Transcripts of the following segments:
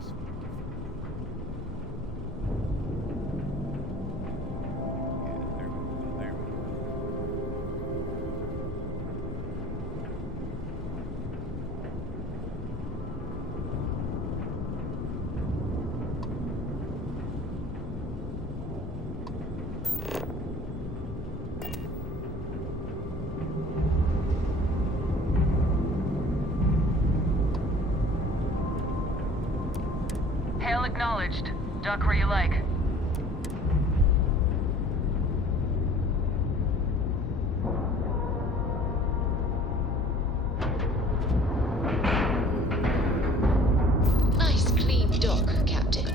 close. Yeah, there we go. There we go. Hail acknowledged. Dock where you like. Nice clean dock, Captain.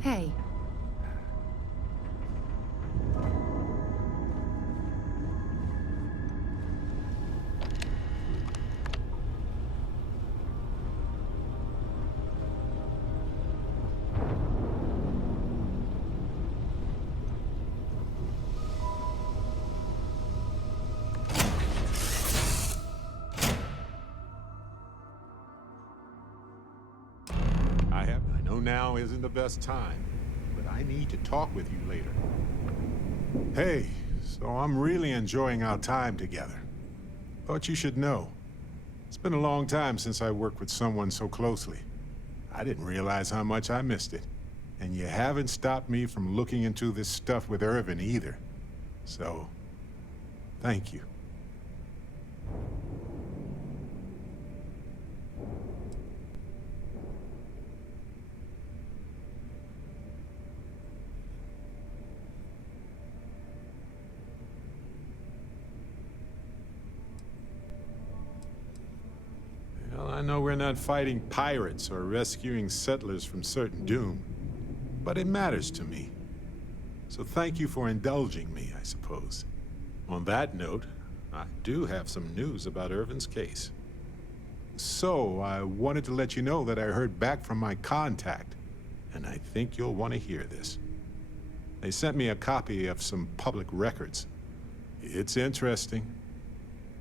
Hey. I know now isn't the best time, but I need to talk with you later. Hey, so I'm really enjoying our time together. Thought you should know. It's been a long time since I worked with someone so closely. I didn't realize how much I missed it. And you haven't stopped me from looking into this stuff with Irvin either. So, thank you. Well, I know we're not fighting pirates or rescuing settlers from certain doom, but it matters to me. So thank you for indulging me, I suppose. On that note, I do have some news about Irvin's case. So, I wanted to let you know that I heard back from my contact, and I think you'll want to hear this. They sent me a copy of some public records. It's interesting.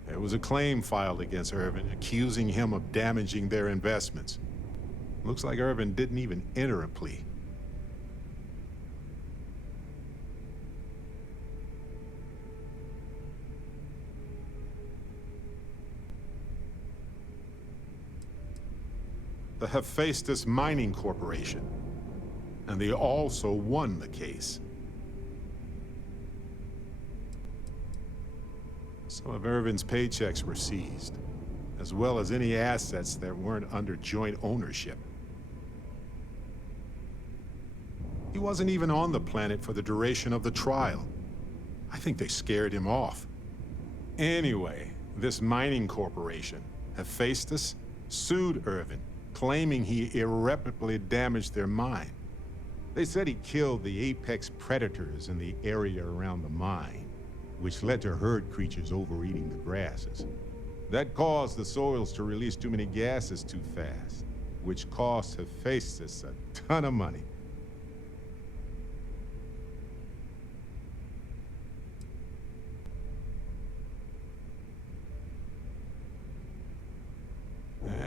There was a claim filed against Irvin, accusing him of damaging their investments. Looks like Irvin didn't even enter a plea. The Hephaestus Mining Corporation, and they also won the case. Some of Irvin's paychecks were seized, as well as any assets that weren't under joint ownership. He wasn't even on the planet for the duration of the trial. I think they scared him off. Anyway, this mining corporation, Hephaestus, sued Irvin, claiming he irreparably damaged their mine. They said he killed the apex predators in the area around the mine, which led to herd creatures overeating the grasses. That caused the soils to release too many gases too fast, which cost Hephaestus a ton of money.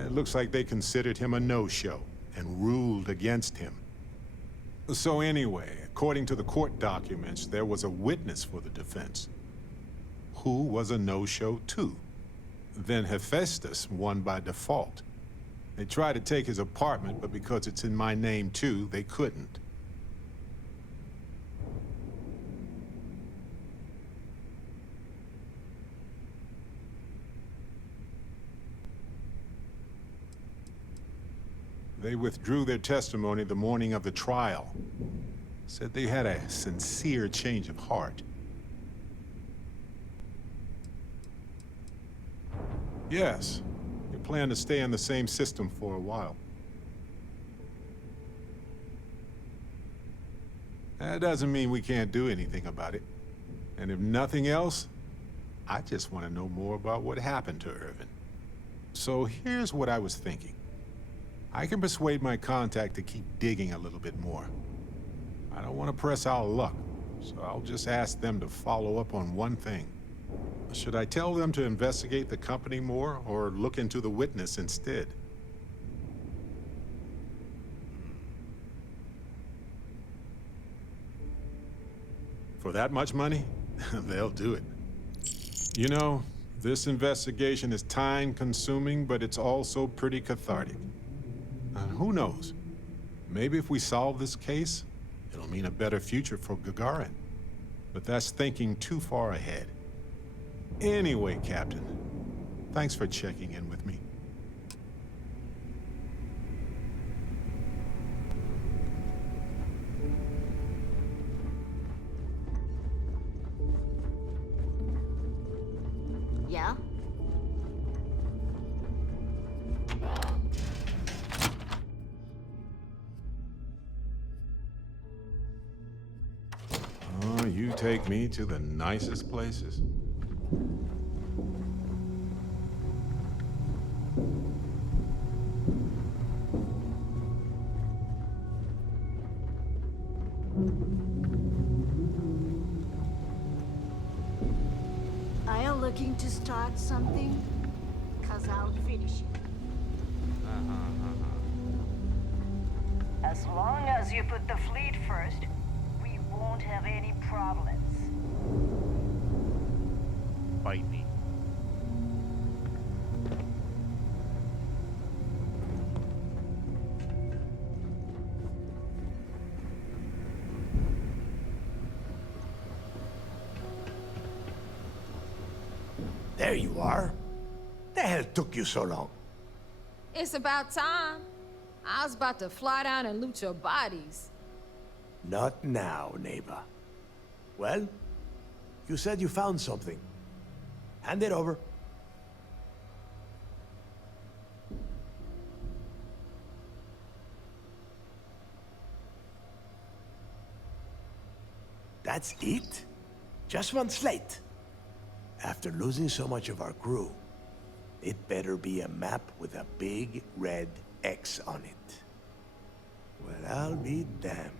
It looks like they considered him a no-show and ruled against him. So anyway, according to the court documents, there was a witness for the defense, who was a no-show too. Then Hephaestus won by default. They tried to take his apartment, but because it's in my name too, they couldn't. They withdrew their testimony the morning of the trial. Said they had a sincere change of heart. Yes, they plan to stay in the same system for a while. That doesn't mean we can't do anything about it. And if nothing else, I just want to know more about what happened to Irvin. So here's what I was thinking. I can persuade my contact to keep digging a little bit more. I don't want to press our luck, so I'll just ask them to follow up on one thing. Should I tell them to investigate the company more, or look into the witness instead? For that much money? They'll do it. You know, this investigation is time-consuming, but it's also pretty cathartic. And who knows? Maybe if we solve this case, it'll mean a better future for Gagarin. But that's thinking too far ahead. Anyway, Captain, thanks for checking in with me. Yeah? you take me to the nicest places. Are you looking to start something? Cause I'll finish it. As long as you put the fleet first, we won't have any problems. Bite me. There you are. The hell took you so long? It's about time. I was about to fly down and loot your bodies. Not now, neighbor. Well, you said you found something. Hand it over. That's it? Just one slate? After losing so much of our crew, it better be a map with a big red X on it. Well, I'll be damned.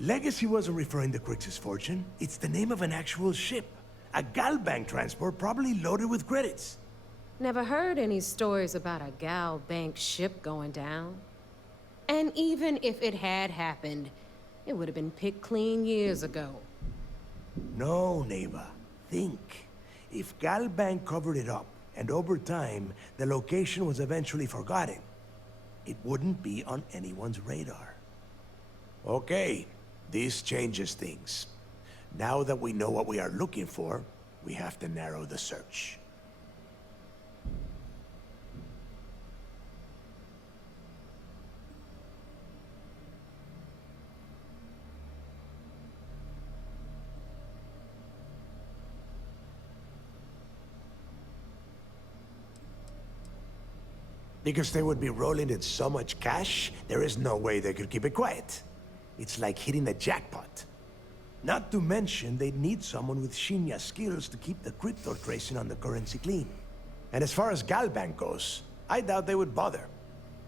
Legacy wasn't referring to Crix's fortune. It's the name of an actual ship. A Galbank transport probably loaded with credits. Never heard any stories about a Gal Bank ship going down. And even if it had happened, it would have been picked clean years ago. No, neighbor. Think. If Galbank covered it up, and over time, the location was eventually forgotten, it wouldn't be on anyone's radar. Okay, this changes things. Now that we know what we are looking for, we have to narrow the search. Because they would be rolling in so much cash, there is no way they could keep it quiet. It's like hitting the jackpot. Not to mention, they'd need someone with Shinya skills to keep the crypto tracing on the currency clean. And as far as Galbank goes, I doubt they would bother.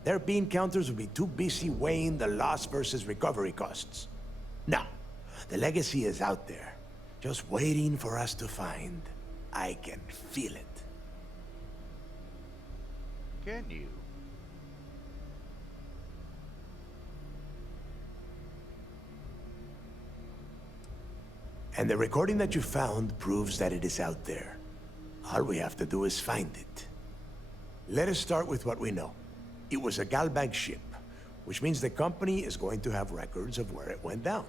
Their bean counters would be too busy weighing the loss versus recovery costs. No, the legacy is out there, just waiting for us to find. I can feel it. Can you? And the recording that you found proves that it is out there. All we have to do is find it. Let us start with what we know. It was a Galbank ship, which means the company is going to have records of where it went down.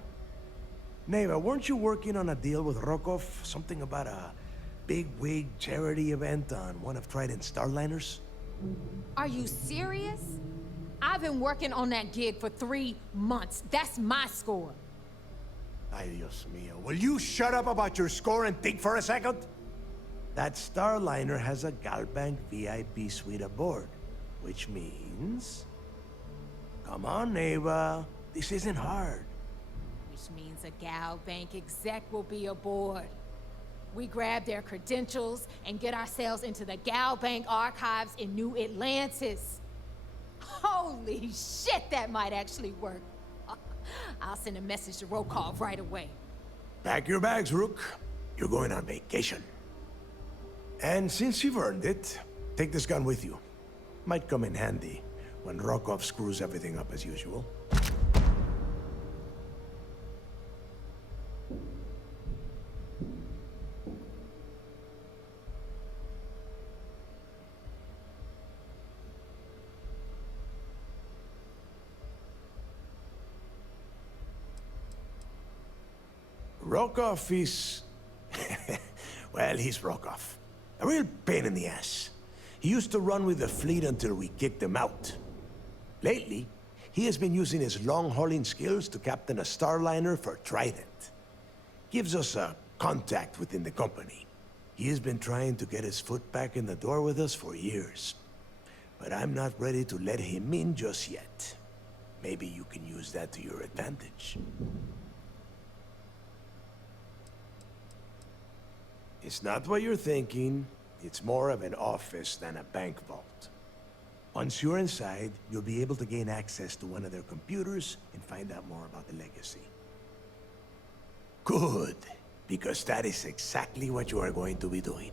Neva, weren't you working on a deal with Rokov? Something about a big-wig charity event on one of Trident's Starliners? Are you serious? I've been working on that gig for 3 months. That's my score. Ay, Dios mío. Will you shut up about your score and think for a second? That Starliner has a Galbank VIP suite aboard, which means... Come on, Neva. This isn't hard. Which means a Gal Bank exec will be aboard. We grab their credentials and get ourselves into the Gal Bank archives in New Atlantis. Holy shit, that might actually work. I'll send a message to Rokov right away. Pack your bags, Rook. You're going on vacation. And since you've earned it, take this gun with you. Might come in handy when Rokov screws everything up as usual. Rokov is... well, he's Rokov. A real pain in the ass. He used to run with the fleet until we kicked him out. Lately, he has been using his long-hauling skills to captain a Starliner for Trident. Gives us a contact within the company. He has been trying to get his foot back in the door with us for years. But I'm not ready to let him in just yet. Maybe you can use that to your advantage. It's not what you're thinking. It's more of an office than a bank vault. Once you're inside, you'll be able to gain access to one of their computers and find out more about the legacy. Good, because that is exactly what you are going to be doing.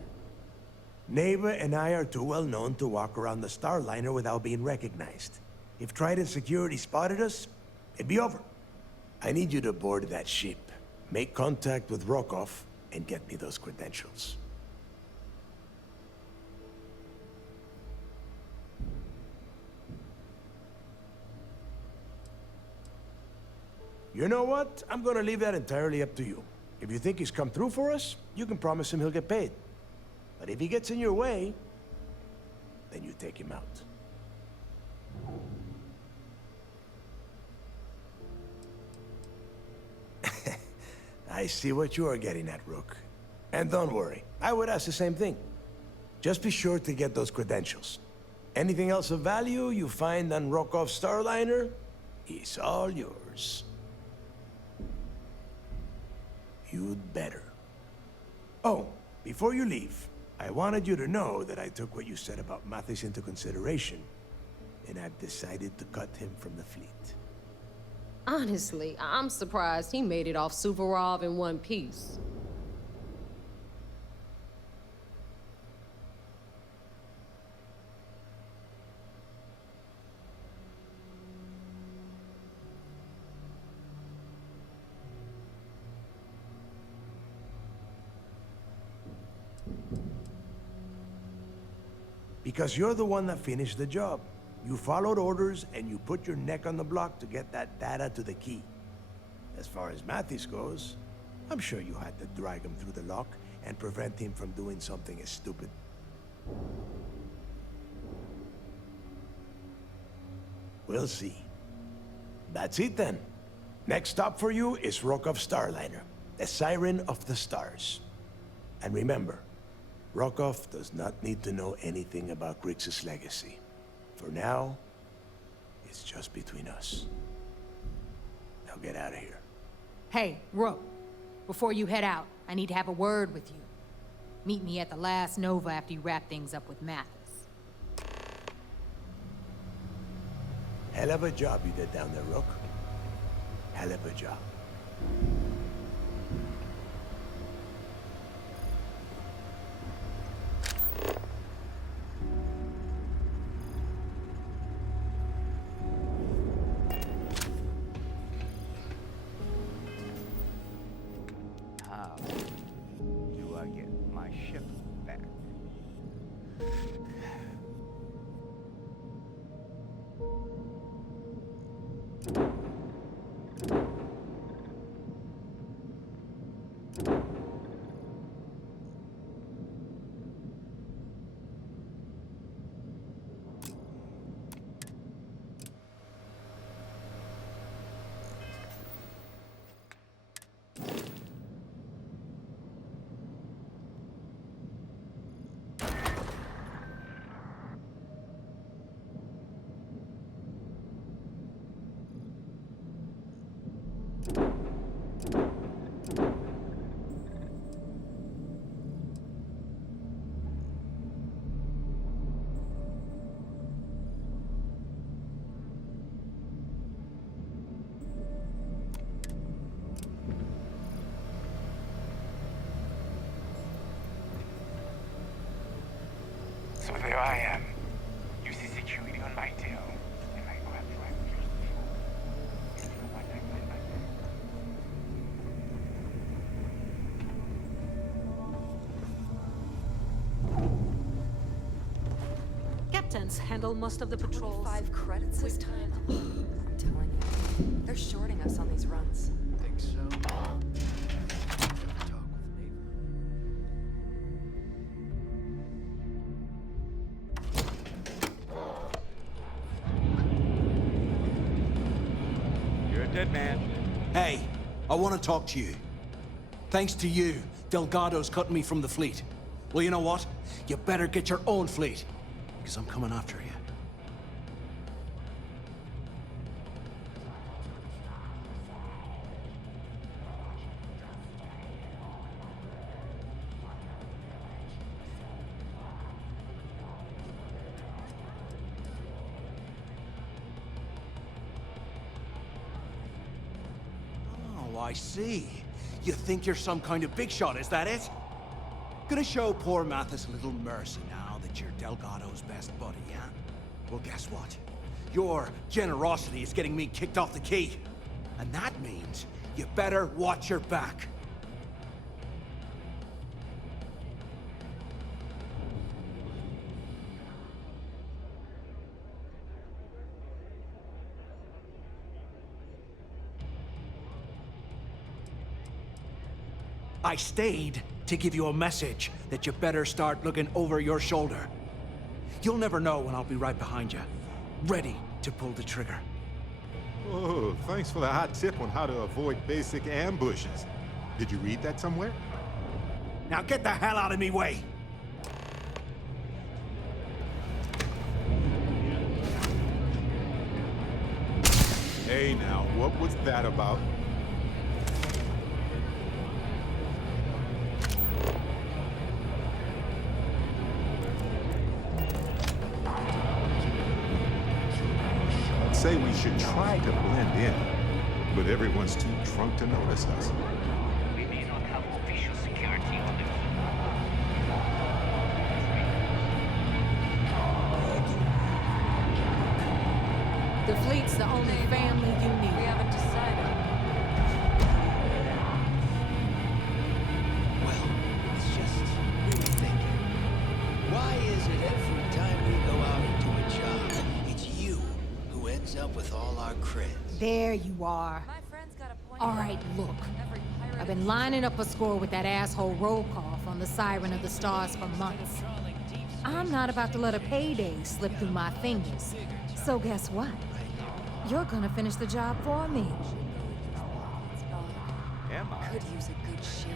Neva and I are too well known to walk around the Starliner without being recognized. If Trident Security spotted us, it'd be over. I need you to board that ship, make contact with Rokov, and get me those credentials. You know what? I'm gonna leave that entirely up to you. If you think he's come through for us, you can promise him he'll get paid. But if he gets in your way, then you take him out. I see what you are getting at, Rook. And don't worry, I would ask the same thing. Just be sure to get those credentials. Anything else of value you find on Rokov's Starliner is all yours. You'd better. Oh, before you leave, I wanted you to know that I took what you said about Mathis into consideration, and I've decided to cut him from the fleet. Honestly, I'm surprised he made it off Suvorov in one piece. Because you're the one that finished the job. You followed orders, and you put your neck on the block to get that data to the key. As far as Mathis goes, I'm sure you had to drag him through the lock and prevent him from doing something as stupid. We'll see. That's it then. Next stop for you is Rokov Starliner, the Siren of the Stars. And remember, Rokov does not need to know anything about Grixis' legacy. For now, it's just between us. Now get out of here. Hey, Rook, before you head out, I need to have a word with you. Meet me at the last Nova after you wrap things up with Mathis. Hell of a job you did down there, Rook. Hell of a job. How do I get my ship back? So there I am. You see security on my tail, and I grab you and pierce the floor. You know what I meant by that? Captains handle most of the patrols. 5 credits this time? I'm telling you, they're shorting us on these runs. Think so? Talk with Neva. You're a dead man. Hey, I want to talk to you. Thanks to you, Delgado's cutting me from the fleet. Well, you know what? You better get your own fleet, because I'm coming after you. I see. You think you're some kind of big shot, is that it? Gonna show poor Mathis a little mercy now that you're Delgado's best buddy, yeah? Well, guess what? Your generosity is getting me kicked off the key. And that means you better watch your back. I stayed to give you a message that you better start looking over your shoulder. You'll never know when I'll be right behind you, ready to pull the trigger. Oh, thanks for the hot tip on how to avoid basic ambushes. Did you read that somewhere? Now get the hell out of me way! Hey now, what was that about? I'd say we should try to blend in, but everyone's too drunk to notice us. We may not have official security on the The fleet's the only family you need. We haven't decided. Well, it's just really thinking. Why is it every time we go out and do a job, it's you who ends up with all our creds? There you are. My friend's got a point. All right, look. Every pirate I've been lining up a score with that asshole Rokoff on the Siren of the Stars for months. I'm not about to let a payday slip through my fingers. So guess what? You're gonna finish the job for me. Am I? could use a good ship.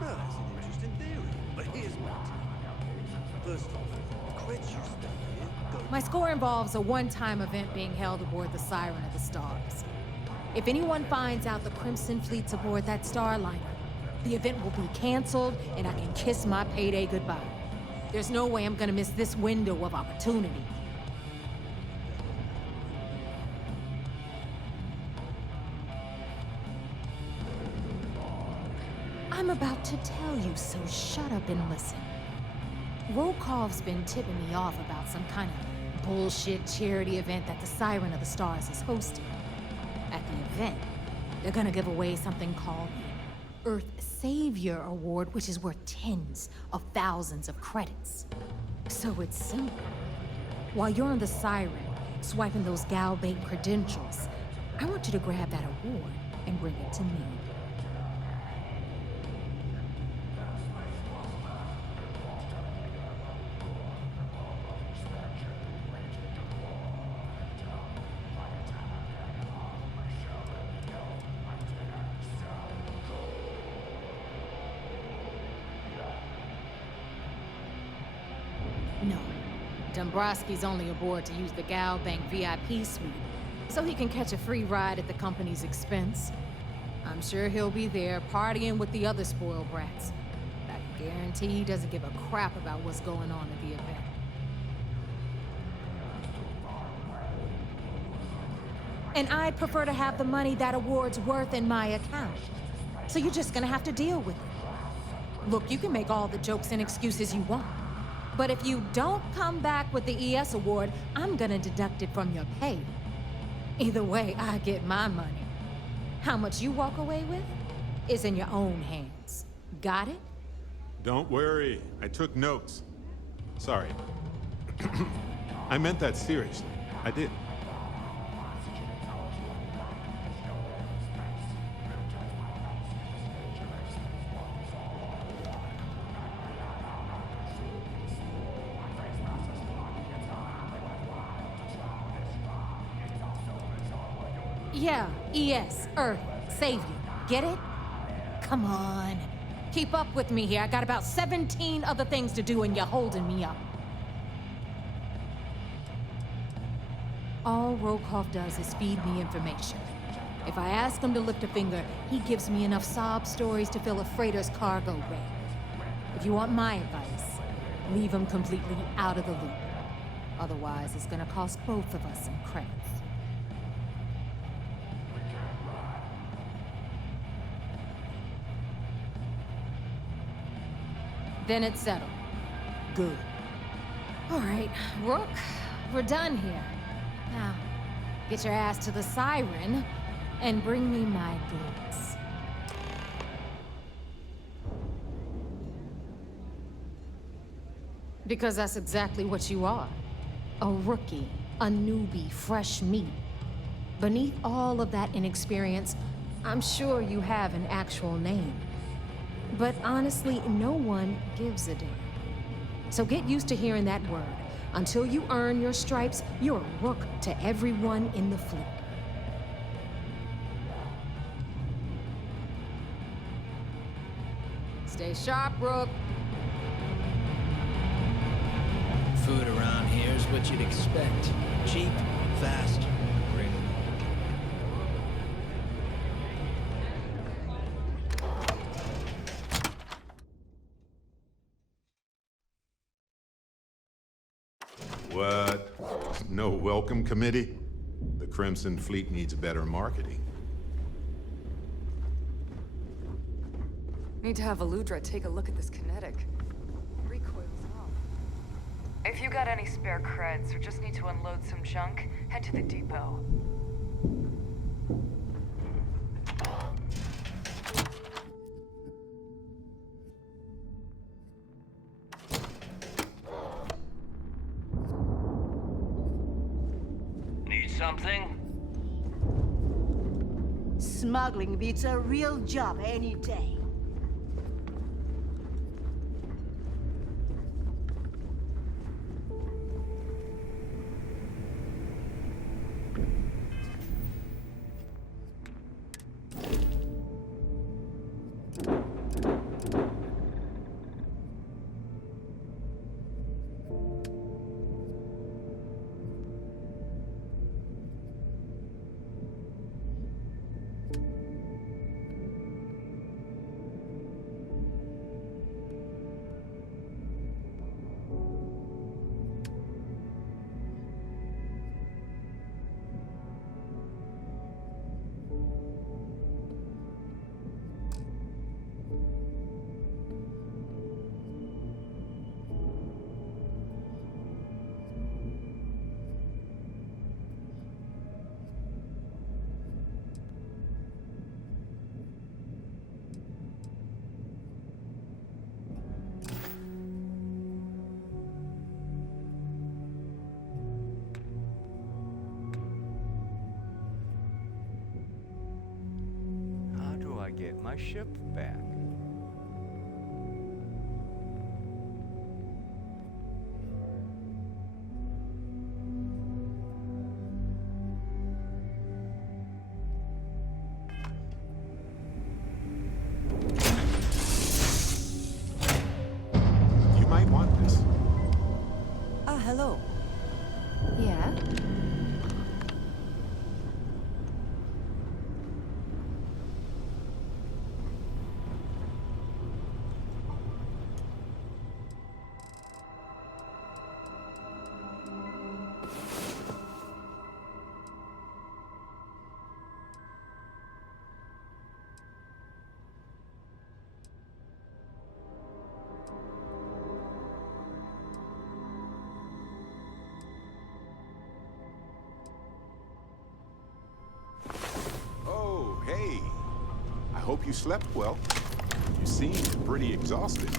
Well, that's an interesting theory, but here's my take. First off, the creds you study here go... My score involves a one-time event being held aboard the Siren of the Stars. If anyone finds out the Crimson Fleet's aboard that Starliner, the event will be canceled and I can kiss my payday goodbye. There's no way I'm gonna miss this window of opportunity. I'm about to tell you, so shut up and listen. Rokov's been tipping me off about some kind of bullshit charity event that the Siren of the Stars is hosting. At the event, they're gonna give away something called the Earth Savior Award, which is worth tens of thousands of credits. So it's simple. While you're on the Siren, swiping those Galbank credentials, I want you to grab that award and bring it to me. No. Dombrowski's only aboard to use the Galbank VIP suite, so he can catch a free ride at the company's expense. I'm sure he'll be there partying with the other spoiled brats. But I guarantee he doesn't give a crap about what's going on at the event. And I'd prefer to have the money that award's worth in my account. So you're just gonna have to deal with it. Look, you can make all the jokes and excuses you want. But if you don't come back with the ES award, I'm gonna deduct it from your pay. Either way, I get my money. How much you walk away with is in your own hands. Got it? Don't worry, I took notes. Sorry. I meant that seriously. I did. Yeah, ES, Earth, Savior. Get it? Come on. Keep up with me here. I got about 17 other things to do and you're holding me up. All Rokov does is feed me information. If I ask him to lift a finger, he gives me enough sob stories to fill a freighter's cargo bay. If you want my advice, leave him completely out of the loop. Otherwise, it's gonna cost both of us some credits. Then it's settled. Good. All right, Rook, we're done here. Now, get your ass to the Siren and bring me my goods. Because that's exactly what you are. A rookie, a newbie, fresh meat. Beneath all of that inexperience, I'm sure you have an actual name. But honestly, no one gives a damn. So get used to hearing that word. Until you earn your stripes, you're a rook to everyone in the fleet. Stay sharp, Rook. Food around here is what you'd expect. Cheap, fast, ready. What? No welcome committee? The Crimson Fleet needs better marketing. Need to have Aludra take a look at this kinetic. Recoils off. If you got any spare creds or just need to unload some junk, head to the depot. Need something? Smuggling beats a real job any day. How do I get my ship back? You might want this. Hello. Yeah? Oh, hey. I hope you slept well. You seem pretty exhausted.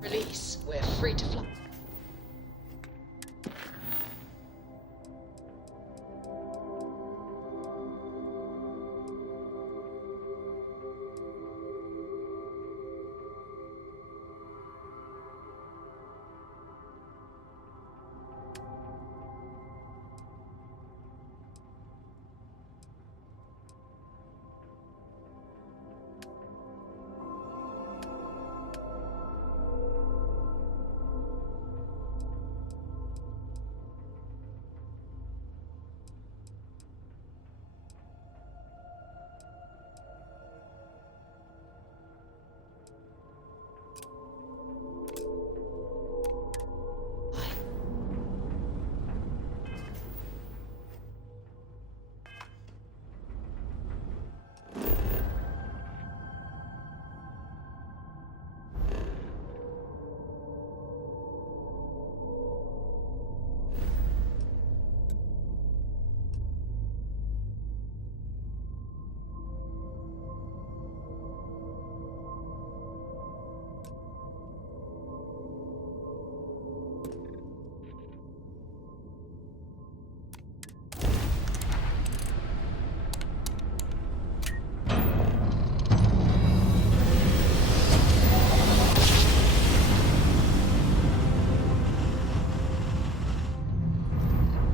Release. We're free to fly.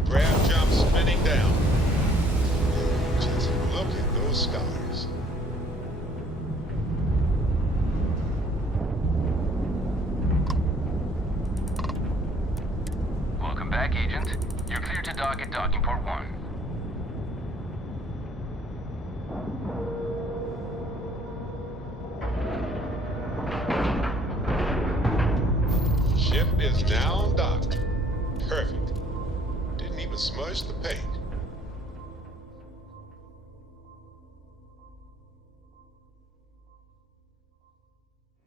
Grab jump spinning down. Just look at those scars. Welcome back, Agent. You're clear to dock at docking port 1. Ship is now docked. Perfect. Didn't even smudge the paint.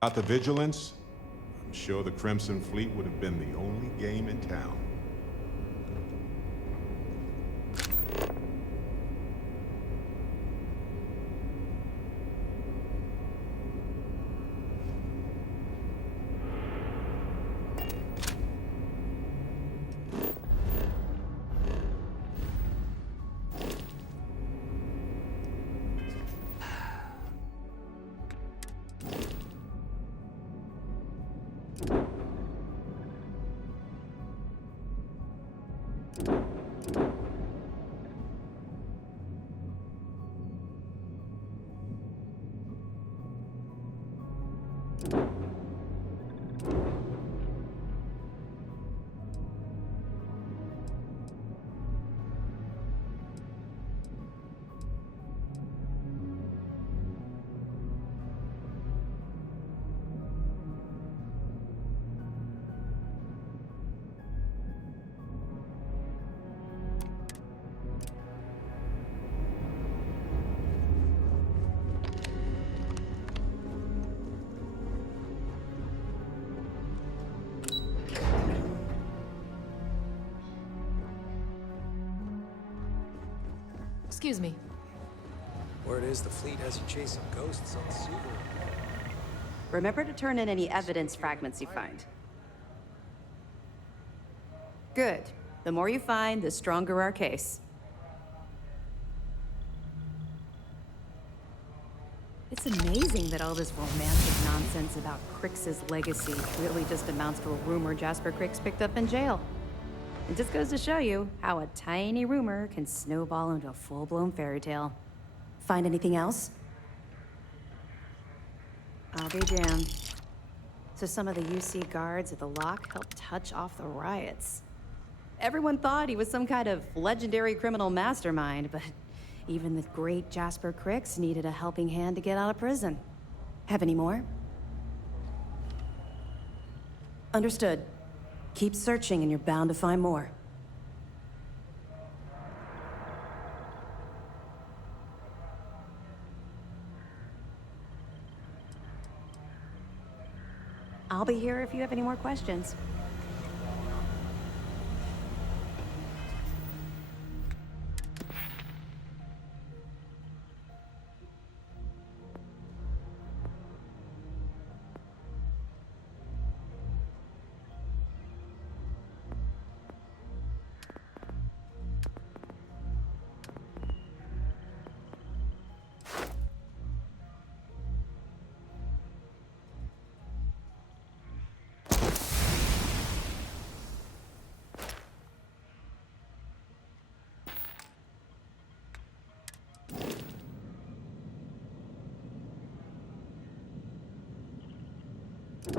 Without the vigilance, I'm sure the Crimson Fleet would have been the only game in town. Excuse me. Word is the fleet has you chasing ghosts on Subaru. Remember to turn in any evidence fragments you find. Good. The more you find, the stronger our case. It's amazing that all this romantic nonsense about Crix's legacy really just amounts to a rumor Jasper Crix picked up in jail. It just goes to show you how a tiny rumor can snowball into a full-blown fairy tale. Find anything else? I'll be damned. So some of the UC guards at the lock helped touch off the riots. Everyone thought he was some kind of legendary criminal mastermind, but even the great Jasper Crix needed a helping hand to get out of prison. Have any more? Understood. Keep searching and you're bound to find more. I'll be here if you have any more questions. If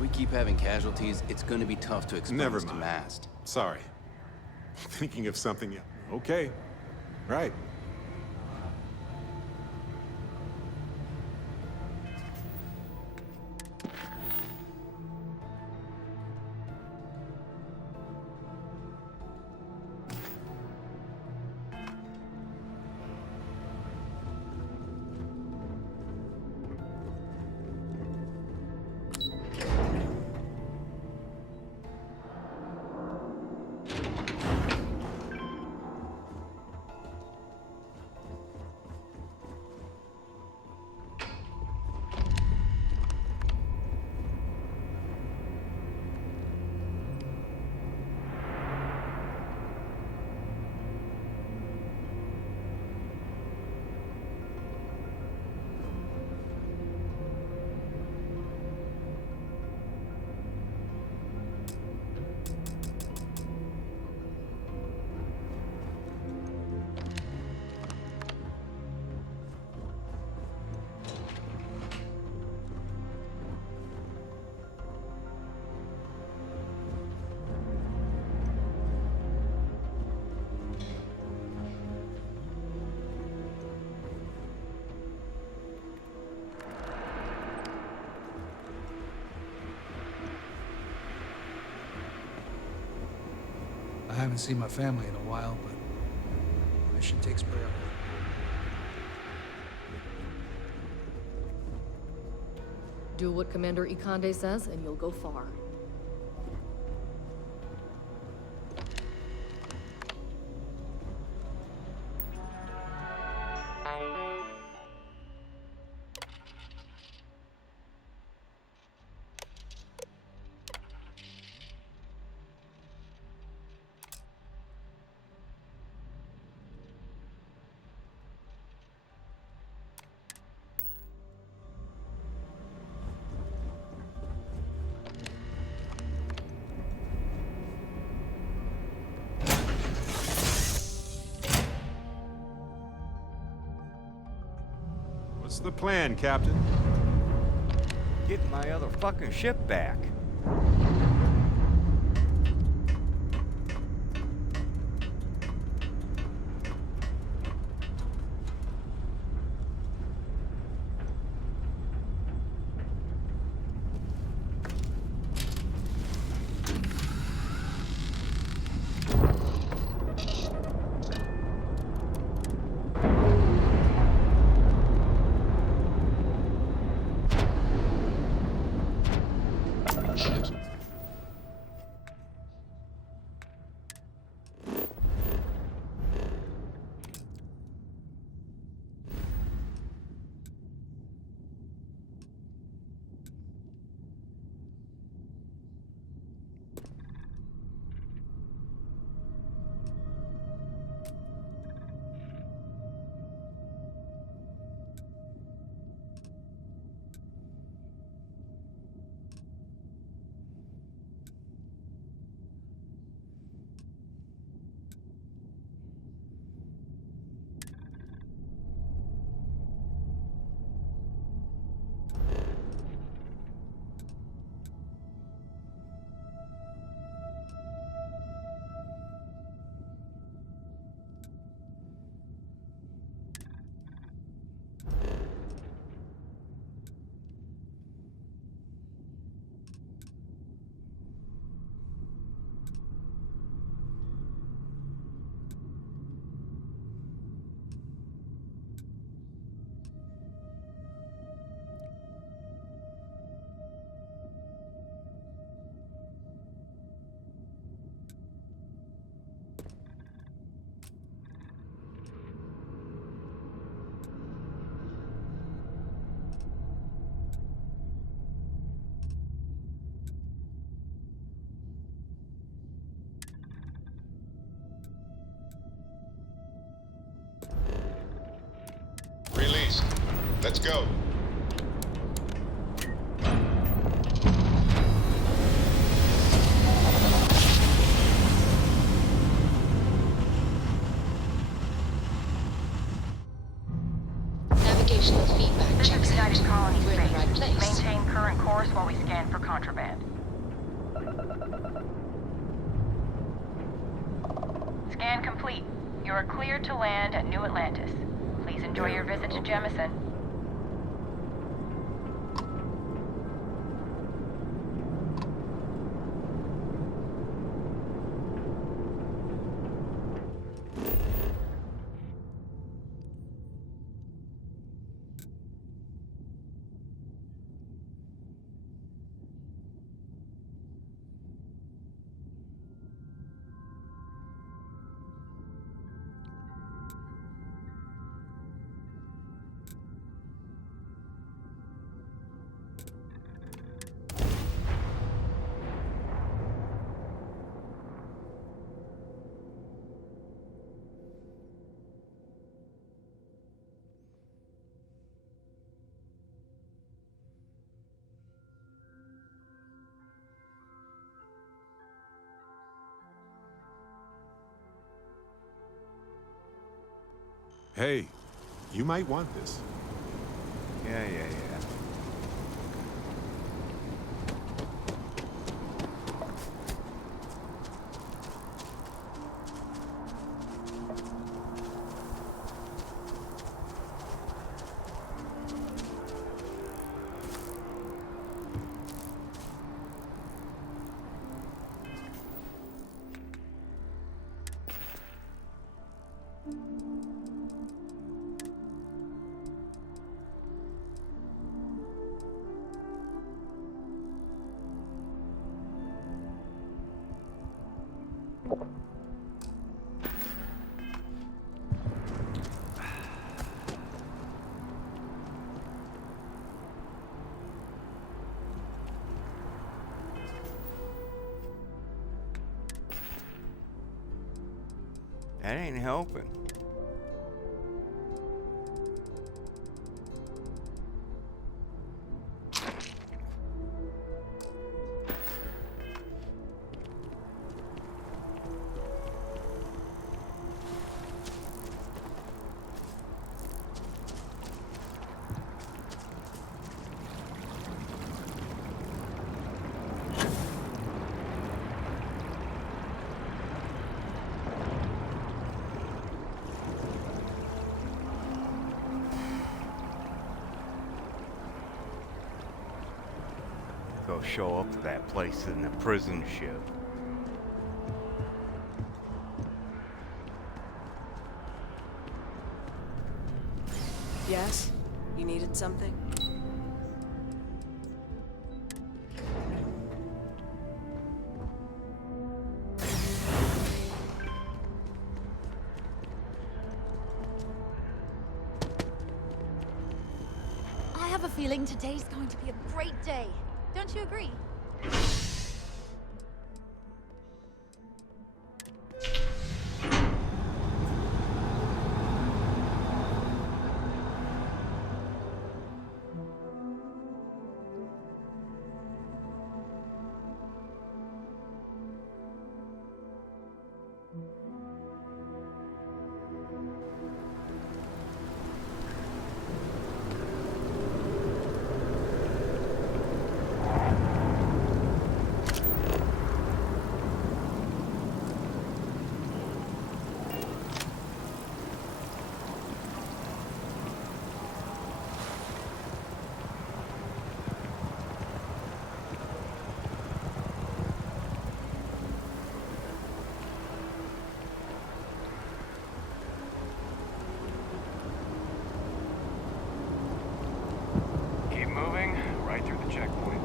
we keep having casualties, it's going to be tough to explain Never this to mind. Mast. Sorry. Thinking of something else. Okay. Right. I haven't seen my family in a while, but I should take spray up. Do what Commander Ikande says, and you'll go far. What's the plan, Captain? Get my other fucking ship back. Released. Let's go. contraband. Scan complete. You are cleared to land at New Atlantis. Please enjoy your visit to Jemison. Hey, you might want this. Yeah. That ain't helping. Go show up to that place in the prison ship. Yes? You needed something? I have a feeling today's going to be a great day. Don't you agree? Keep moving, right through the checkpoint.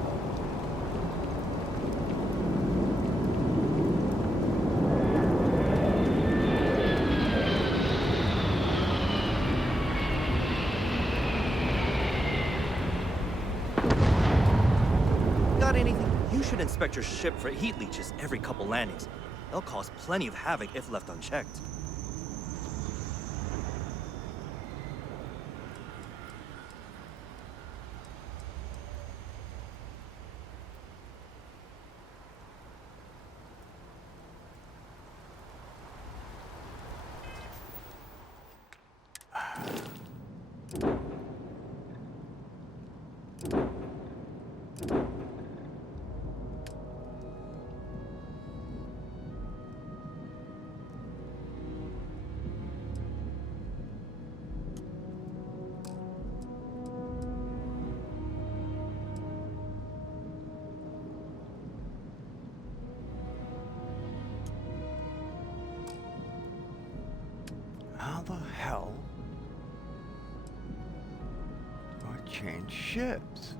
Got anything? You should inspect your ship for heat leeches every couple landings. They'll cause plenty of havoc if left unchecked. How the hell do I change ships?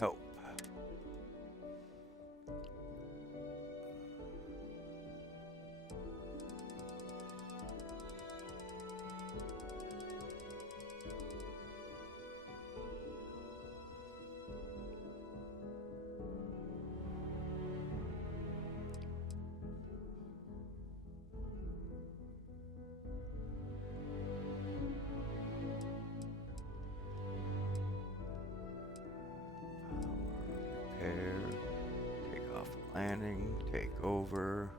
Help. Repair, take off landing, take over.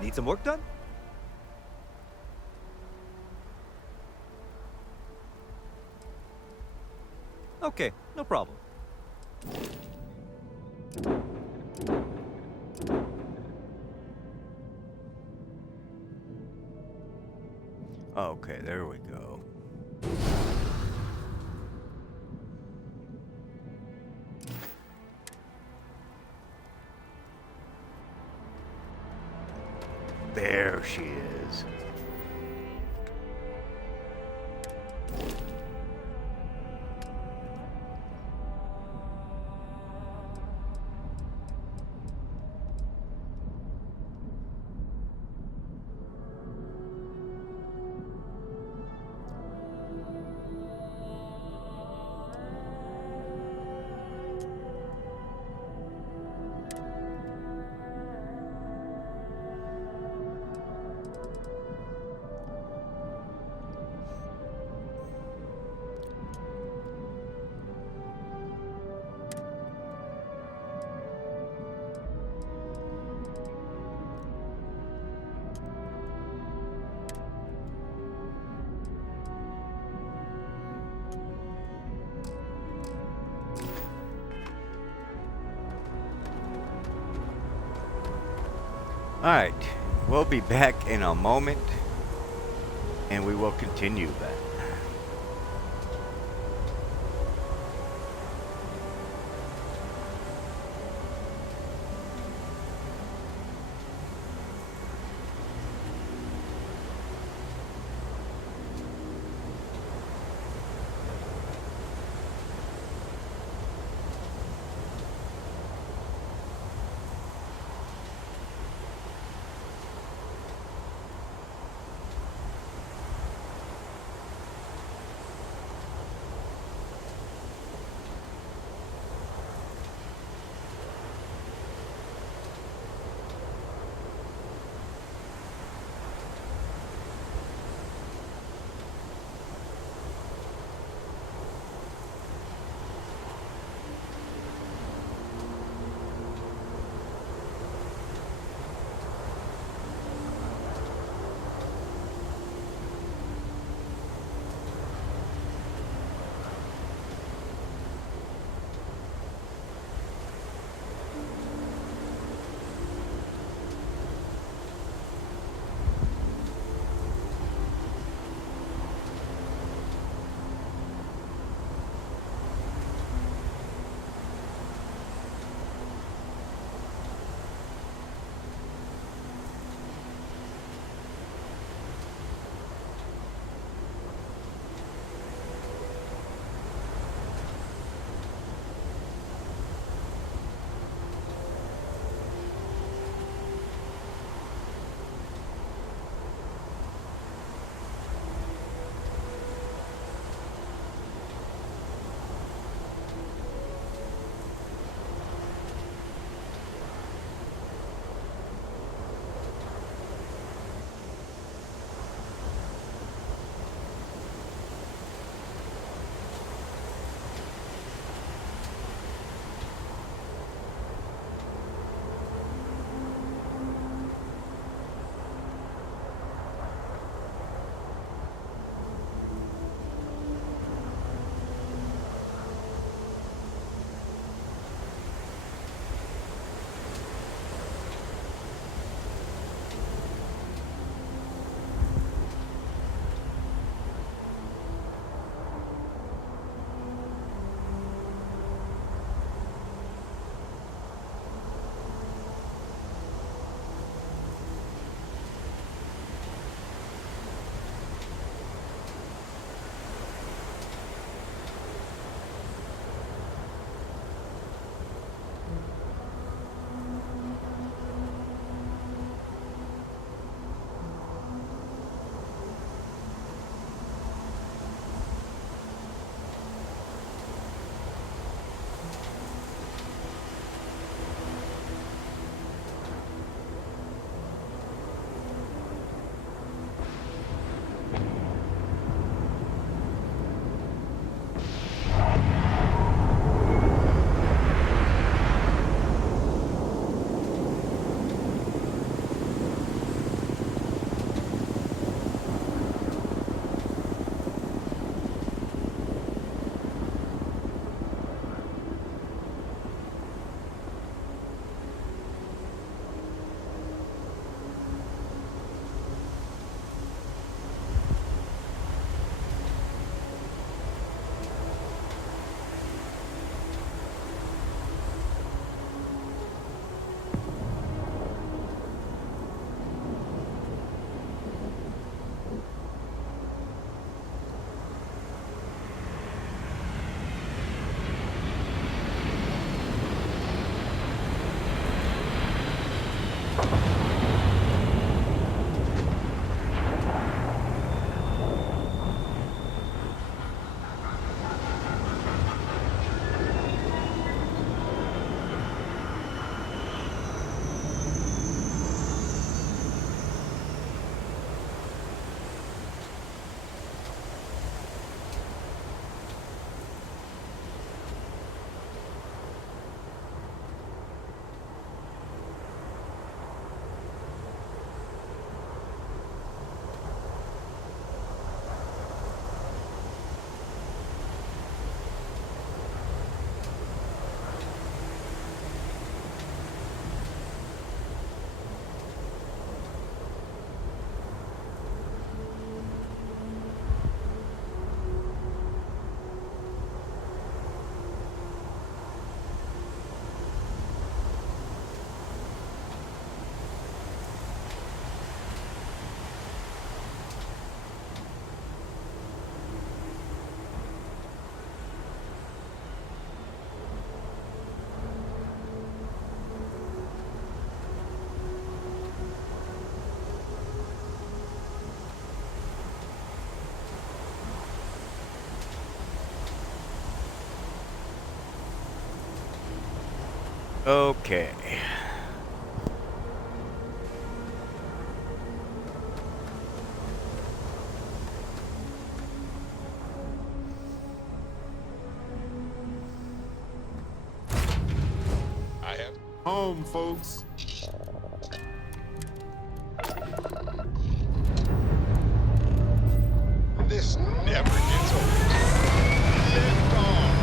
Need some work done? Okay, no problem. Okay, there we go. There she is. Alright, we'll be back in a moment, and we will continue that. Okay. I have home, folks. This never gets old. Lift off.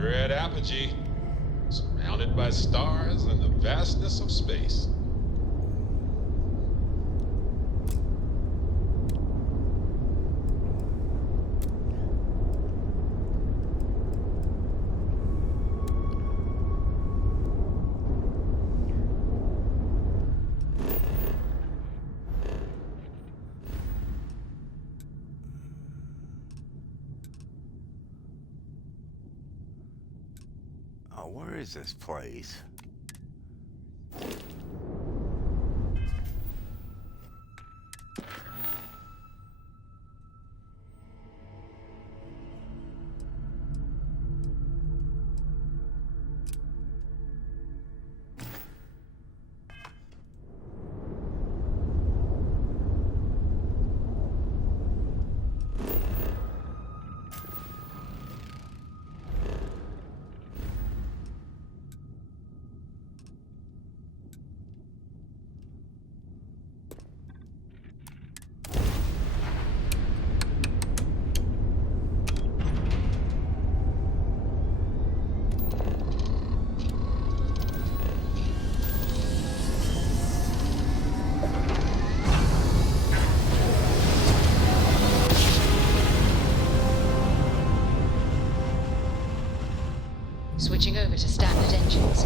Red apogee, surrounded by stars and the vastness of space. Where is this place? Switching over to standard engines.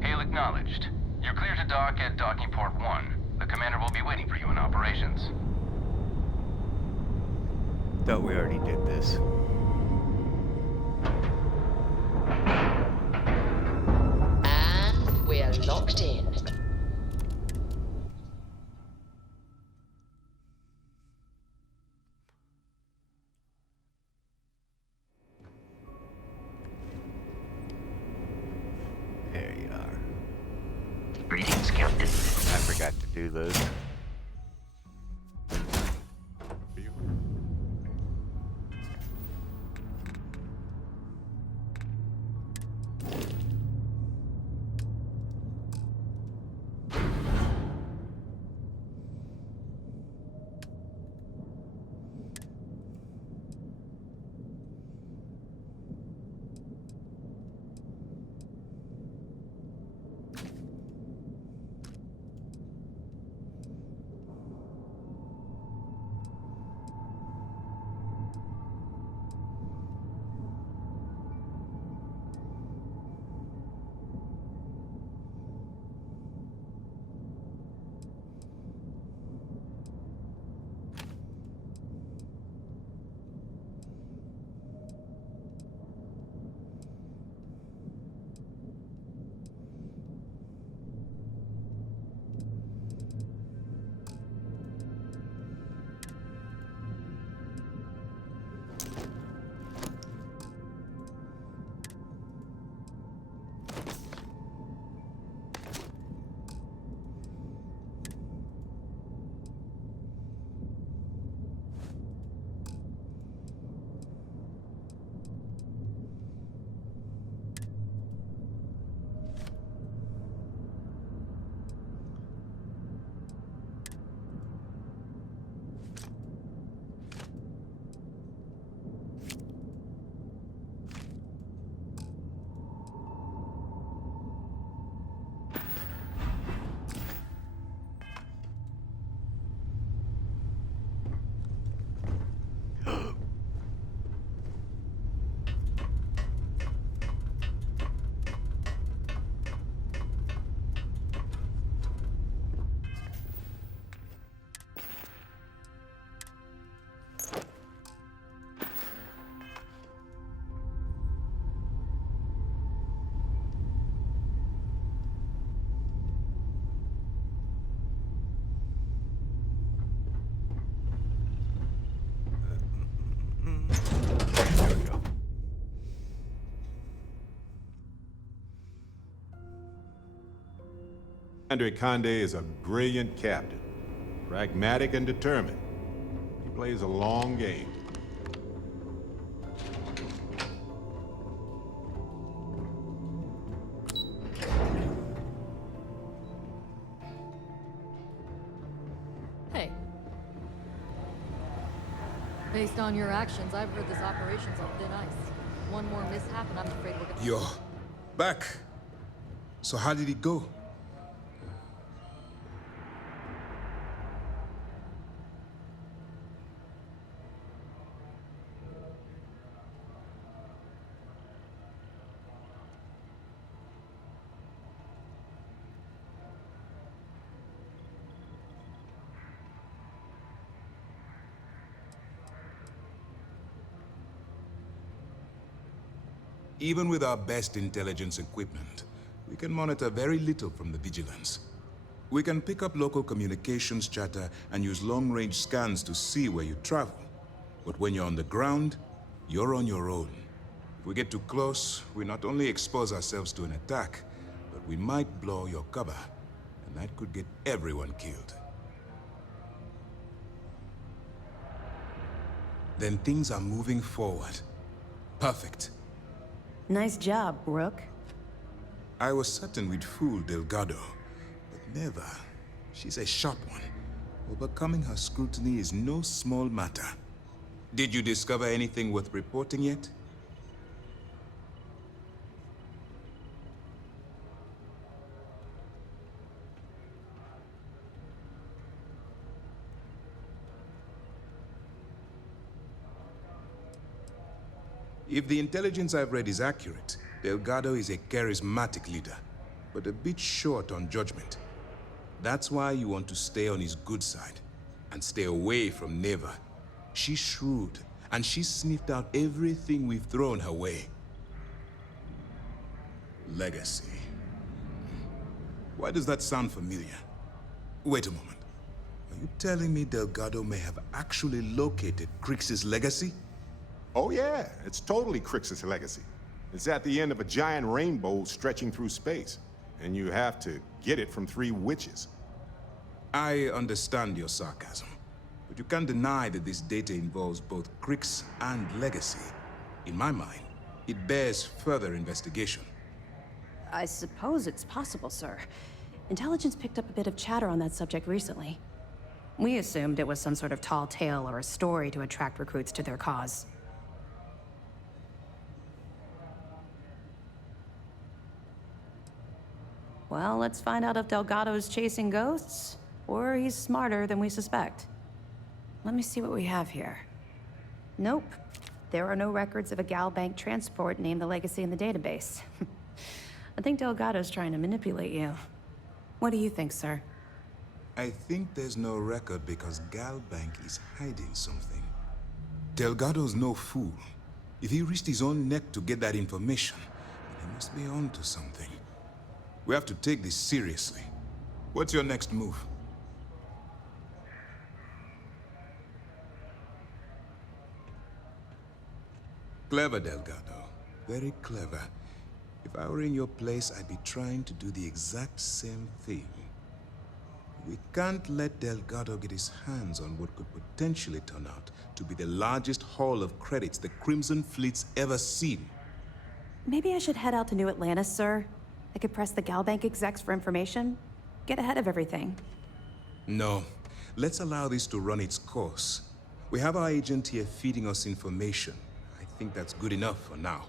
Hail acknowledged. You're clear to dock at docking port 1. The commander will be waiting for you in operations. Thought we already did this. And we're locked in. There you are. Greetings, Captain. I forgot to do those. Commander Ikande is a brilliant captain, pragmatic and determined. He plays a long game. Hey. Based on your actions, I've heard this operation's on thin ice. One more mishap and I'm afraid we're gonna... You're back. So how did it go? Even with our best intelligence equipment, we can monitor very little from the vigilance. We can pick up local communications chatter and use long-range scans to see where you travel. But when you're on the ground, you're on your own. If we get too close, we not only expose ourselves to an attack, but we might blow your cover, and that could get everyone killed. Then things are moving forward. Perfect. Nice job, Rook. I was certain we'd fool Delgado, but never. She's a sharp one. Overcoming her scrutiny is no small matter. Did you discover anything worth reporting yet? If the intelligence I've read is accurate, Delgado is a charismatic leader, but a bit short on judgment. That's why you want to stay on his good side, and stay away from Neva. She's shrewd, and she's sniffed out everything we've thrown her way. Legacy. Why does that sound familiar? Wait a moment. Are you telling me Delgado may have actually located Crix's legacy? Oh yeah, it's totally Crix's legacy. It's at the end of a giant rainbow stretching through space, and you have to get it from 3 witches. I understand your sarcasm, but you can't deny that this data involves both Crix and legacy. In my mind, it bears further investigation. I suppose it's possible, sir. Intelligence picked up a bit of chatter on that subject recently. We assumed it was some sort of tall tale or a story to attract recruits to their cause. Well, let's find out if Delgado's chasing ghosts, or he's smarter than we suspect. Let me see what we have here. Nope. There are no records of a Gal Bank transport named the Legacy in the database. I think Delgado's trying to manipulate you. What do you think, sir? I think there's no record because Gal Bank is hiding something. Delgado's no fool. If he risked his own neck to get that information, then he must be onto something. We have to take this seriously. What's your next move? Clever, Delgado. Very clever. If I were in your place, I'd be trying to do the exact same thing. We can't let Delgado get his hands on what could potentially turn out to be the largest haul of credits the Crimson Fleet's ever seen. Maybe I should head out to New Atlantis, sir. I could press the Gal Bank execs for information. Get ahead of everything. No. Let's allow this to run its course. We have our agent here feeding us information. I think that's good enough for now.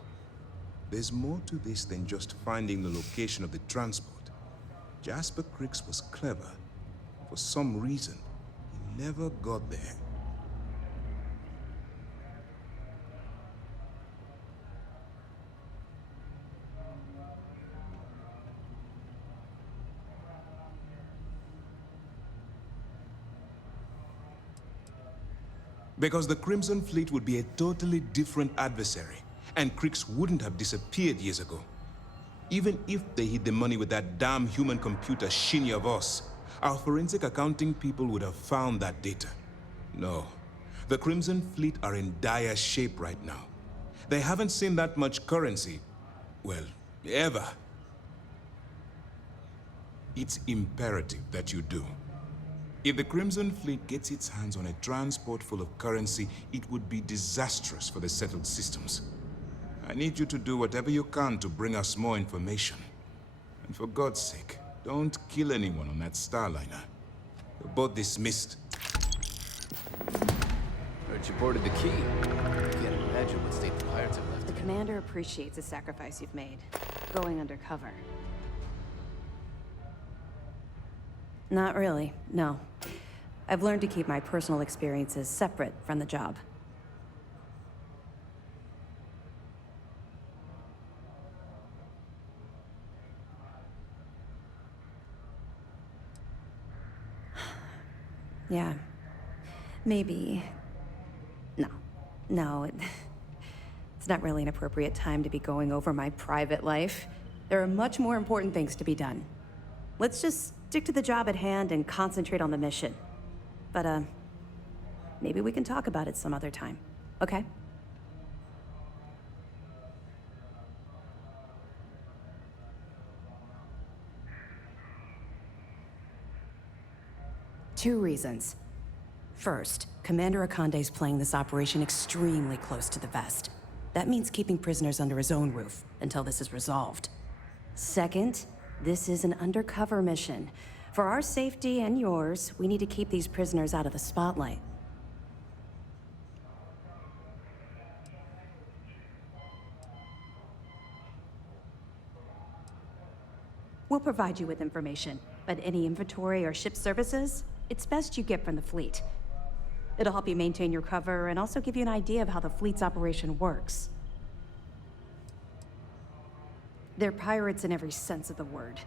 There's more to this than just finding the location of the transport. Jasper Crix was clever. For some reason, he never got there. Because the Crimson Fleet would be a totally different adversary, and Crix wouldn't have disappeared years ago. Even if they hid the money with that damn human computer Shinya Voss, our forensic accounting people would have found that data. No, the Crimson Fleet are in dire shape right now. They haven't seen that much currency, well, ever. It's imperative that you do. If the Crimson Fleet gets its hands on a transport full of currency, it would be disastrous for the settled systems. I need you to do whatever you can to bring us more information. And for God's sake, don't kill anyone on that Starliner. You're both dismissed. Heard you boarded the key. I can't imagine what state the pirates have left. The commander appreciates the sacrifice you've made, going undercover. Not really, no. I've learned to keep my personal experiences separate from the job. Yeah. Maybe. No, it's not really an appropriate time to be going over my private life. There are much more important things to be done. Let's just stick to the job at hand and concentrate on the mission. But, maybe we can talk about it some other time, okay? Two reasons. First, Commander Akande's playing this operation extremely close to the vest. That means keeping prisoners under his own roof until this is resolved. Second, this is an undercover mission. For our safety and yours, we need to keep these prisoners out of the spotlight. We'll provide you with information, but any inventory or ship services, it's best you get from the fleet. It'll help you maintain your cover and also give you an idea of how the fleet's operation works. They're pirates in every sense of the word,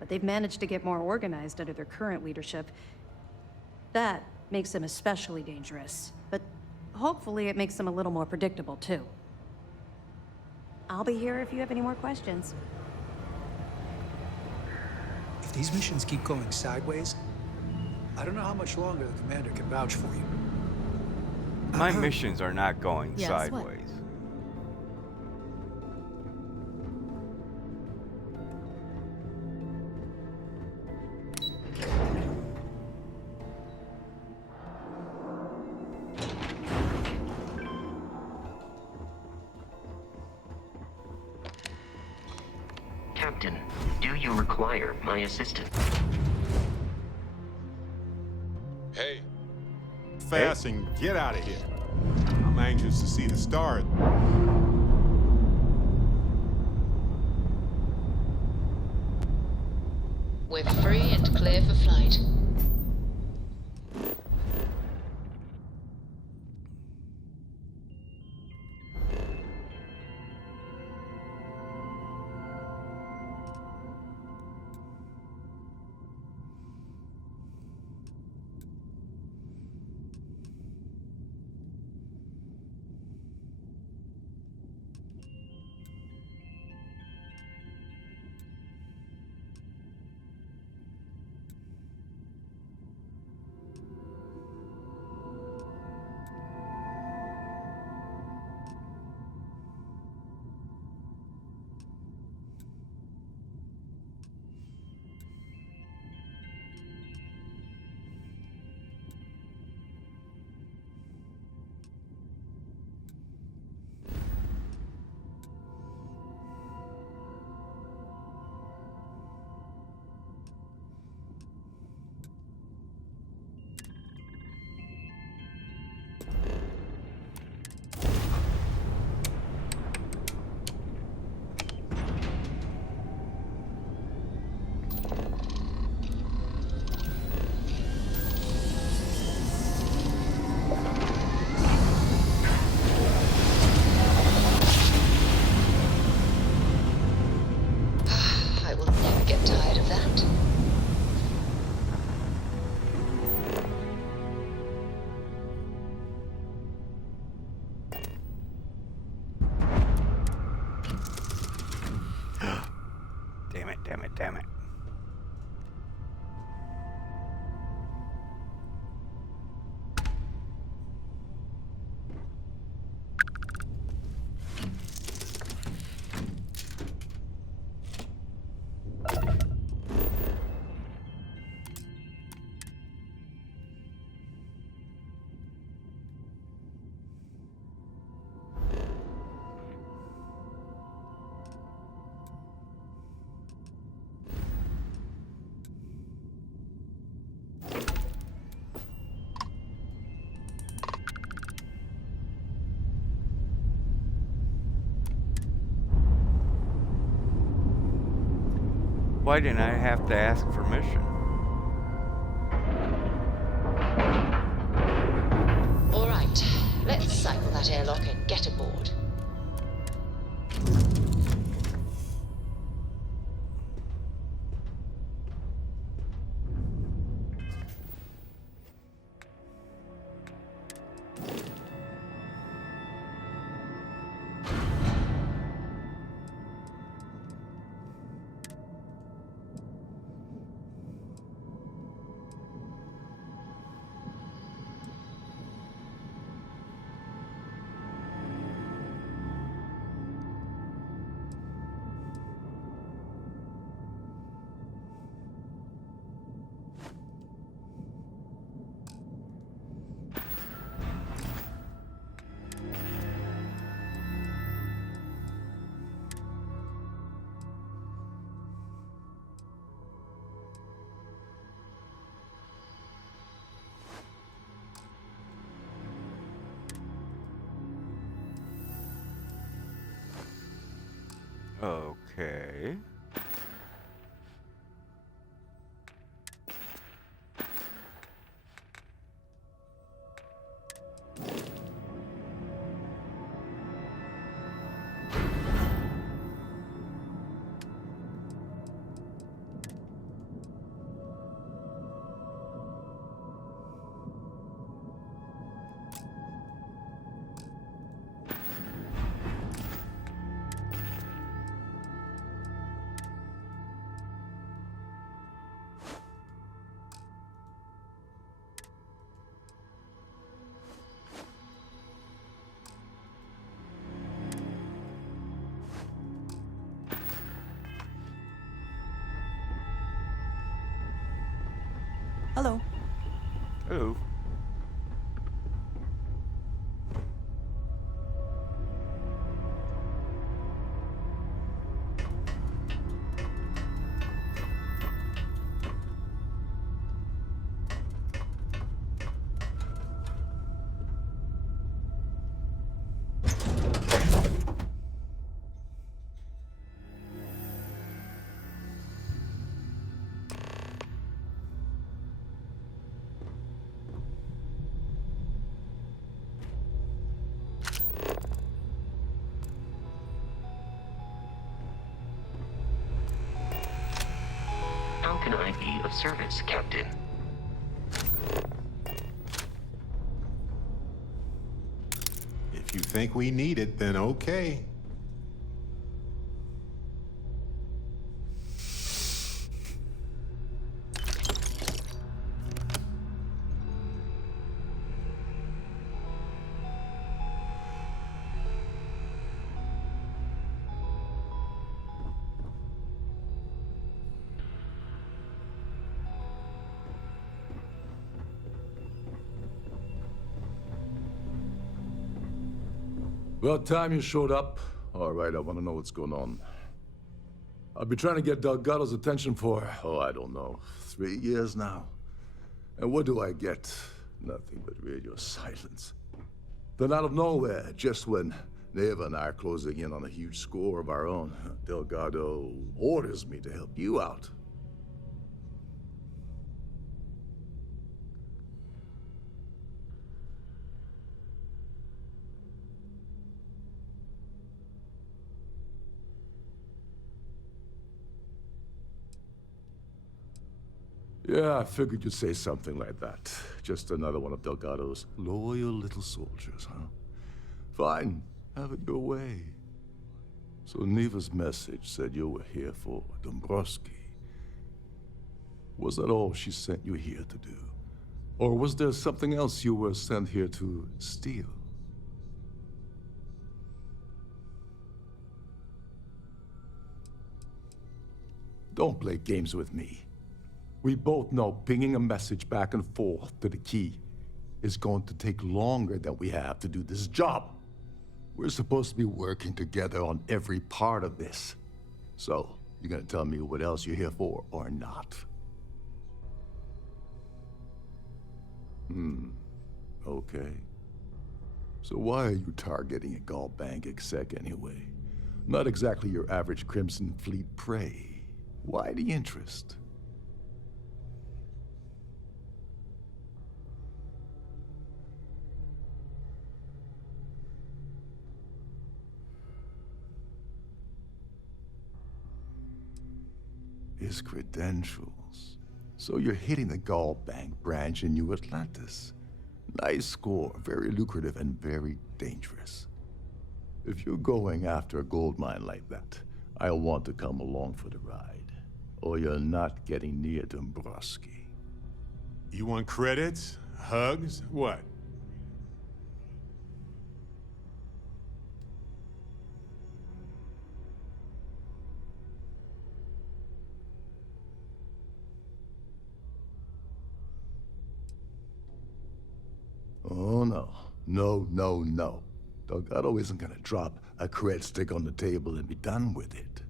but they've managed to get more organized under their current leadership. That makes them especially dangerous, but hopefully it makes them a little more predictable too. I'll be here if you have any more questions. If these missions keep going sideways, I don't know how much longer the commander can vouch for you. My missions are not going Yes, what? sideways. Captain, do you require my assistance? Hey, fast and get out of here. I'm anxious to see the stars. We're free and clear for flight. Why didn't I have to ask permission? All right, let's cycle that airlock and get aboard. Okay. Hello. Hello. How can I be of service, Captain? If you think we need it, then okay. About time you showed up. All right, I want to know what's going on. I've been trying to get Delgado's attention for, I don't know, 3 years now. And what do I get? Nothing but radio silence. Then out of nowhere, just when Neva and I are closing in on a huge score of our own, Delgado orders me to help you out. Yeah, I figured you'd say something like that. Just another one of Delgado's loyal little soldiers, huh? Fine, have it your way. So Neva's message said you were here for Dombrowski. Was that all she sent you here to do? Or was there something else you were sent here to steal? Don't play games with me. We both know pinging a message back and forth to the key is going to take longer than we have to do this job. We're supposed to be working together on every part of this. So, you gonna tell me what else you're here for, or not? Okay. So why are you targeting a Gall Bank exec anyway? Not exactly your average Crimson Fleet prey. Why the interest? His credentials. So you're hitting the Gall Bank branch in New Atlantis. Nice score, very lucrative and very dangerous. If you're going after a gold mine like that, I'll want to come along for the ride. Or you're not getting near Dombrowski. You want credits? Hugs? What? Oh, no. No, no, no. Delgado isn't gonna drop a cred stick on the table and be done with it.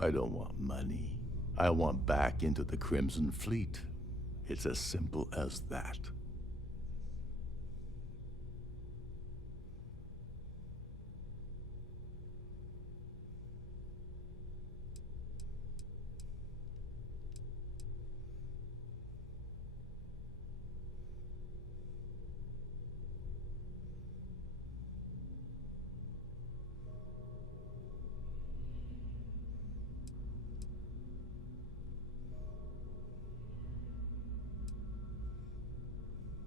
I don't want money. I want back into the Crimson Fleet. It's as simple as that.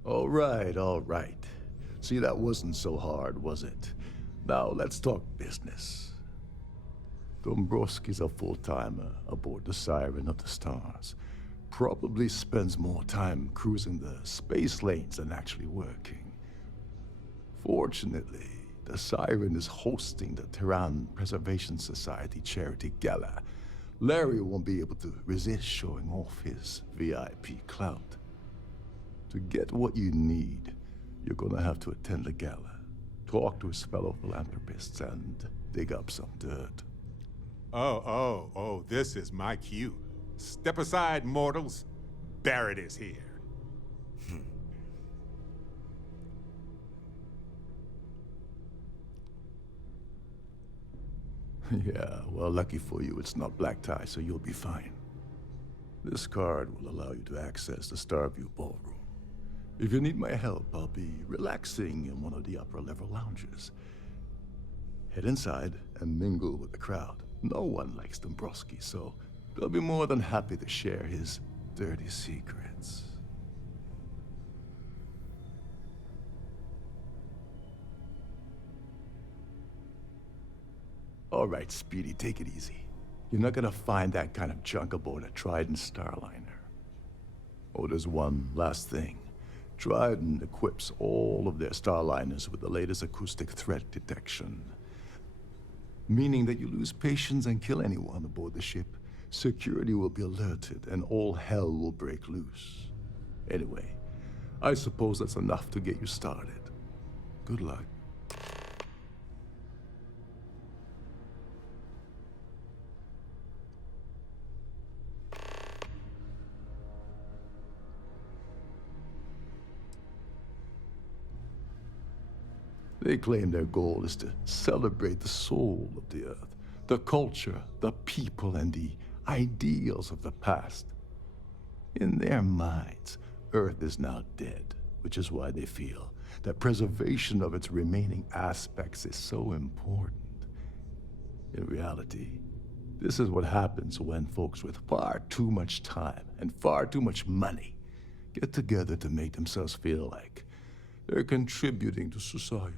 All right, all right. See, that wasn't so hard, was it? Now, let's talk business. Dombrowski's a full-timer aboard the Siren of the Stars. Probably spends more time cruising the space lanes than actually working. Fortunately, the Siren is hosting the Terran Preservation Society charity gala. Larry won't be able to resist showing off his VIP clout. To get what you need, you're gonna have to attend the gala, talk to his fellow philanthropists, and dig up some dirt. Oh, this is my cue. Step aside, mortals. Barrett is here. Yeah, well, lucky for you, it's not black tie, so you'll be fine. This card will allow you to access the Starview Ballroom. If you need my help, I'll be relaxing in one of the upper-level lounges. Head inside and mingle with the crowd. No one likes Dombrowski, so they'll be more than happy to share his dirty secrets. All right, Speedy, take it easy. You're not gonna find that kind of junk aboard a Trident Starliner. Oh, there's one last thing. Trident equips all of their Starliners with the latest acoustic threat detection. Meaning that you lose patience and kill anyone aboard the ship, security will be alerted and all hell will break loose. Anyway, I suppose that's enough to get you started. Good luck. They claim their goal is to celebrate the soul of the Earth, the culture, the people, and the ideals of the past. In their minds, Earth is now dead, which is why they feel that preservation of its remaining aspects is so important. In reality, this is what happens when folks with far too much time and far too much money get together to make themselves feel like they're contributing to society.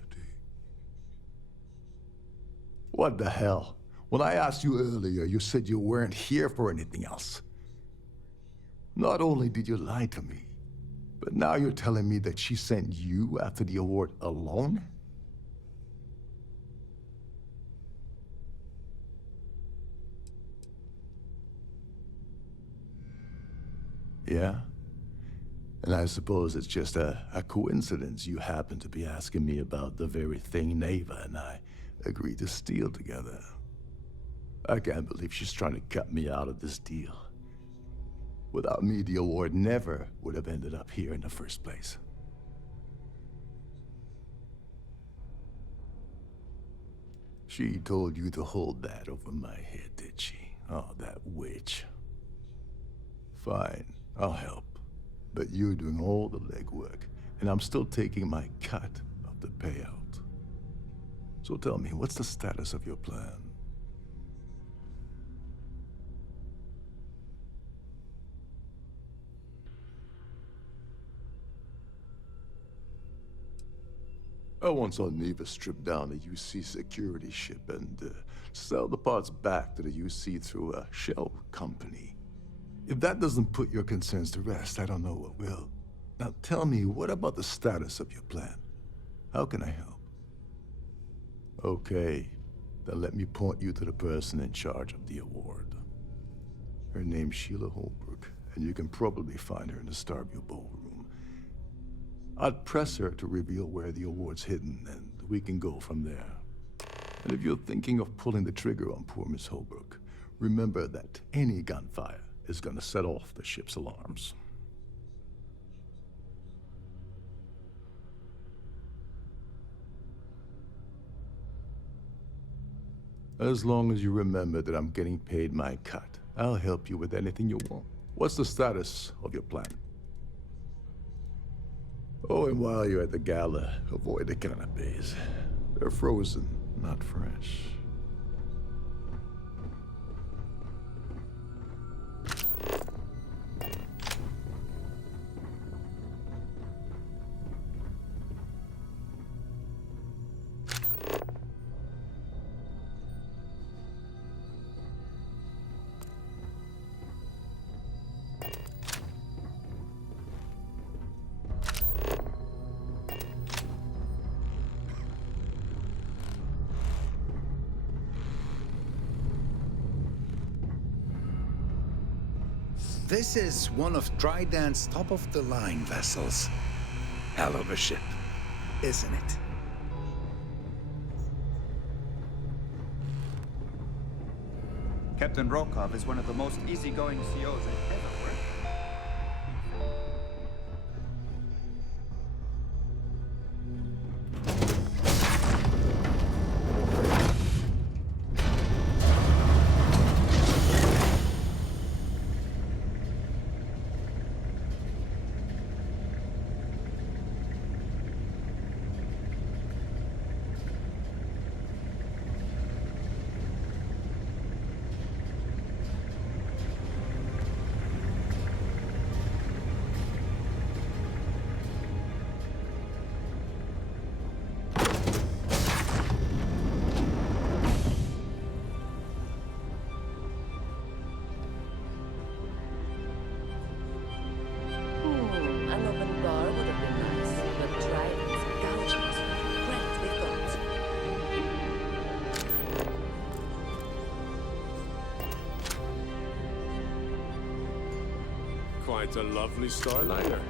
What the hell? When I asked you earlier, you said you weren't here for anything else. Not only did you lie to me, but now you're telling me that she sent you after the award alone? Yeah? And I suppose it's just a coincidence you happen to be asking me about the very thing Neva and I agreed to steal together. I can't believe she's trying to cut me out of this deal. Without me, the award never would have ended up here in the first place. She told you to hold that over my head, did she? Oh, that witch. Fine, I'll help. But you're doing all the legwork, and I'm still taking my cut of the payout. So tell me, what's the status of your plan? I once saw Neva strip down a UC security ship and sell the parts back to the UC through a shell company. If that doesn't put your concerns to rest, I don't know what will. Now tell me, what about the status of your plan? How can I help? Okay, then let me point you to the person in charge of the award. Her name's Sheila Holbrook, and you can probably find her in the Starfield ballroom. I'd press her to reveal where the award's hidden, and we can go from there. And if you're thinking of pulling the trigger on poor Miss Holbrook, remember that any gunfire is gonna set off the ship's alarms. As long as you remember that I'm getting paid my cut, I'll help you with anything you want. What's the status of your plan? Oh, and while you're at the gala, avoid the canapes. They're frozen, not fresh. This is one of Trident's top-of-the-line vessels. Hell of a ship, isn't it? Captain Rokov is one of the most easygoing COs I've ever worked with. An open bar would have been nice, but Trident's gouging us with friends we've got. Quite a lovely starliner.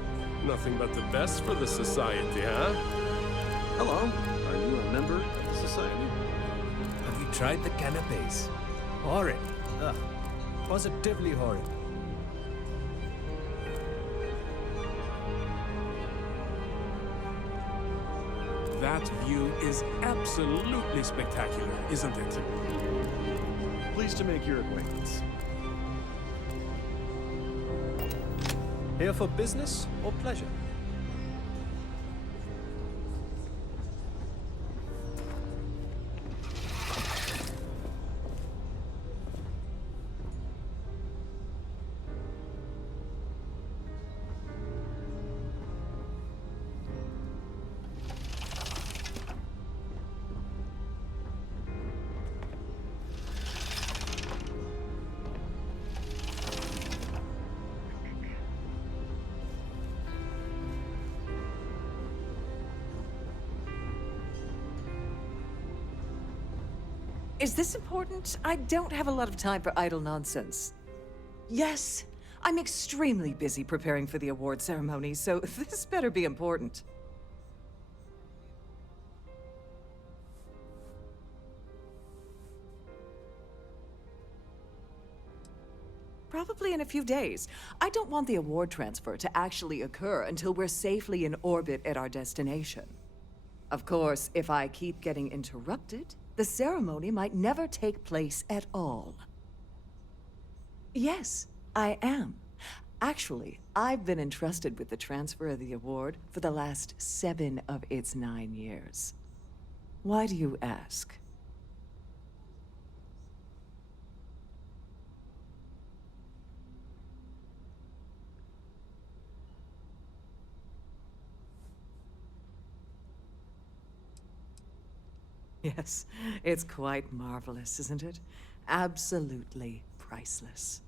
Nothing but the best for the society, huh? Hello. Are you a member of the society? Have you tried the canapes? Horrid. Ugh. Positively horrid. That view is absolutely spectacular, isn't it? Pleased to make your acquaintance. Here for business or pleasure? Is this important? I don't have a lot of time for idle nonsense. Yes, I'm extremely busy preparing for the award ceremony, so this better be important. Probably in a few days. I don't want the award transfer to actually occur until we're safely in orbit at our destination. Of course, if I keep getting interrupted, the ceremony might never take place at all. Yes, I am. Actually, I've been entrusted with the transfer of the award for the last 7 of its 9 years. Why do you ask? Yes, it's quite marvelous, isn't it? Absolutely priceless.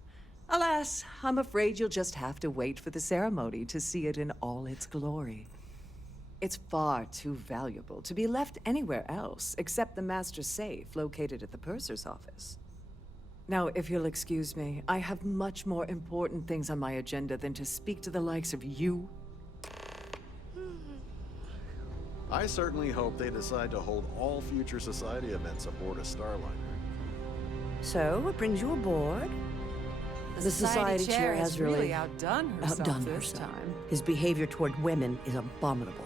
Alas, I'm afraid you'll just have to wait for the ceremony to see it in all its glory. It's far too valuable to be left anywhere else except the master's safe located at the purser's office. Now, if you'll excuse me, I have much more important things on my agenda than to speak to the likes of you. I certainly hope they decide to hold all future Society events aboard a Starliner. So, what brings you aboard? The Society chair has really outdone herself this time. His behavior toward women is abominable.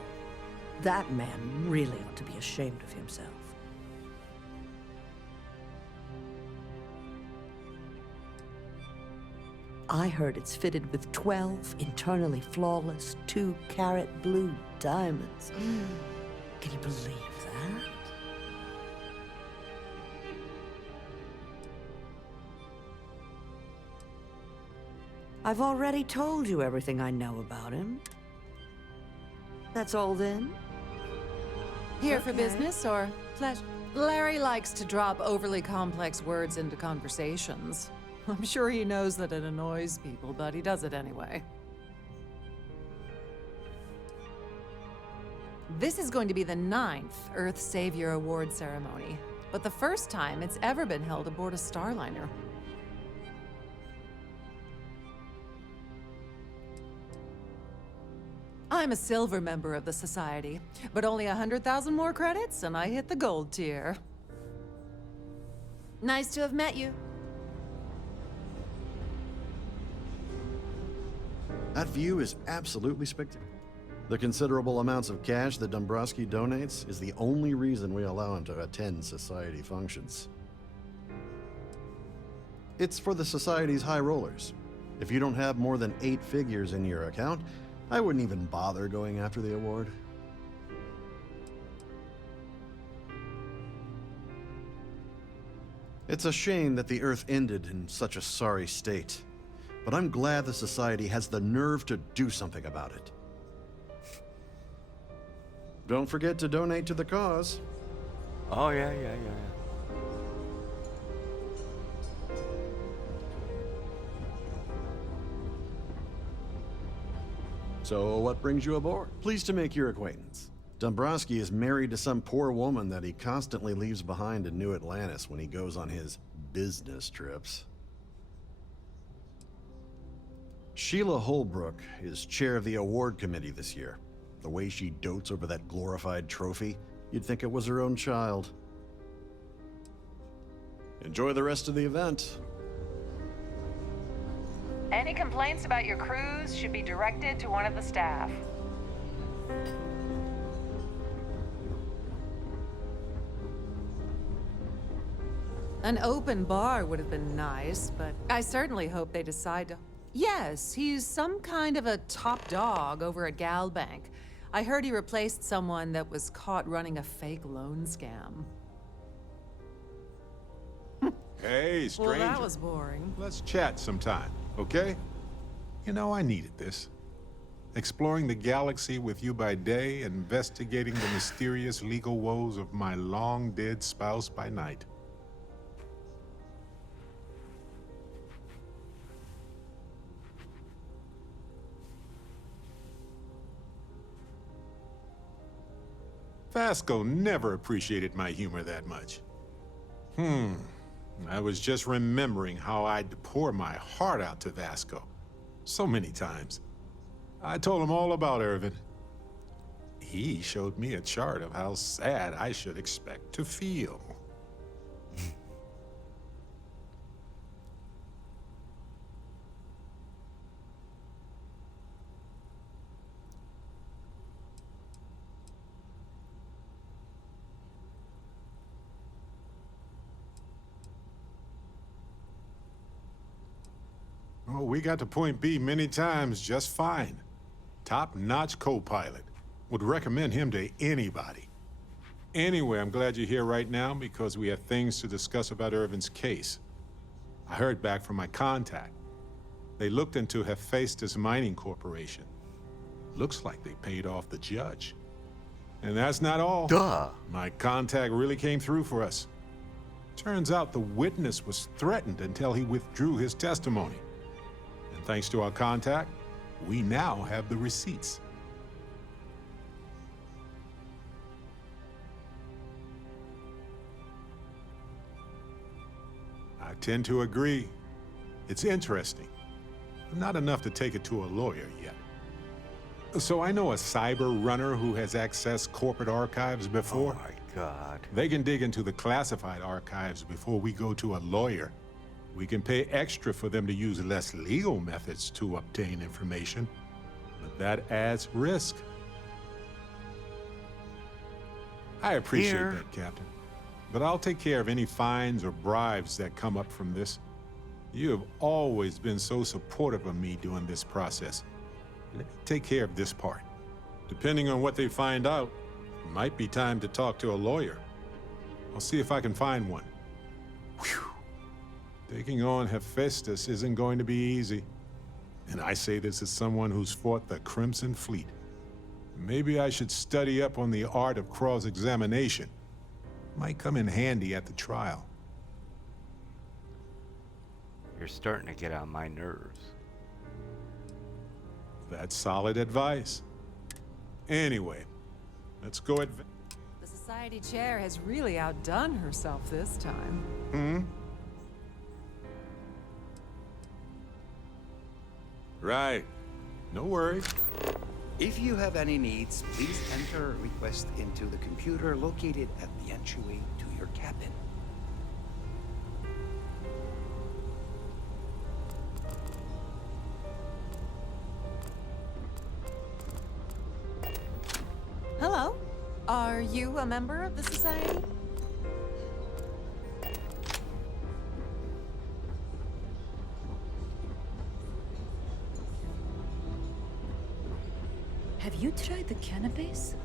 That man really ought to be ashamed of himself. I heard it's fitted with 12 internally flawless 2-carat blue diamonds. Can you believe that? I've already told you everything I know about him. That's all then? Here for business or pleasure? Larry likes to drop overly complex words into conversations. I'm sure he knows that it annoys people, but he does it anyway. This is going to be the 9th Earth Savior Award ceremony, but the first time it's ever been held aboard a Starliner. I'm a silver member of the Society, but only 100,000 more credits and I hit the gold tier. Nice to have met you. That view is absolutely spectacular. The considerable amounts of cash that Dombrowski donates is the only reason we allow him to attend Society functions. It's for the Society's high rollers. If you don't have more than 8 figures in your account, I wouldn't even bother going after the award. It's a shame that the Earth ended in such a sorry state, but I'm glad the Society has the nerve to do something about it. Don't forget to donate to the cause. Oh, yeah. So, what brings you aboard? Pleased to make your acquaintance. Dombrowski is married to some poor woman that he constantly leaves behind in New Atlantis when he goes on his business trips. Sheila Holbrook is chair of the award committee this year. The way she dotes over that glorified trophy, you'd think it was her own child. Enjoy the rest of the event. Any complaints about your cruise should be directed to one of the staff. An open bar would have been nice, but I certainly hope they decide to... Yes, he's some kind of a top dog over at Galbank. I heard he replaced someone that was caught running a fake loan scam. Hey, stranger. Well, that was boring. Let's chat sometime, okay? You know, I needed this. Exploring the galaxy with you by day, investigating the mysterious legal woes of my long-dead spouse by night. Vasco never appreciated my humor that much. I was just remembering how I'd pour my heart out to Vasco. So many times. I told him all about Irvin. He showed me a chart of how sad I should expect to feel. Oh, we got to point B many times just fine. Top-notch co-pilot. Would recommend him to anybody. Anyway, I'm glad you're here right now because we have things to discuss about Irvin's case. I heard back from my contact. They looked into Hephaestus Mining Corporation. Looks like they paid off the judge. And that's not all. Duh. My contact really came through for us. Turns out the witness was threatened until he withdrew his testimony. And thanks to our contact, we now have the receipts. I tend to agree. It's interesting, but not enough to take it to a lawyer yet. So I know a cyber runner who has accessed corporate archives before. Oh my God. They can dig into the classified archives before we go to a lawyer. We can pay extra for them to use less legal methods to obtain information, but that adds risk. I appreciate that, Captain. But I'll take care of any fines or bribes that come up from this. You have always been so supportive of me during this process. Let me take care of this part. Depending on what they find out, it might be time to talk to a lawyer. I'll see if I can find one. Whew. Taking on Hephaestus isn't going to be easy. And I say this as someone who's fought the Crimson Fleet. Maybe I should study up on the art of cross-examination. Might come in handy at the trial. You're starting to get on my nerves. That's solid advice. Anyway, let's go The society chair has really outdone herself this time. Right. No worries. If you have any needs, please enter a request into the computer located at the entryway to your cabin. Hello. Are you a member of the society? Have you tried the cannabis?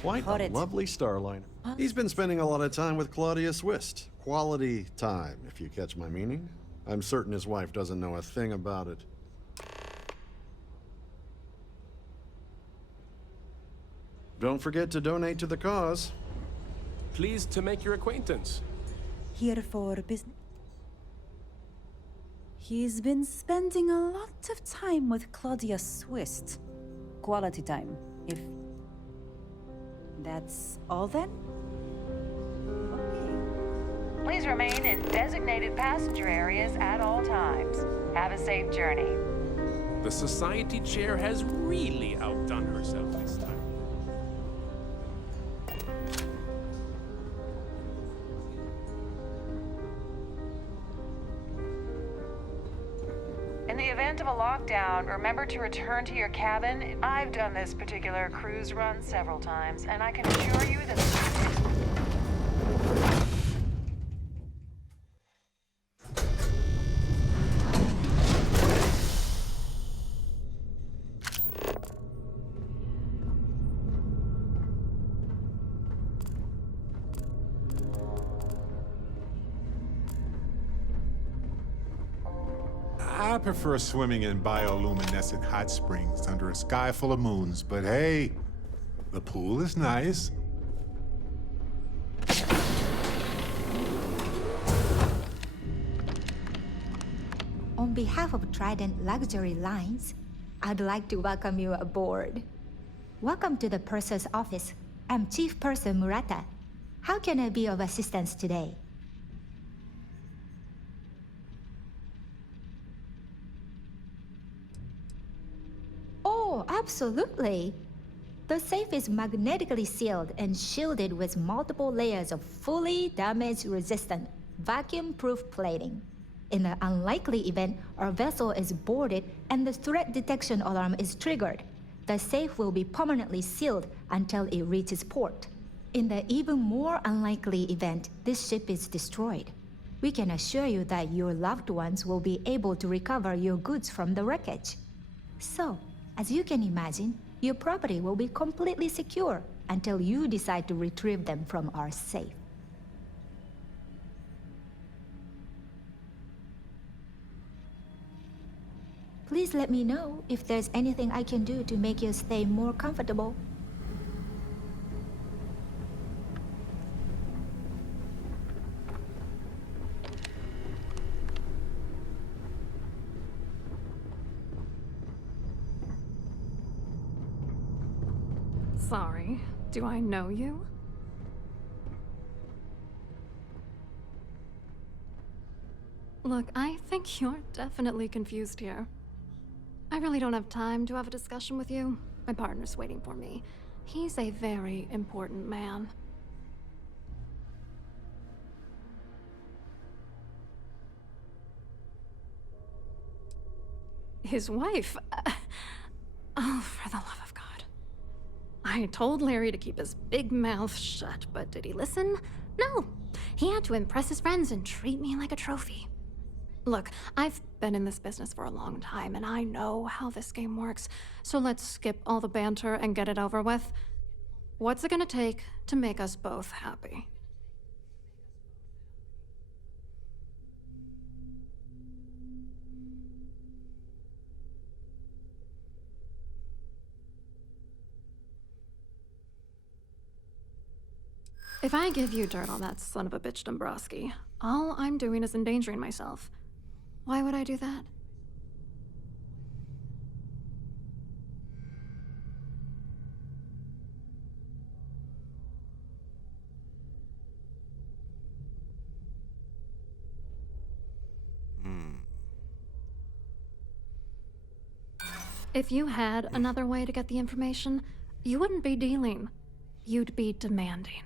Quite Got a it. lovely Starliner. He's been spending a lot of time with Claudia Swist. Quality time, if you catch my meaning. I'm certain his wife doesn't know a thing about it. Don't forget to donate to the cause. Pleased to make your acquaintance. Here for business. He's been spending a lot of time with Claudia Swist. Quality time, if that's all then? Please remain in designated passenger areas at all times. Have a safe journey. The society chair has really outdone herself this time. In the event of a lockdown, remember to return to your cabin. I've done this particular cruise run several times, and I can assure you that I prefer swimming in bioluminescent hot springs under a sky full of moons, but hey, the pool is nice. On behalf of Trident Luxury Lines, I'd like to welcome you aboard. Welcome to the purser's office. I'm Chief Purser Murata. How can I be of assistance today? Oh, absolutely. The safe is magnetically sealed and shielded with multiple layers of fully damage-resistant, vacuum-proof plating. In the unlikely event our vessel is boarded and the threat detection alarm is triggered, the safe will be permanently sealed until it reaches port. In the even more unlikely event this ship is destroyed, we can assure you that your loved ones will be able to recover your goods from the wreckage. So, as you can imagine, your property will be completely secure until you decide to retrieve them from our safe. Please let me know if there's anything I can do to make your stay more comfortable. Sorry, do I know you? Look, I think you're definitely confused here. I really don't have time to have a discussion with you. My partner's waiting for me. He's a very important man. His wife? Oh, for the love of God. I told Larry to keep his big mouth shut, but did he listen? No. He had to impress his friends and treat me like a trophy. Look, I've been in this business for a long time, and I know how this game works, so let's skip all the banter and get it over with. What's it gonna take to make us both happy? If I give you dirt on that son of a bitch Dombrowski, all I'm doing is endangering myself. Why would I do that? If you had another way to get the information, you wouldn't be dealing. You'd be demanding.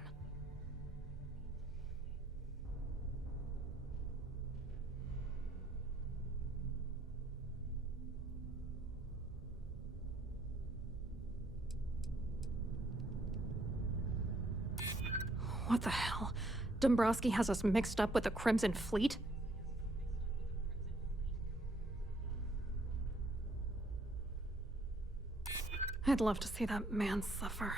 What the hell? Dombrowski has us mixed up with the Crimson Fleet? I'd love to see that man suffer.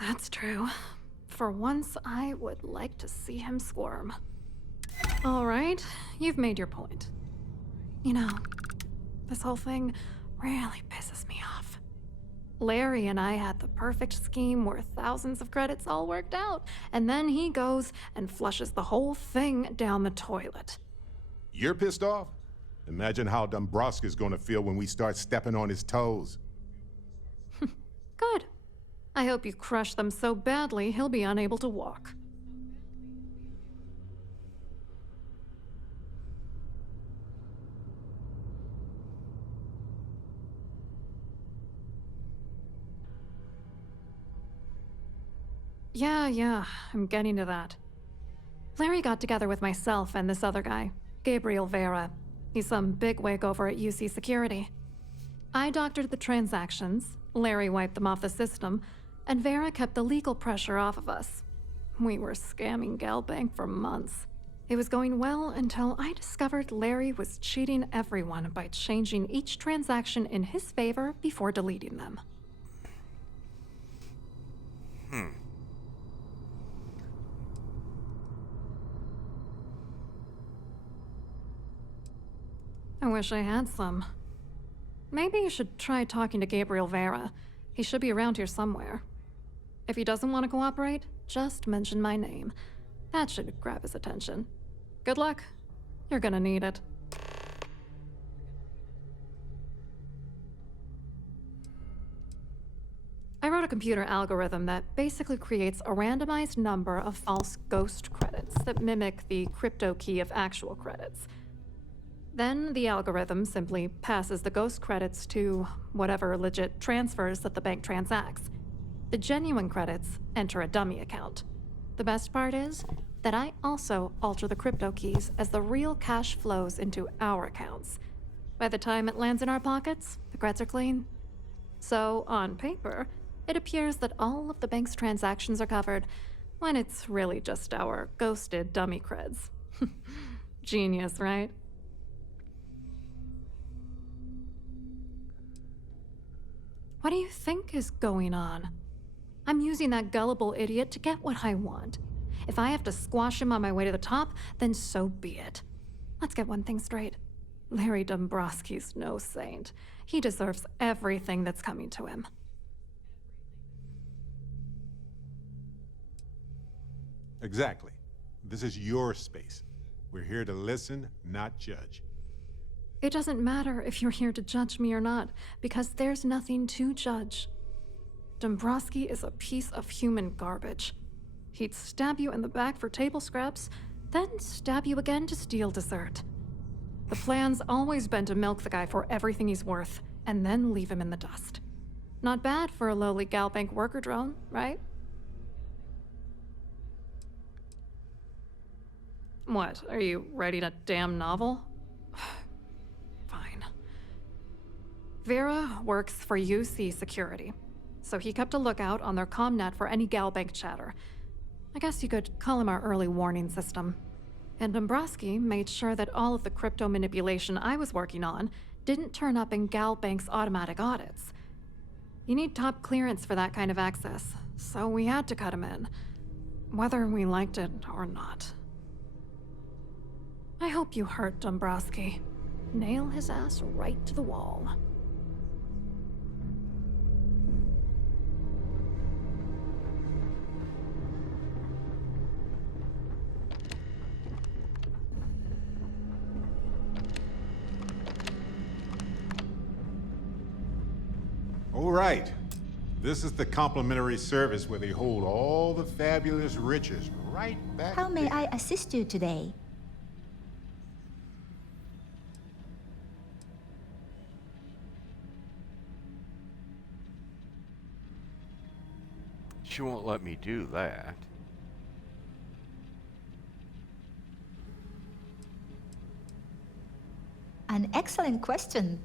That's true. For once, I would like to see him squirm. All right, you've made your point. You know, this whole thing really pisses me off. Larry and I had the perfect scheme where thousands of credits all worked out, and then he goes and flushes the whole thing down the toilet. You're pissed off? Imagine how Dombrowski's gonna feel when we start stepping on his toes. Good. I hope you crush them so badly he'll be unable to walk. Yeah, I'm getting to that. Larry got together with myself and this other guy, Gabriel Vera. He's some bigwig over at UC Security. I doctored the transactions, Larry wiped them off the system, and Vera kept the legal pressure off of us. We were scamming Galbank for months. It was going well until I discovered Larry was cheating everyone by changing each transaction in his favor before deleting them. I wish I had some. Maybe you should try talking to Gabriel Vera. He should be around here somewhere. If he doesn't want to cooperate, just mention my name. That should grab his attention. Good luck. You're gonna need it. I wrote a computer algorithm that basically creates a randomized number of false ghost credits that mimic the crypto key of actual credits. Then the algorithm simply passes the ghost credits to whatever legit transfers that the bank transacts. The genuine credits enter a dummy account. The best part is that I also alter the crypto keys as the real cash flows into our accounts. By the time it lands in our pockets, the creds are clean. So, on paper, it appears that all of the bank's transactions are covered, when it's really just our ghosted dummy creds. Genius, right? What do you think is going on? I'm using that gullible idiot to get what I want. If I have to squash him on my way to the top, then so be it. Let's get one thing straight. Larry Dombrowski's no saint. He deserves everything that's coming to him. Exactly. This is your space. We're here to listen, not judge. It doesn't matter if you're here to judge me or not, because there's nothing to judge. Dombrowski is a piece of human garbage. He'd stab you in the back for table scraps, then stab you again to steal dessert. The plan's always been to milk the guy for everything he's worth, and then leave him in the dust. Not bad for a lowly Galbank worker drone, right? What, are you writing a damn novel? Fine. Vera works for UC Security, so he kept a lookout on their comnet for any Galbank chatter. I guess you could call him our early warning system. And Dombrowski made sure that all of the crypto manipulation I was working on didn't turn up in Galbank's automatic audits. You need top clearance for that kind of access, so we had to cut him in, whether we liked it or not. I hope you hurt Dombrowski. Nail his ass right to the wall. All right. This is the complimentary service where they hold all the fabulous riches right back How may there. I assist you today? She won't let me do that. An excellent question.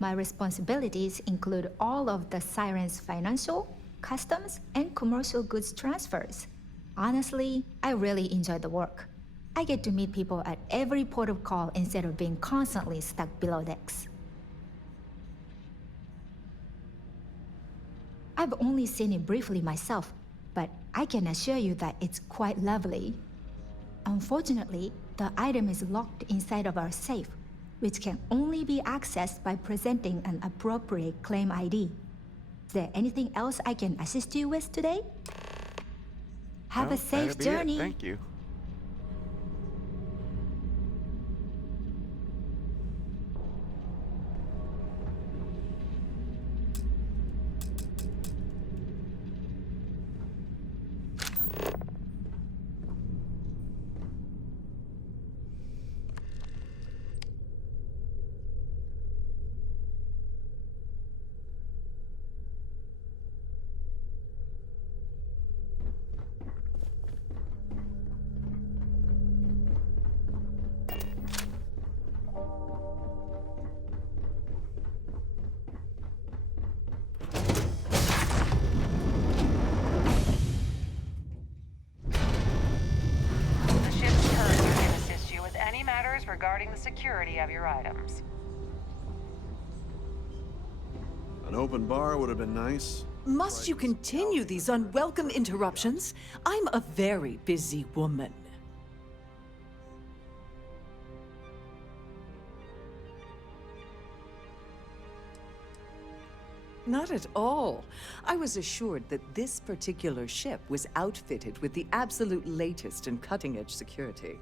My responsibilities include all of the Siren's financial, customs, and commercial goods transfers. Honestly, I really enjoy the work. I get to meet people at every port of call instead of being constantly stuck below decks. I've only seen it briefly myself, but I can assure you that it's quite lovely. Unfortunately, the item is locked inside of our safe, which can only be accessed by presenting an appropriate claim ID. Is there anything else I can assist you with today? Have No, a safe that'll be it. journey. Thank you. The ship's courier can assist you with any matters regarding the security of your items. An open bar would have been nice. Must you continue these unwelcome interruptions? I'm a very busy woman. Not at all. I was assured that this particular ship was outfitted with the absolute latest in cutting-edge security.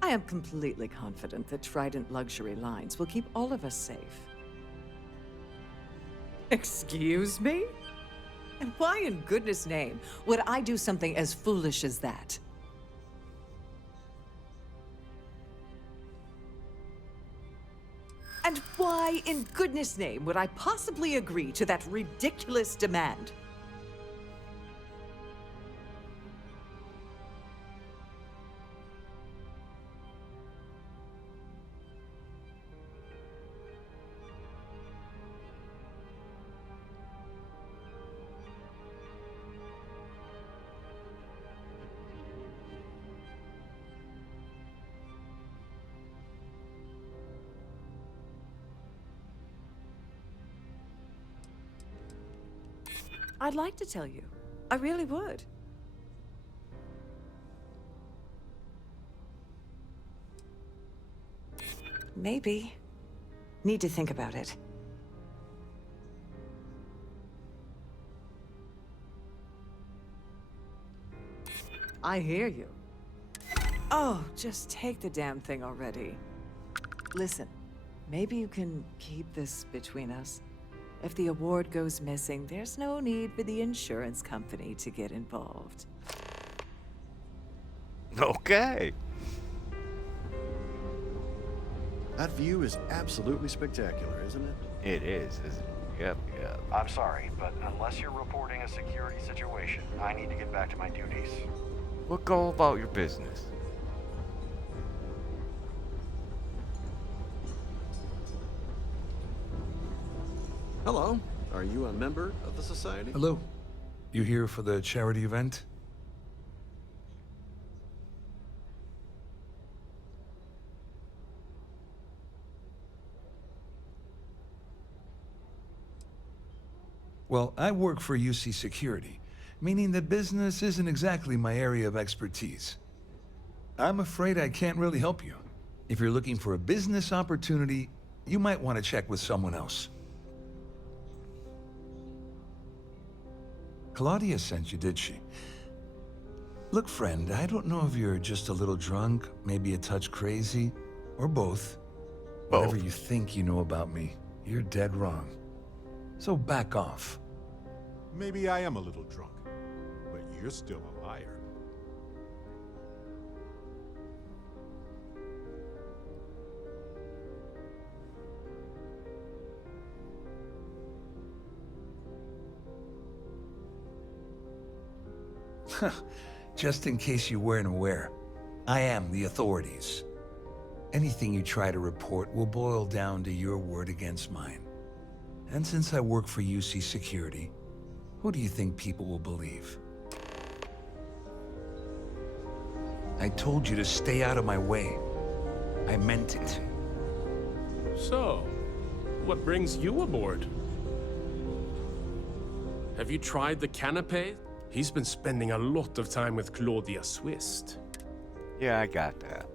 I am completely confident that Trident Luxury Lines will keep all of us safe. Excuse me? And why in goodness name would I do something as foolish as that? And why in goodness name would I possibly agree to that ridiculous demand? I'd like to tell you. I really would. Maybe. Need to think about it. I hear you. Oh, just take the damn thing already. Listen, maybe you can keep this between us. If the award goes missing, there's no need for the insurance company to get involved. Okay. That view is absolutely spectacular, isn't it? It is, isn't it? Yep, yep. I'm sorry, but unless you're reporting a security situation, I need to get back to my duties. Well, go about your business. Hello. Are you a member of the Society? Hello. You here for the charity event? Well, I work for UC Security, meaning that business isn't exactly my area of expertise. I'm afraid I can't really help you. If you're looking for a business opportunity, you might want to check with someone else. Claudia sent you, did she? Look, friend, I don't know if you're just a little drunk, maybe a touch crazy, or both. Whatever you think you know about me, you're dead wrong. So back off. Maybe I am a little drunk, but you're still a liar. Just in case you weren't aware, I am the authorities. Anything you try to report will boil down to your word against mine. And since I work for UC Security, who do you think people will believe? I told you to stay out of my way. I meant it. So, what brings you aboard? Have you tried the canapé? He's been spending a lot of time with Claudia Swist. Yeah, I got that.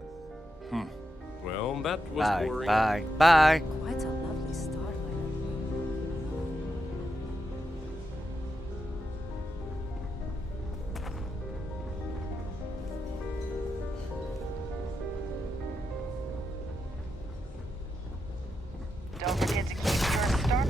Well, that was Bye, boring. bye, bye. Quite a lovely Starfield. Don't forget to keep your start.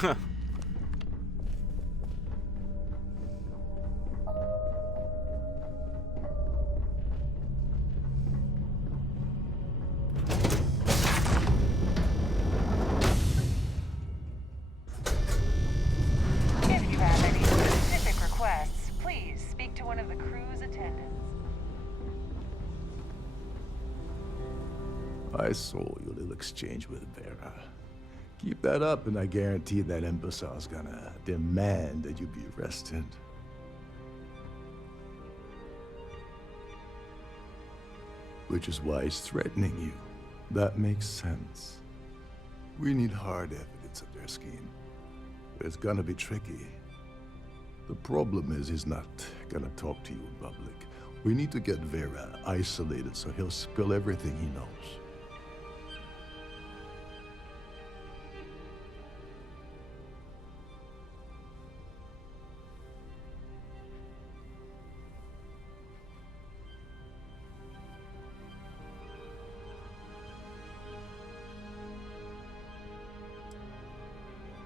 Huh. If you have any specific requests, please speak to one of the crew's attendants. I saw your little exchange with Vera. Keep that up, and I guarantee that imbecile's gonna demand that you be arrested. Which is why he's threatening you. That makes sense. We need hard evidence of their scheme. It's gonna be tricky. The problem is he's not gonna talk to you in public. We need to get Vera isolated so he'll spill everything he knows.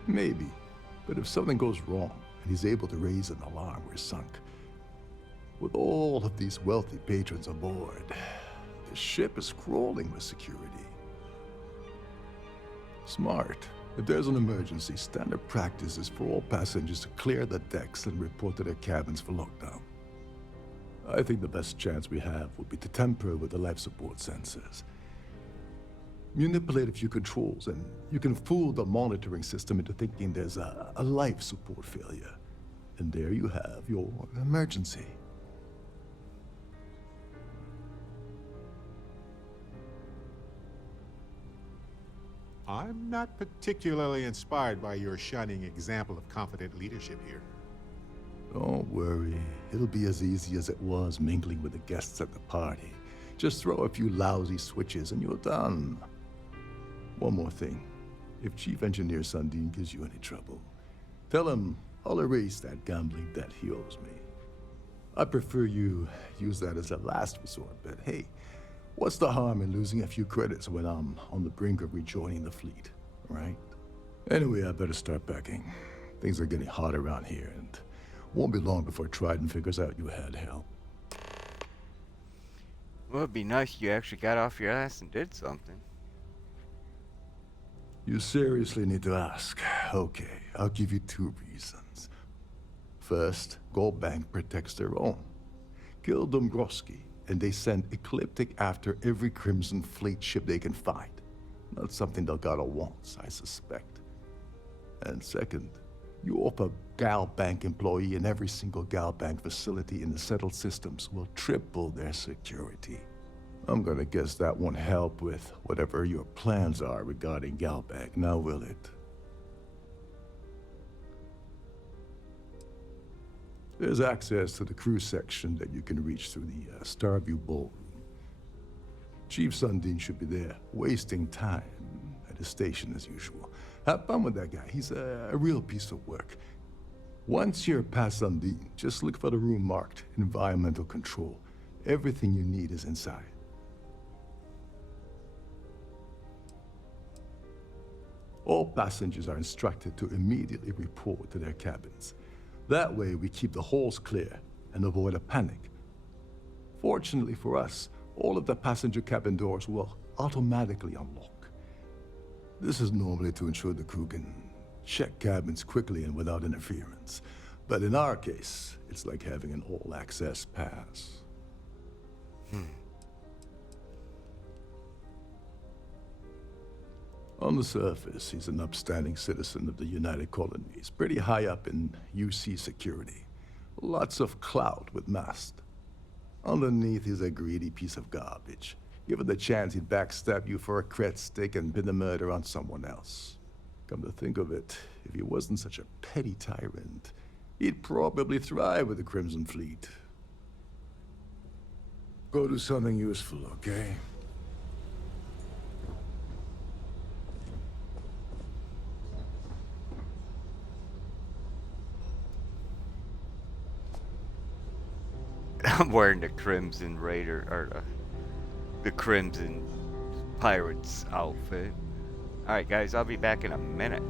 Maybe. But if something goes wrong and he's able to raise an alarm, we're sunk. With all of these wealthy patrons aboard, the ship is crawling with security. Smart. If there's an emergency, standard practice is for all passengers to clear the decks and report to their cabins for lockdown. I think the best chance we have would be to tamper with the life support sensors. Manipulate a few controls, and you can fool the monitoring system into thinking there's a life support failure. And there you have your emergency. I'm not particularly inspired by your shining example of confident leadership here. Don't worry. It'll be as easy as it was mingling with the guests at the party. Just throw a few lousy switches and you're done. One more thing. If Chief Engineer Sundin gives you any trouble, tell him I'll erase that gambling debt he owes me. I prefer you use that as a last resort, but hey, what's the harm in losing a few credits when I'm on the brink of rejoining the fleet, right? Anyway, I better start packing. Things are getting hot around here, and won't be long before Trident figures out you had help. Well, it'd be nice if you actually got off your ass and did something. You seriously need to ask. Okay, I'll give you 2 reasons. First, Gold Bank protects their own. Kill Dombrowski, and they send Ecliptic after every Crimson Fleet ship they can find. Not something Delgado wants, I suspect. And second, you offer Gal Bank employee in every single Gal Bank facility in the settled systems will triple their security. I'm gonna guess that won't help with whatever your plans are regarding Gal Bank, now will it? There's access to the crew section that you can reach through the Starview Ballroom. Chief Sundin should be there, wasting time at his station as usual. Have fun with that guy, he's a real piece of work. Once you're past Sundin, just look for the room marked Environmental Control. Everything you need is inside. All passengers are instructed to immediately report to their cabins. That way, we keep the halls clear and avoid a panic. Fortunately for us, all of the passenger cabin doors will automatically unlock. This is normally to ensure the crew can check cabins quickly and without interference. But in our case, it's like having an all-access pass. On the surface, he's an upstanding citizen of the United Colonies, pretty high up in UC security. Lots of clout with mast. Underneath, he's a greedy piece of garbage. Given the chance, he'd backstab you for a cred stick and pin the murder on someone else. Come to think of it, if he wasn't such a petty tyrant, he'd probably thrive with the Crimson Fleet. Go do something useful, okay? I'm wearing the Crimson Raider, or the Crimson Pirates outfit. Alright guys, I'll be back in a minute.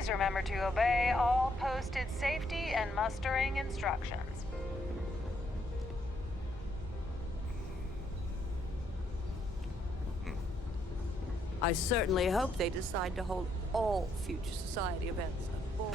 Please remember to obey all posted safety and mustering instructions. I certainly hope they decide to hold all future society events aboard.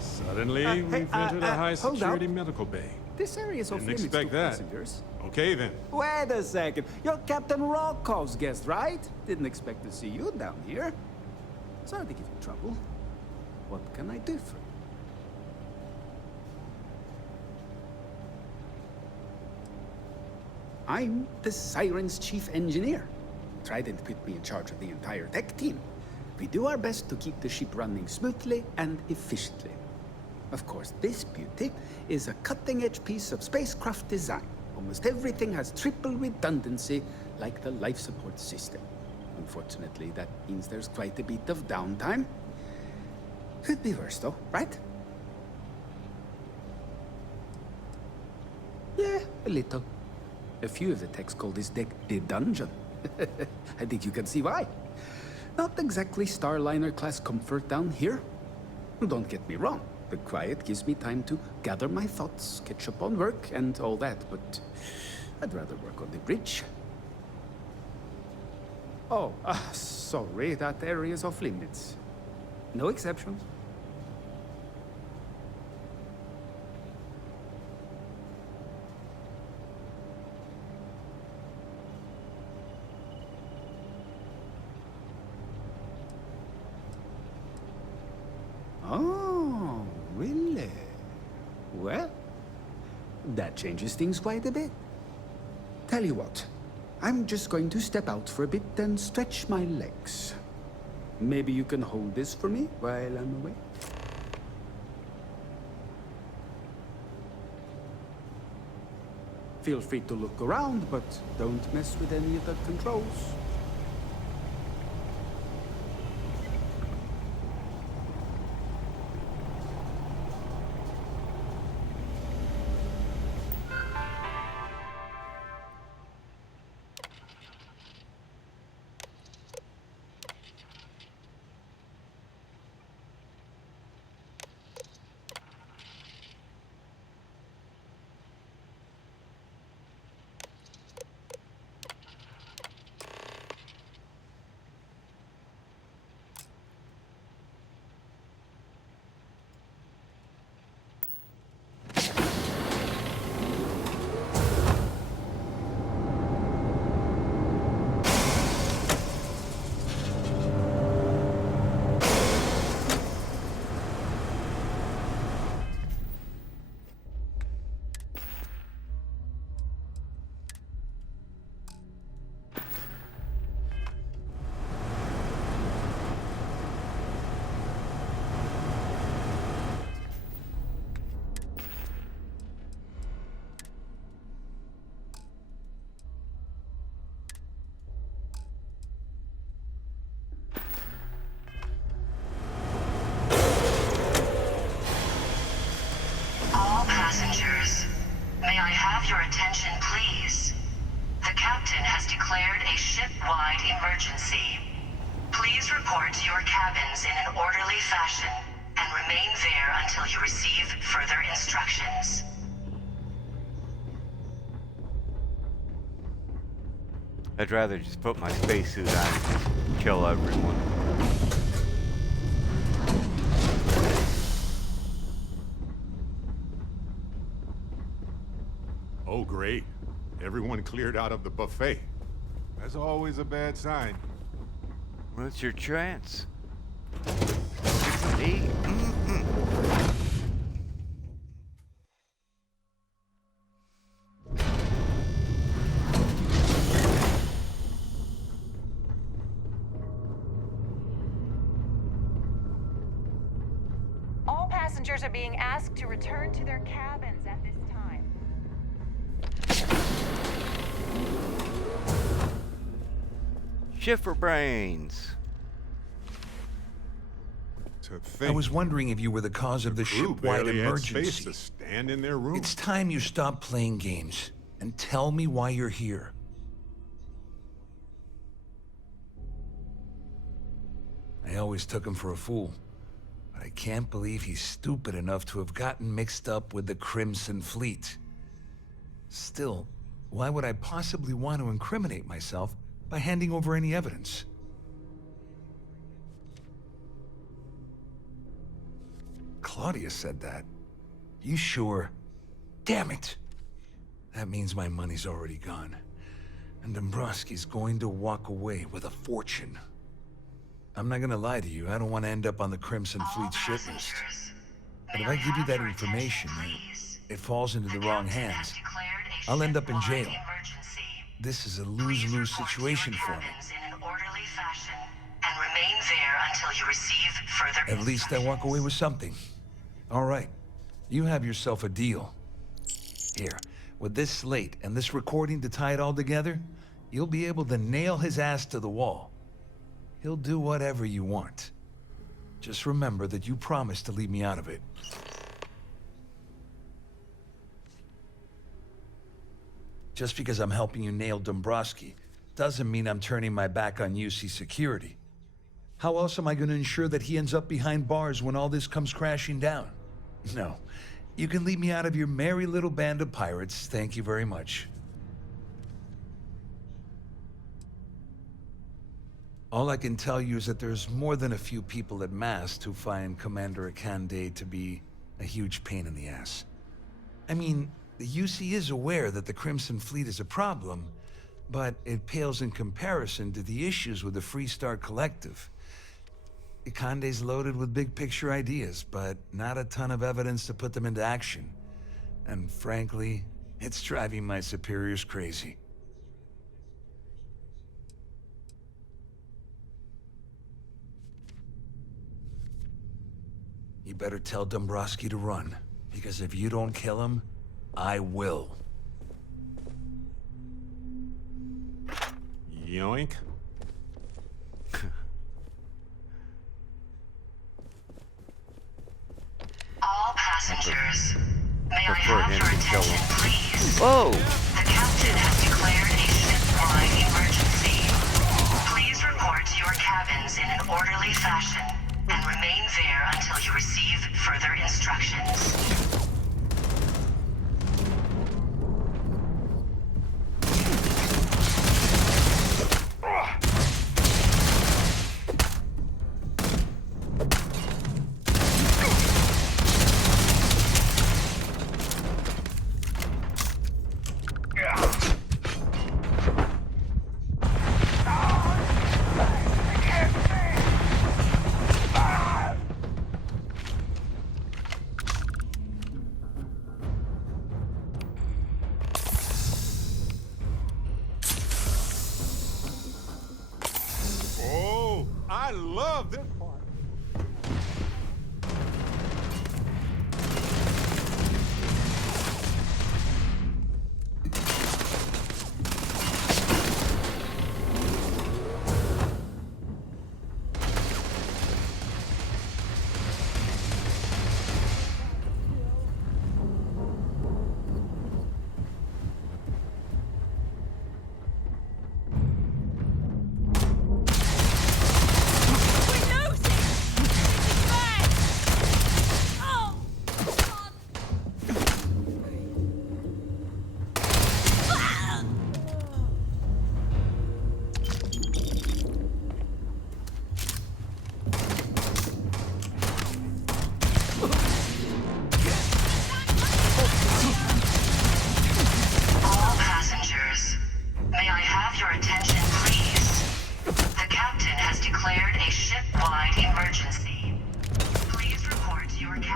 Suddenly, we've entered a high-security medical bay. This area is off Didn't limits expect to that. passengers. Okay, then. Wait a second. You're Captain Rocco's guest, right? Didn't expect to see you down here. Sorry to give you trouble. What can I do for you? I'm the Siren's chief engineer. Trident put me in charge of the entire tech team. We do our best to keep the ship running smoothly and efficiently. Of course, this beauty is a cutting-edge piece of spacecraft design. Almost everything has triple redundancy, like the life support system. Unfortunately, that means there's quite a bit of downtime. Could be worse, though, right? Yeah, a little. A few of the techs call this deck the dungeon. I think you can see why. Not exactly Starliner-class comfort down here. Don't get me wrong. The quiet gives me time to gather my thoughts, catch up on work, and all that, but I'd rather work on the bridge. Oh, sorry, that area is off limits. No exceptions. Oh, really? Well, that changes things quite a bit. Tell you what, I'm just going to step out for a bit and stretch my legs. Maybe you can hold this for me while I'm away? Feel free to look around, but don't mess with any of the controls. All passengers, may I have your attention, please? The captain has declared a ship-wide emergency. Please report to your cabins in an orderly fashion and remain there until you receive further instructions. I'd rather just put my spacesuit on and just kill everyone. Oh, great. Everyone cleared out of the buffet. That's always a bad sign. What's your chance? Me? passengers are being asked to return to their cabins at this time. Schiffer brains. I was wondering if you were the cause of the ship-wide barely had space emergency. to stand in their room. It's time you stop playing games and tell me why you're here. I always took him for a fool, but I can't believe he's stupid enough to have gotten mixed up with the Crimson Fleet. Still, why would I possibly want to incriminate myself by handing over any evidence? Claudia said that. You sure? Damn it! That means my money's already gone. And Dombrowski's going to walk away with a fortune. I'm not gonna lie to you, I don't want to end up on the Crimson Fleet ship list. But if I give you that information, it falls into the wrong hands. I'll end up in jail. This is a lose-lose situation for me. In an orderly fashion and remain there until you receive further At least I walk away with something. All right, you have yourself a deal. Here, with this slate and this recording to tie it all together, you'll be able to nail his ass to the wall. He'll do whatever you want. Just remember that you promised to leave me out of it. Just because I'm helping you nail Dombrowski doesn't mean I'm turning my back on UC security. How else am I going to ensure that he ends up behind bars when all this comes crashing down? No. You can leave me out of your merry little band of pirates, thank you very much. All I can tell you is that there's more than a few people at Mast who find Commander Akande to be a huge pain in the ass. I mean, the UC is aware that the Crimson Fleet is a problem, but it pales in comparison to the issues with the Freestar Collective. Akande's loaded with big-picture ideas, but not a ton of evidence to put them into action. And frankly, it's driving my superiors crazy. You better tell Dombrowski to run, because if you don't kill him, I will. Yoink. All passengers, may I have your attention, please? Whoa! The captain has declared a ship-wide emergency. Please report to your cabins in an orderly fashion and remain there until you receive further instructions. I love this part.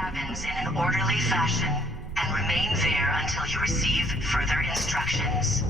cabins in an orderly fashion and remain there until you receive further instructions.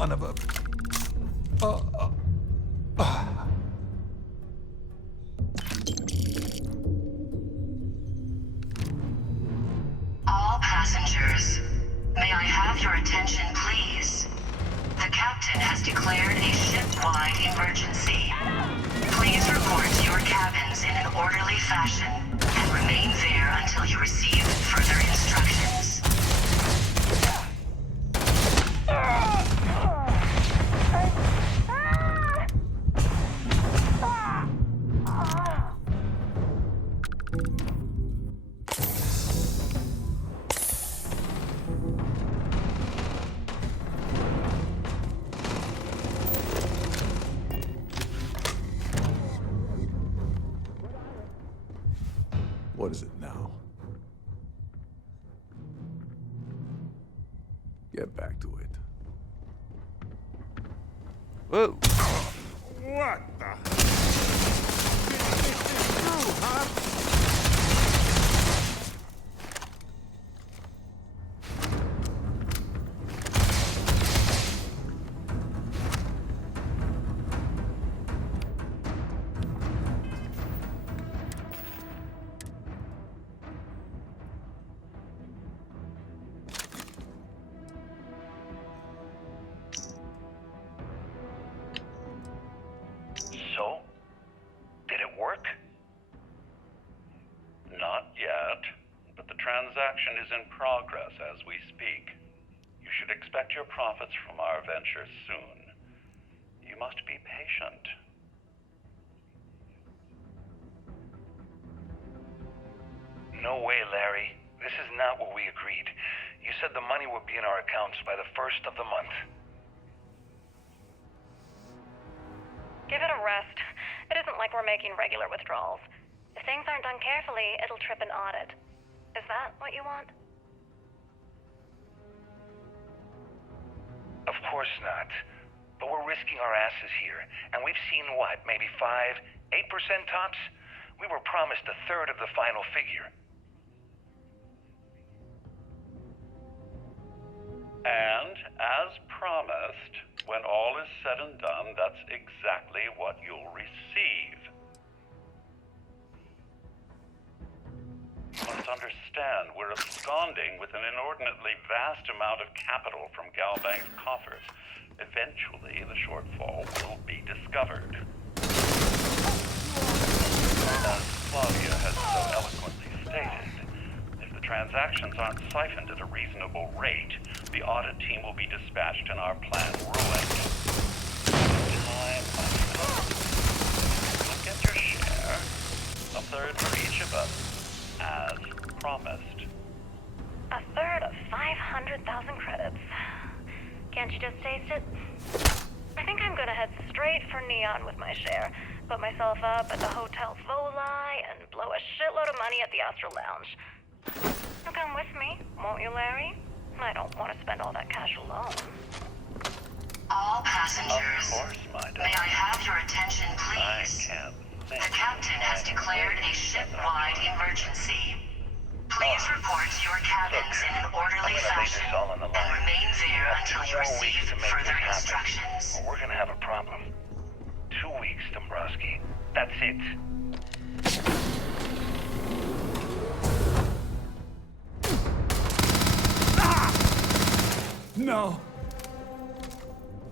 son of a... All passengers, may I have your attention, please? The captain has declared a ship-wide emergency. Please report to your cabins in an orderly fashion and remain there until you receive further instructions. What is it now? Get back to it. Whoa. What the? No, huh? So? Did it work? Not yet, but the transaction is in progress as we speak. You should expect your profits from our venture soon. You must be patient. No way, Larry. This is not what we agreed. You said the money would be in our accounts by the 1st of the month. Give it a rest. It isn't like we're making regular withdrawals. If things aren't done carefully, it'll trip an audit. Is that what you want? Of course not. But we're risking our asses here. And we've seen what, maybe 5, 8% tops? We were promised a third of the final figure. And, as promised, when all is said and done, that's exactly what you'll receive. You must understand, we're absconding with an inordinately vast amount of capital from Galbank's coffers. Eventually, the shortfall will be discovered. As Claudia has so eloquently stated, if the transactions aren't siphoned at a reasonable rate, the audit team will be dispatched and our plan ruined. Time, my friend. You'll get your share. A third for each of us, as promised. A third of 500,000 credits. Can't you just taste it? I think I'm gonna head straight for Neon with my share, put myself up at the Hotel Voli, and blow a shitload of money at the Astral Lounge. You'll come with me, won't you, Larry? I don't want to spend all that cash alone. All passengers, Of course, my may I have your attention, I please? can't The think. captain has declared a ship-wide emergency. Please report to your cabins in an orderly fashion and remain there until you receive further instructions. Or we're gonna have a problem. 2 weeks, Dombrowski. That's it. No!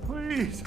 Please!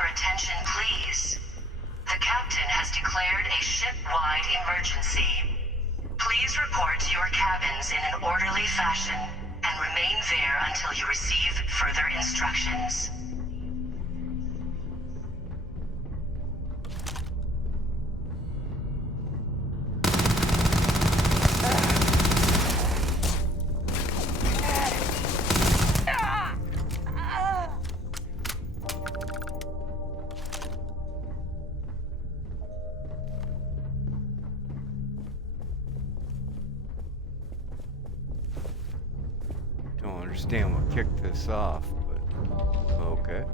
your attention, please? The captain has declared a ship-wide emergency. Please report to your cabins in an orderly fashion and remain there until you receive further instructions. Don't understand what kicked this off, but okay.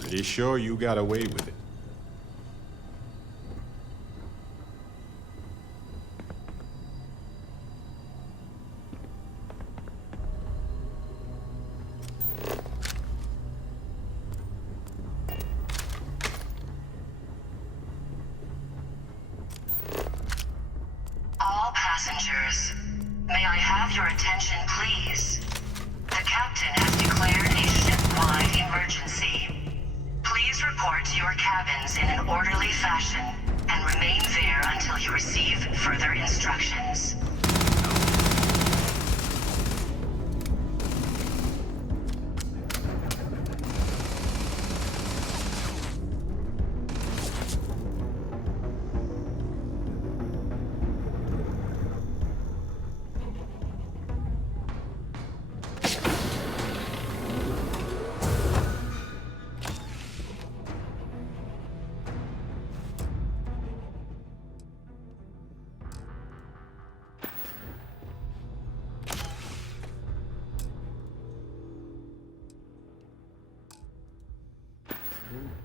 Pretty sure you got away with it. All passengers, may I have your attention, please? The captain has declared a ship-wide emergency. Please report to your cabins in an orderly fashion and remain there until you receive further instructions.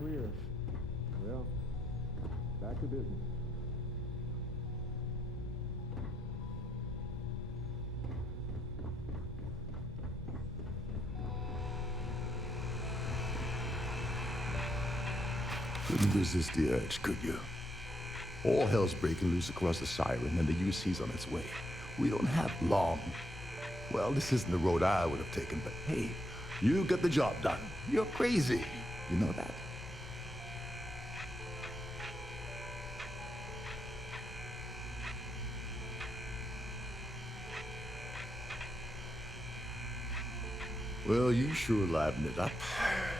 Clear. Well, back to business. Couldn't resist the urge, could you? All hell's breaking loose across the Siren, and the UC's on its way. We don't have long. Well, this isn't the road I would have taken, but hey, you got the job done. You're crazy. You know that? Well, you sure liven it up.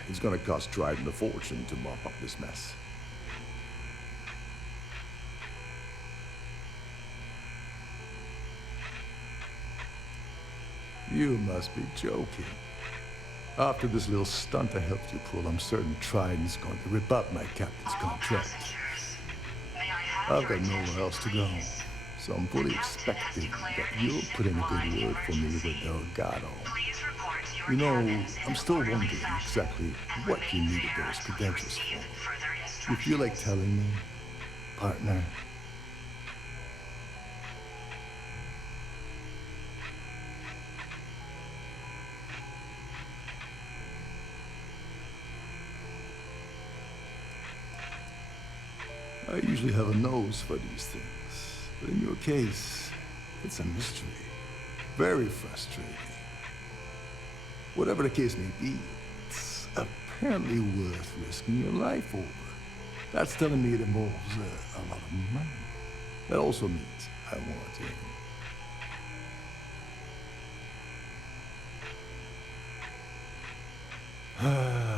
It's gonna cost Trident a fortune to mop up this mess. You must be joking. After this little stunt I helped you pull, I'm certain Trident's going to rip up my captain's contract. I've got nowhere else to go, so I'm fully expecting that you'll put in a good word for me with Delgado. You know, I'm still wondering exactly what you needed those credentials for. You feel like telling me, partner? I usually have a nose for these things, but in your case, it's a mystery. Very frustrating. Whatever the case may be, it's apparently worth risking your life over. That's telling me it involves a lot of money. That also means I want in.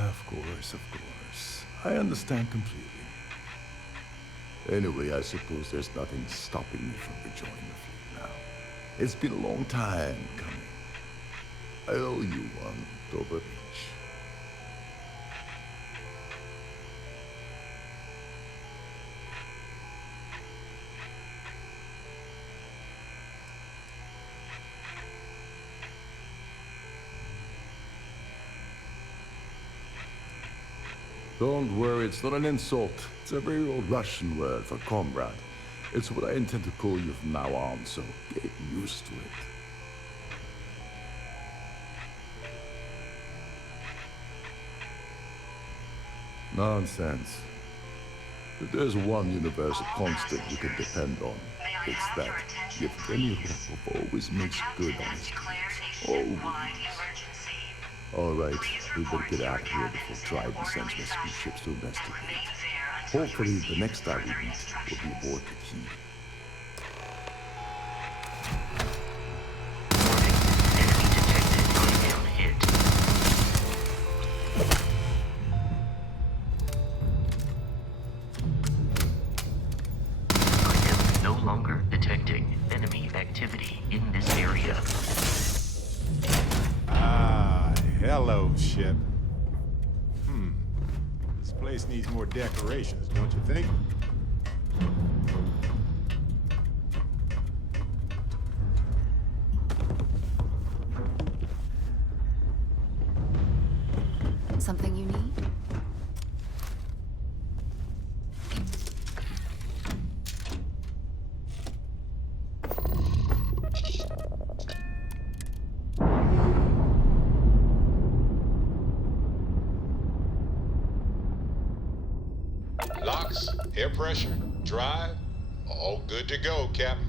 Of course. I understand completely. Anyway, I suppose there's nothing stopping me from rejoining the fleet now. It's been a long time coming. I owe you one, Dover Beach. Don't worry, it's not an insult. It's a very old Russian word for comrade. It's what I intend to call you from now on, so get used to it. Nonsense. If there's one universal constant you can depend on, it's that Yevgeny Rokov always makes good on his promise. Always. Alright, we better get out of here before Trident sends rescue ships to investigate. Hopefully, the next time we meet, we'll be aboard the Key. No longer detecting enemy activity in this area. Ah, hello, ship. This place needs more decorations, don't you think? Something you need? Locks, air pressure, drive, all good to go, Captain.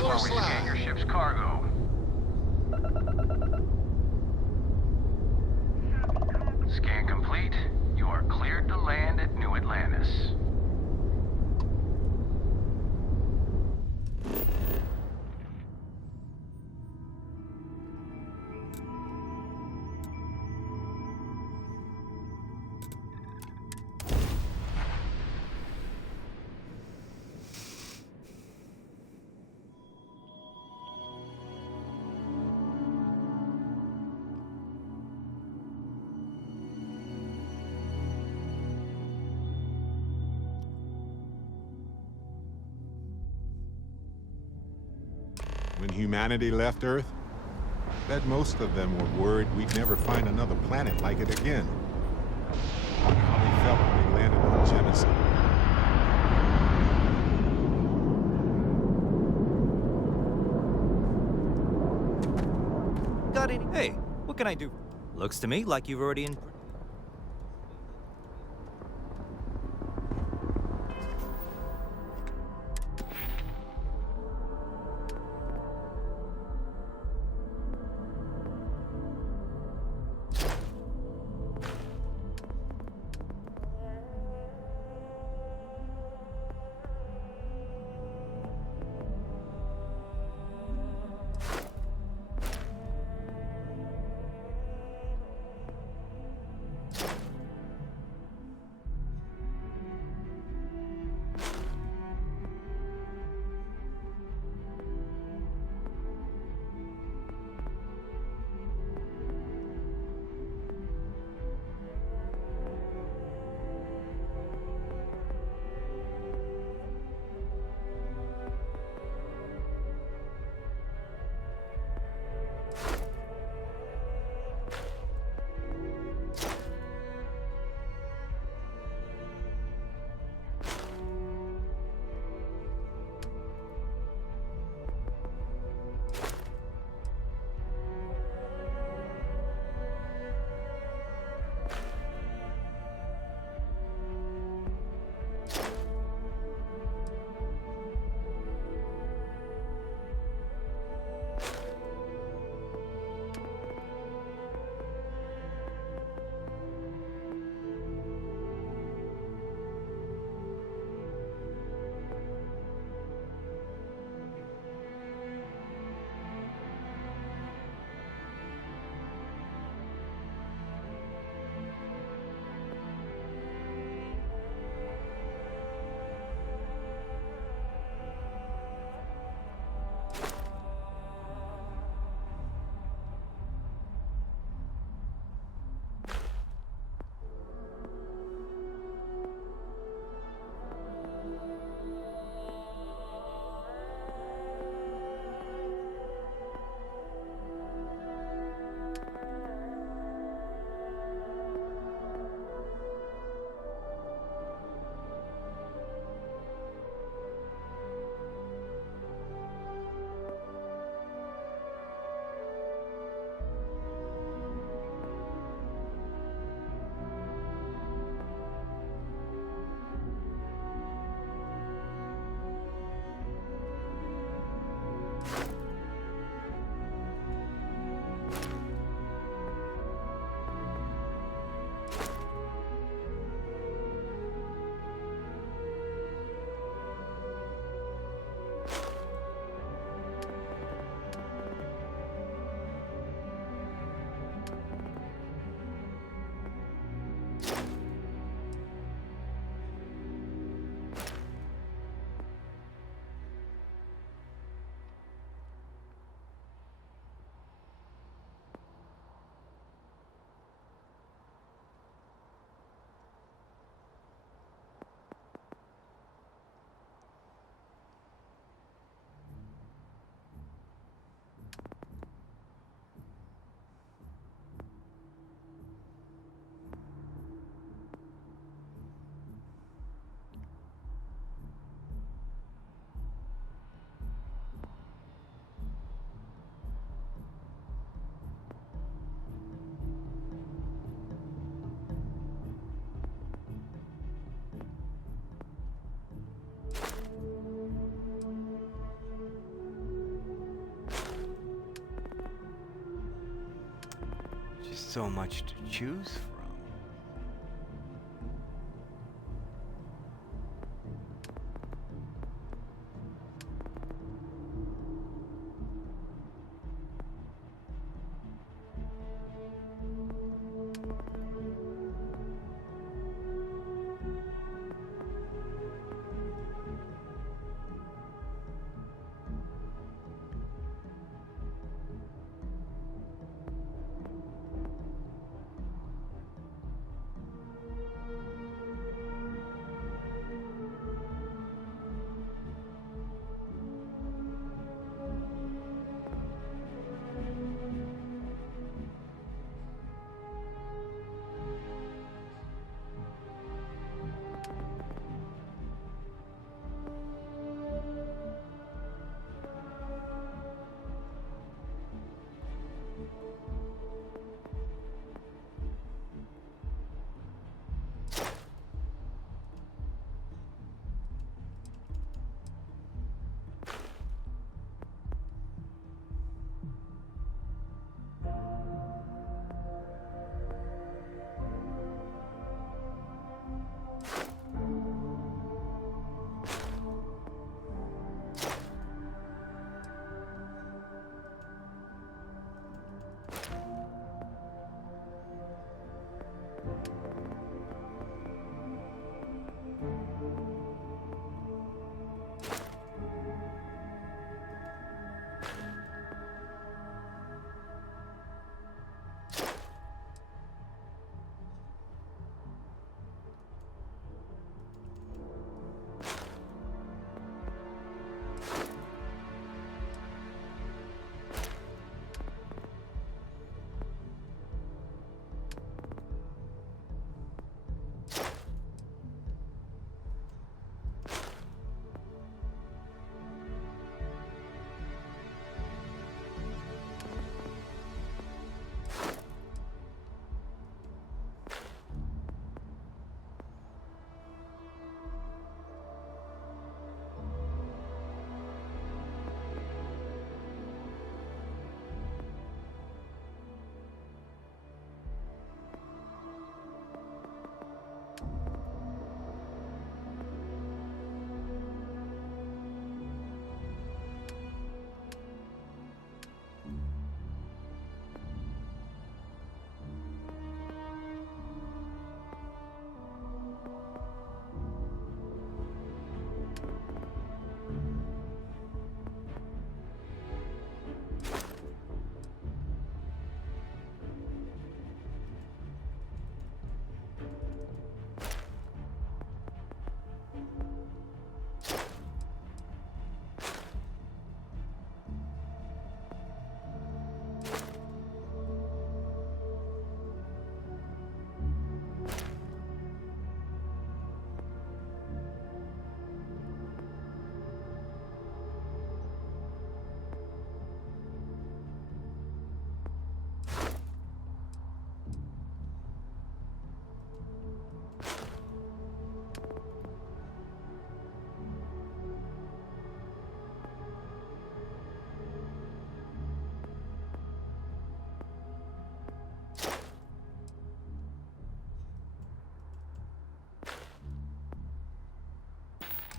Stellar while we scan your ship's cargo. Scan complete. You are cleared to land at New Atlantis. When humanity left Earth, I bet most of them were worried we'd never find another planet like it again. I wonder how they felt when they landed on Genesis. Got any? Hey, what can I do? Looks to me like you've already so much to choose from.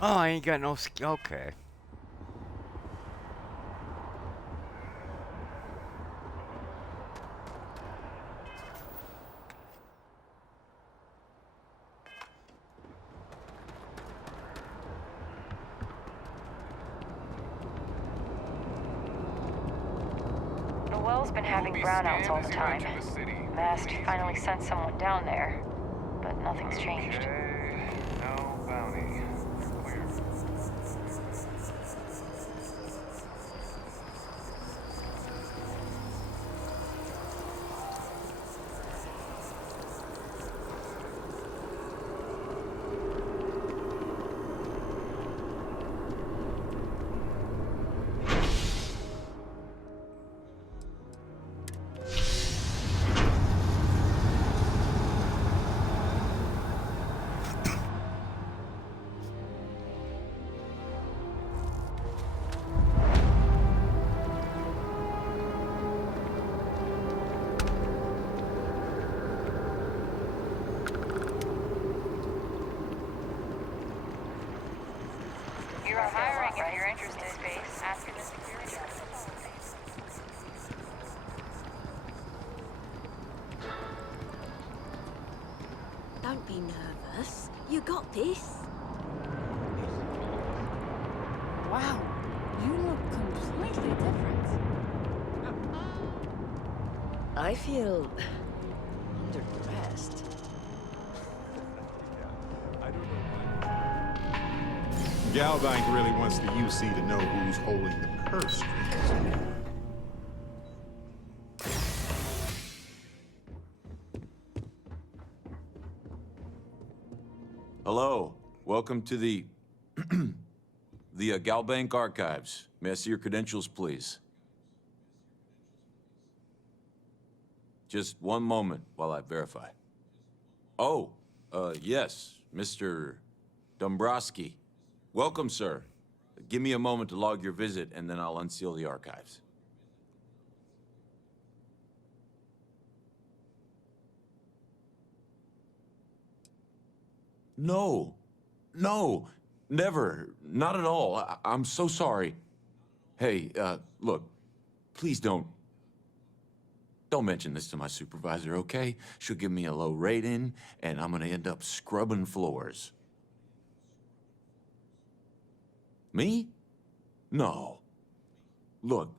Oh, I ain't got no okay. The well's been having brownouts all the time. Mast finally sent someone down there, but nothing's changed. No bounty. Clear. We are hiring if you're interested. Space. Ask in the security office. Don't be nervous. You got this. Wow, you look completely different. I feel underdressed. Galbank really wants the UC to know who's holding the purse strings. Hello. Welcome to the Galbank Archives. May I see your credentials, please? Just one moment while I verify. Oh, yes, Mr. Dombrowski. Welcome, sir. Give me a moment to log your visit, and then I'll unseal the archives. No. No. Never. Not at all. I'm so sorry. Hey, look, please don't mention this to my supervisor, okay? She'll give me a low rating, and I'm gonna end up scrubbing floors. Me? No. Look,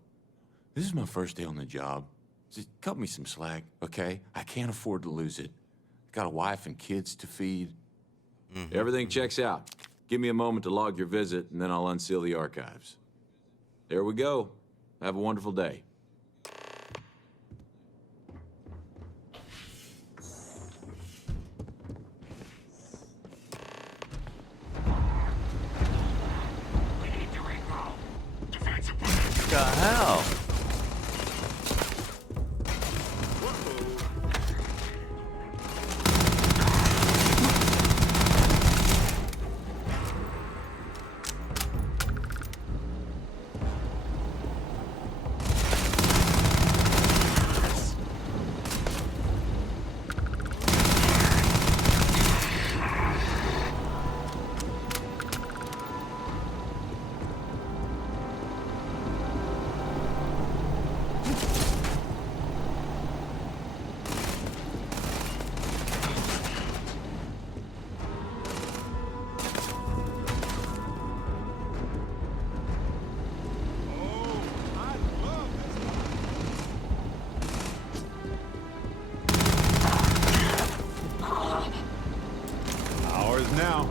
this is my first day on the job. Just cut me some slack, okay? I can't afford to lose it. Got a wife and kids to feed. Everything checks out. Give me a moment to log your visit, and then I'll unseal the archives. There we go. Have a wonderful day. What the hell? Ours now.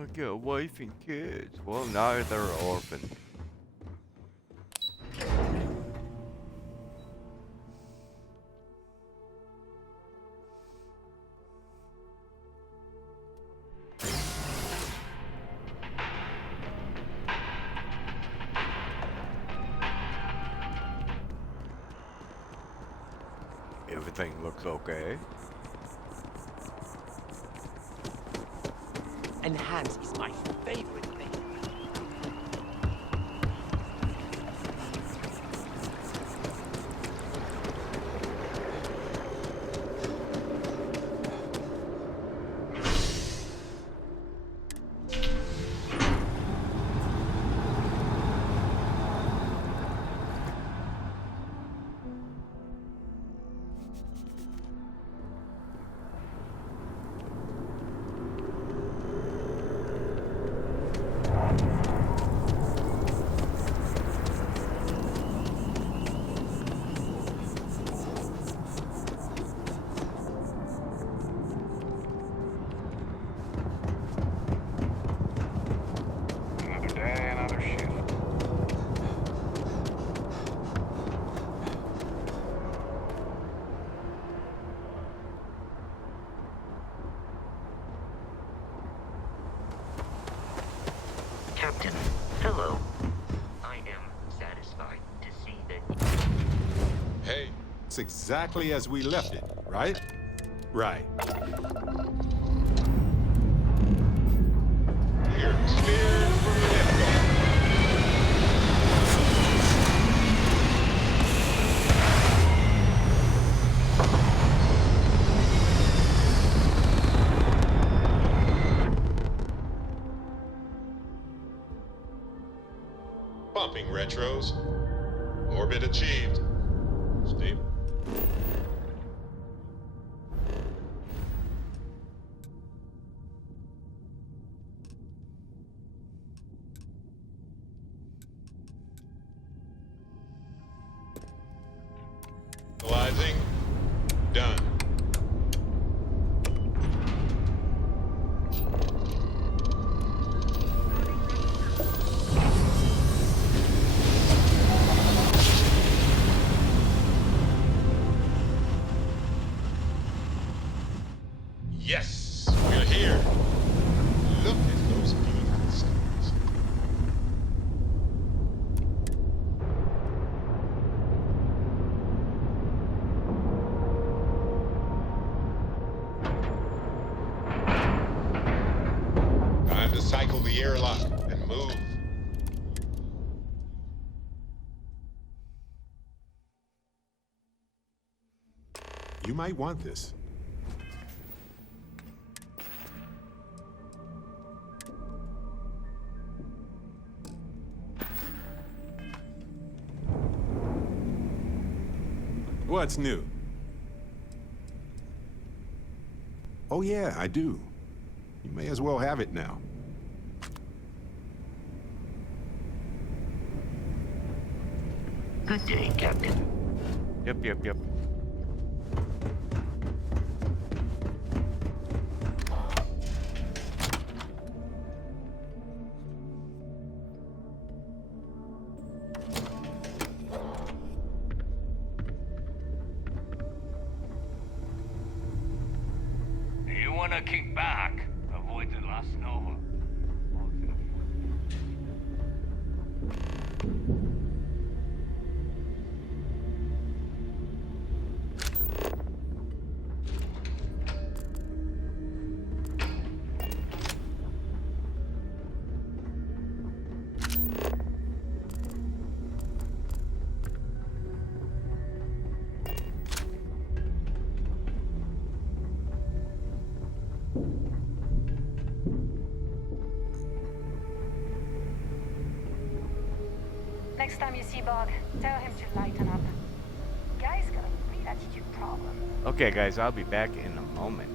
I get a wife and kids. Well, now they're orphaned. Everything looks okay. Enhance is my favorite thing. Another day, another shift. Captain, hello. I am satisfied to see that. Hey, It's exactly as we left it, right? Right. you're cleared from the get-go. Pumping retros. Orbit achieved. Steve? Equalizing. Done. Yes, we're here. Look at those beautiful stars. Time to cycle the airlock and move. You might want this. What's new? Oh yeah, I do. You may as well have it now. Good day, Captain. Yep. You wanna kick back? Avoid the last Nova. Next time you see Bog, tell him to lighten up. Guy's got a real attitude problem. Okay, guys, I'll be back in a moment.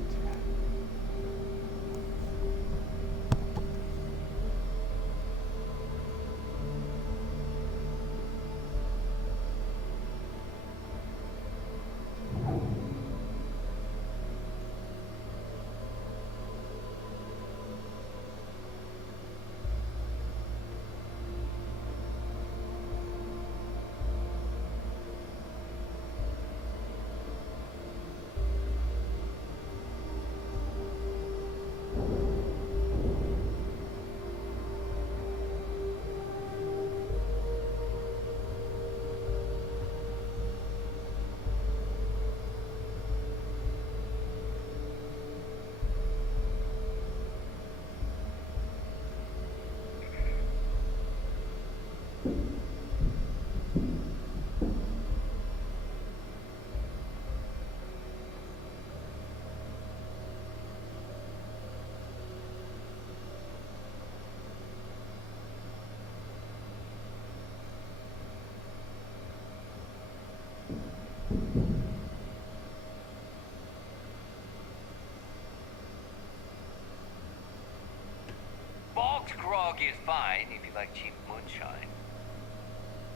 Bog's grog is fine if you like cheap moonshine.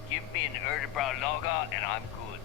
Give me an Erdebrow lager and I'm good.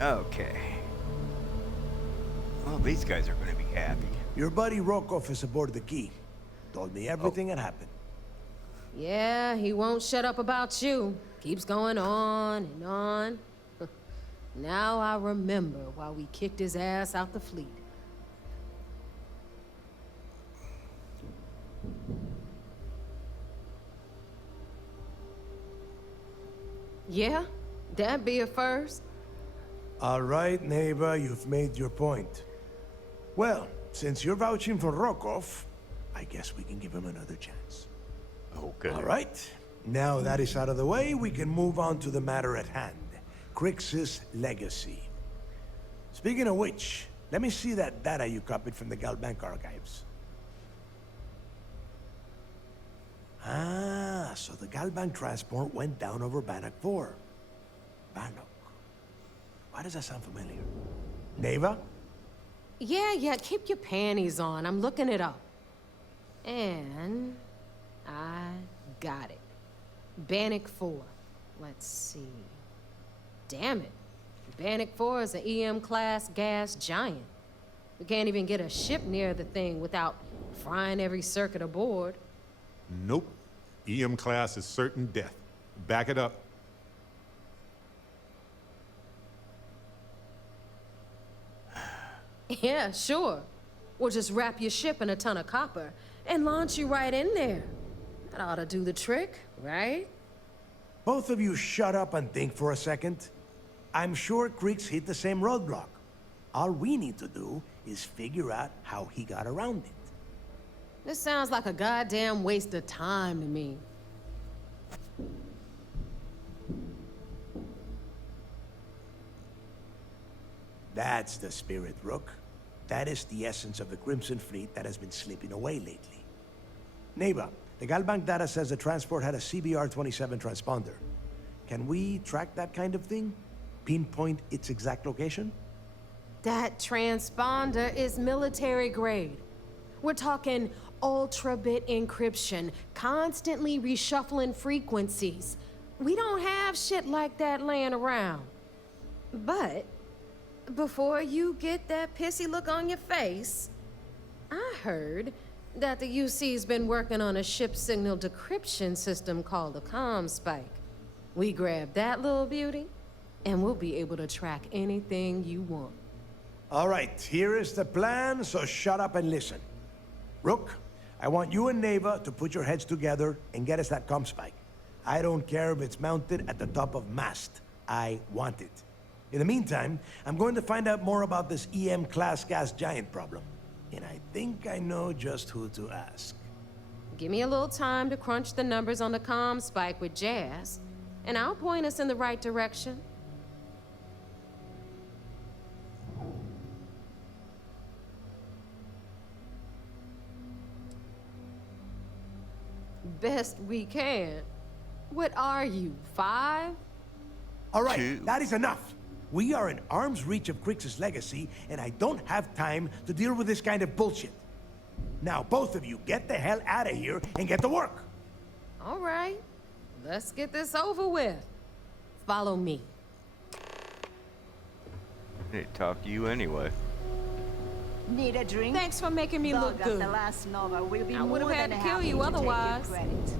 Okay. Well, these guys are going to be happy. Your buddy Rokov is aboard the Key. Told me everything that happened. Yeah, he won't shut up about you. Keeps going on and on. Now I remember why we kicked his ass out the fleet. Yeah, that'd be a first. All right, neighbor, you've made your point. Well, since you're vouching for Rokov, I guess we can give him another chance. Okay. All right. Now that is out of the way, we can move on to the matter at hand. Crix's legacy. Speaking of which, let me see that data you copied from the Galbank archives. Ah, so the Galbank transport went down over Bannock 4. Bannock. Why does that sound familiar? Neva? Yeah, keep your panties on. I'm looking it up. And I got it. Bannock 4. Let's see. Damn it. Bannock 4 is an EM-class gas giant. We can't even get a ship near the thing without frying every circuit aboard. Nope. EM class is certain death. Back it up. Yeah, sure. We'll just wrap your ship in a ton of copper and launch you right in there. That ought to do the trick, right? Both of you shut up and think for a second. I'm sure Creeks hit the same roadblock. All we need to do is figure out how he got around it. This sounds like a goddamn waste of time to me. That's the spirit, Rook. That is the essence of the Crimson Fleet that has been slipping away lately. Neighbor, the Galbank data says the transport had a CBR-27 transponder. Can we track that kind of thing? Pinpoint its exact location? That transponder is military grade. We're talking ultra-bit encryption, constantly reshuffling frequencies. We don't have shit like that laying around. But before you get that pissy look on your face, I heard that the UC's been working on a ship signal decryption system called the ComSpike. We grab that little beauty, and we'll be able to track anything you want. All right, here is the plan, so shut up and listen. Rook, I want you and Neva to put your heads together and get us that ComSpike. I don't care if it's mounted at the top of mast. I want it. In the meantime, I'm going to find out more about this EM-class gas giant problem. And I think I know just who to ask. Give me a little time to crunch the numbers on the ComSpike with Jazz, and I'll point us in the right direction. Best we can. What are you, 5? All right, that is enough. We are in arm's reach of Crix's legacy, and I don't have time to deal with this kind of bullshit. Now, both of you, get the hell out of here and get to work. All right, let's get this over with. Follow me. I need to talk to you anyway. Need a drink? Thanks for making me look good. The last Nova will be I more would have had than to kill happy you to take your otherwise. credit.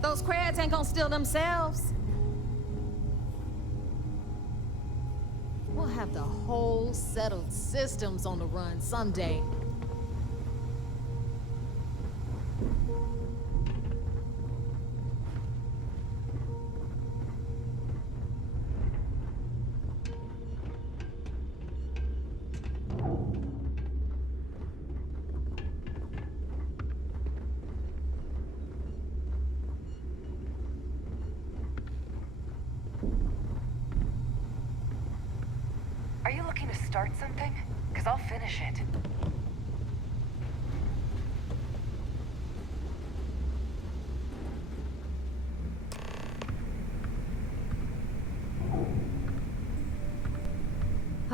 Those crabs ain't gonna steal themselves. We'll have the whole settled systems on the run someday. Are you looking to start something? Because I'll finish it.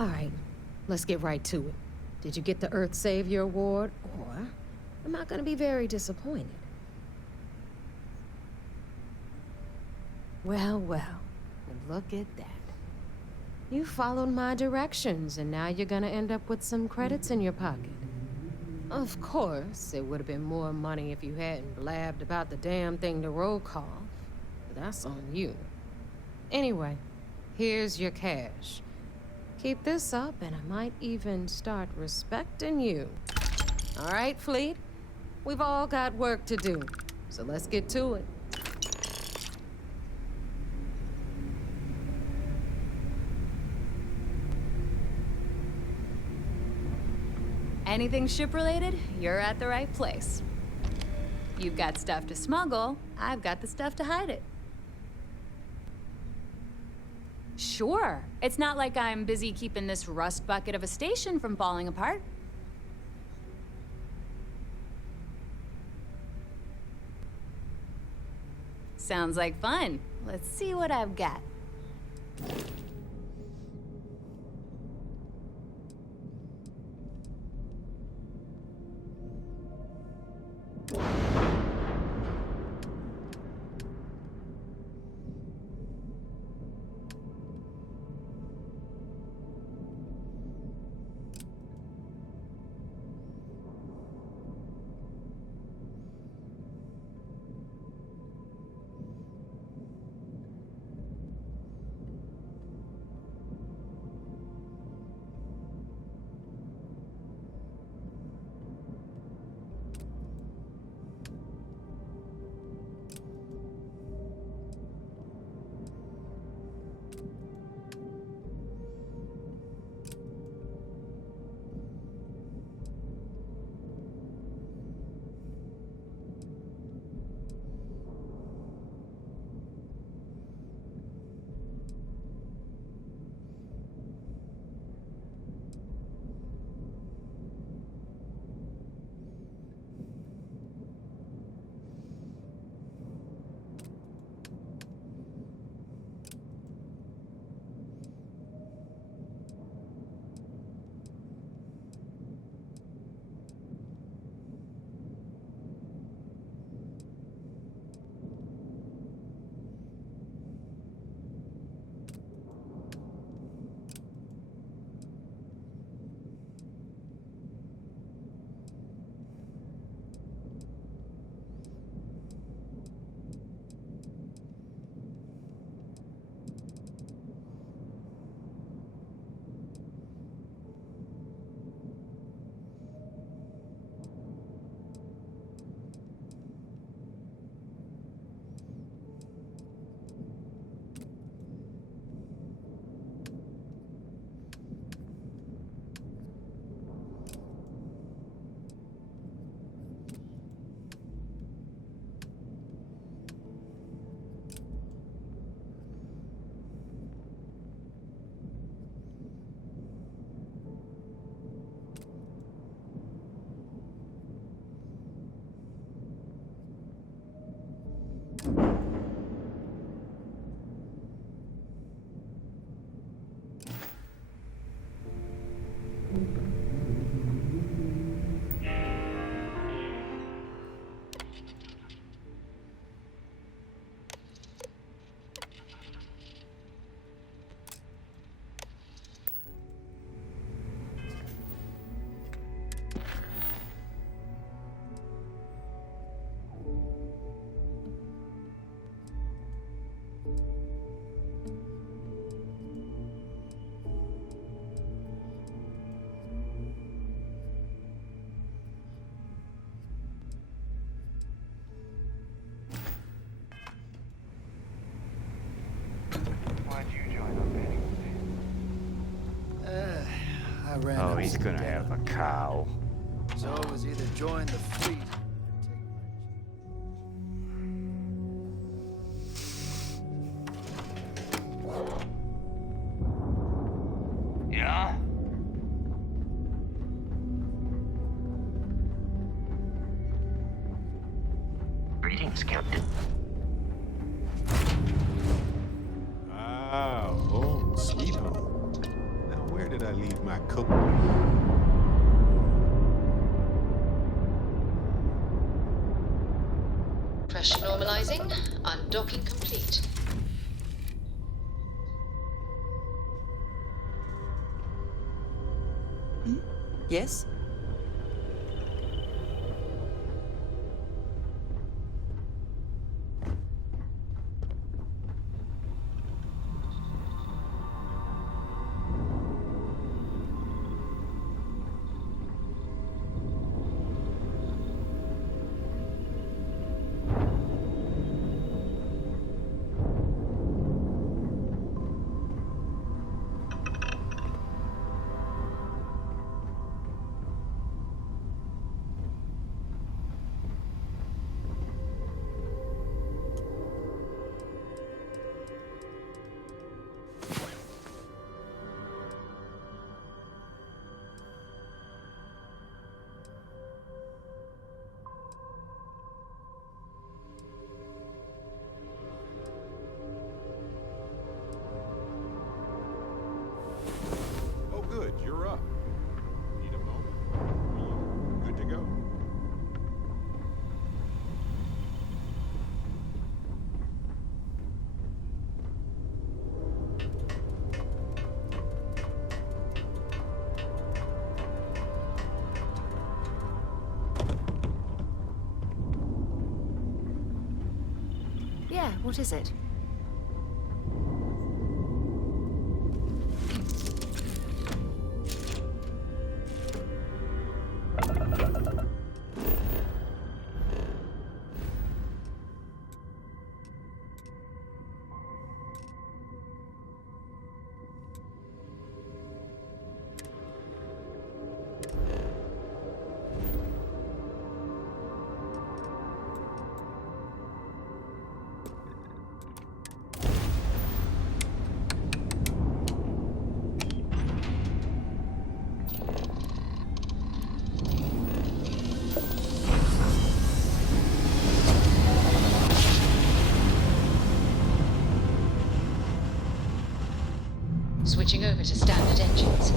All right, let's get right to it. Did you get the Earth Savior Award, or am I gonna be very disappointed? Well, well, look at that. You followed my directions, and now you're gonna end up with some credits in your pocket. Of course, it would have been more money if you hadn't blabbed about the damn thing to roll call. But that's on you. Anyway, here's your cash. Keep this up, and I might even start respecting you. All right, Fleet? We've all got work to do, so let's get to it. Anything ship-related, you're at the right place. You've got stuff to smuggle, I've got the stuff to hide it. Sure, it's not like I'm busy keeping this rust bucket of a station from falling apart. Sounds like fun. Let's see what I've got. I ran Oh, he's gonna have a cow. So it was either join the fleet. Yeah? Greetings, Captain. Ah, home, sweet home. Now, where did I leave my coat. Pressure normalizing. Undocking complete. Yes? Oh, good, you're up. Need a moment? Are you good to go? Yeah, what is it? Switching over to standard engines.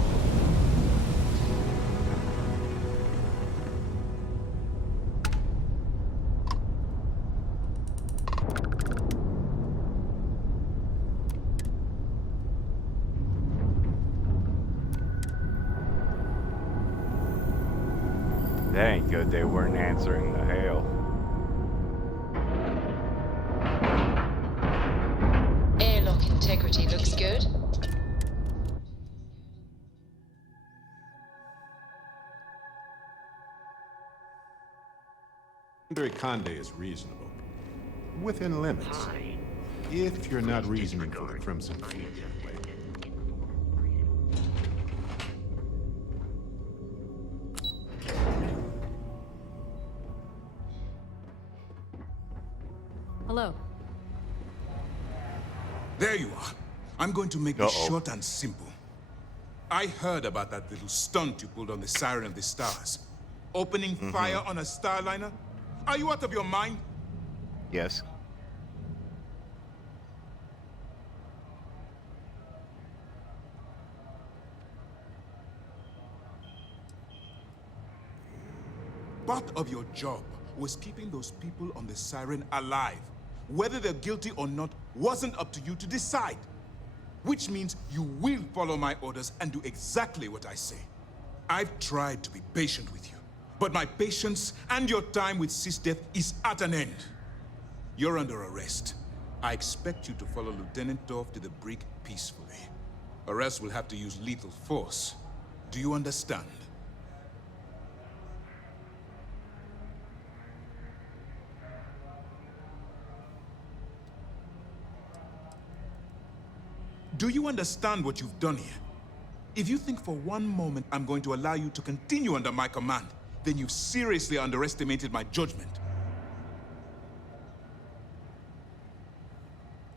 That ain't good. They weren't answering the hail. Airlock integrity looks good. Commander Conde is reasonable. Within limits. If you're not reasoning for the Crimson Fleet that way. Hello. There you are. I'm going to make this short and simple. I heard about that little stunt you pulled on the Siren of the Stars. Opening fire on a Starliner? Are you out of your mind? Yes. Part of your job was keeping those people on the Siren alive. Whether they're guilty or not wasn't up to you to decide. Which means you will follow my orders and do exactly what I say. I've tried to be patient with you, but my patience and your time with Sis Death is at an end. You're under arrest. I expect you to follow Lieutenant Dorff to the brig peacefully. Or else we'll have to use lethal force. Do you understand? Do you understand what you've done here? If you think for one moment I'm going to allow you to continue under my command, then you've seriously underestimated my judgment.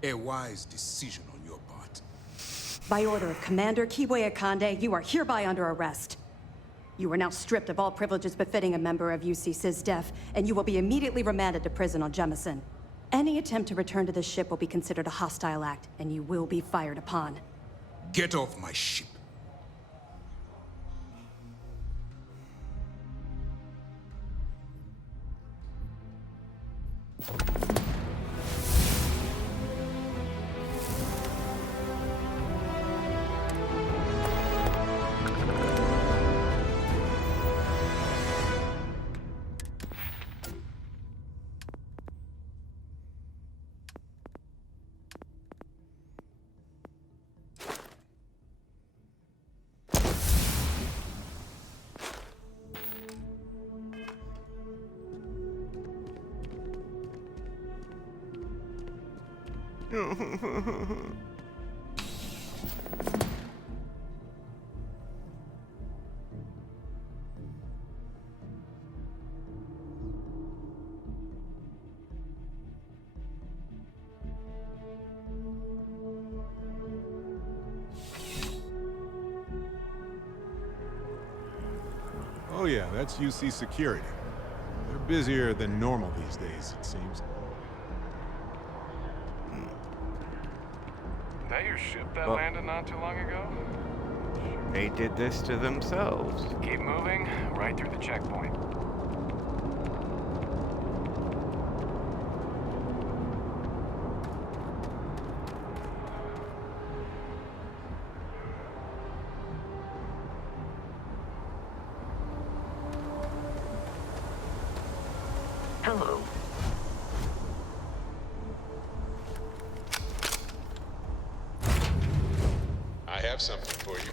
A wise decision on your part. By order of Commander Kiwe Akande, you are hereby under arrest. You are now stripped of all privileges befitting a member of UC SysDef, and you will be immediately remanded to prison on Jemison. Any attempt to return to the ship will be considered a hostile act, and you will be fired upon. Get off my ship. Oh yeah, that's UC security. They're busier than normal these days, it seems. That your ship that Well- landed not too long ago? They did this to themselves. Keep moving, right through the checkpoint. Hello. I have something for you.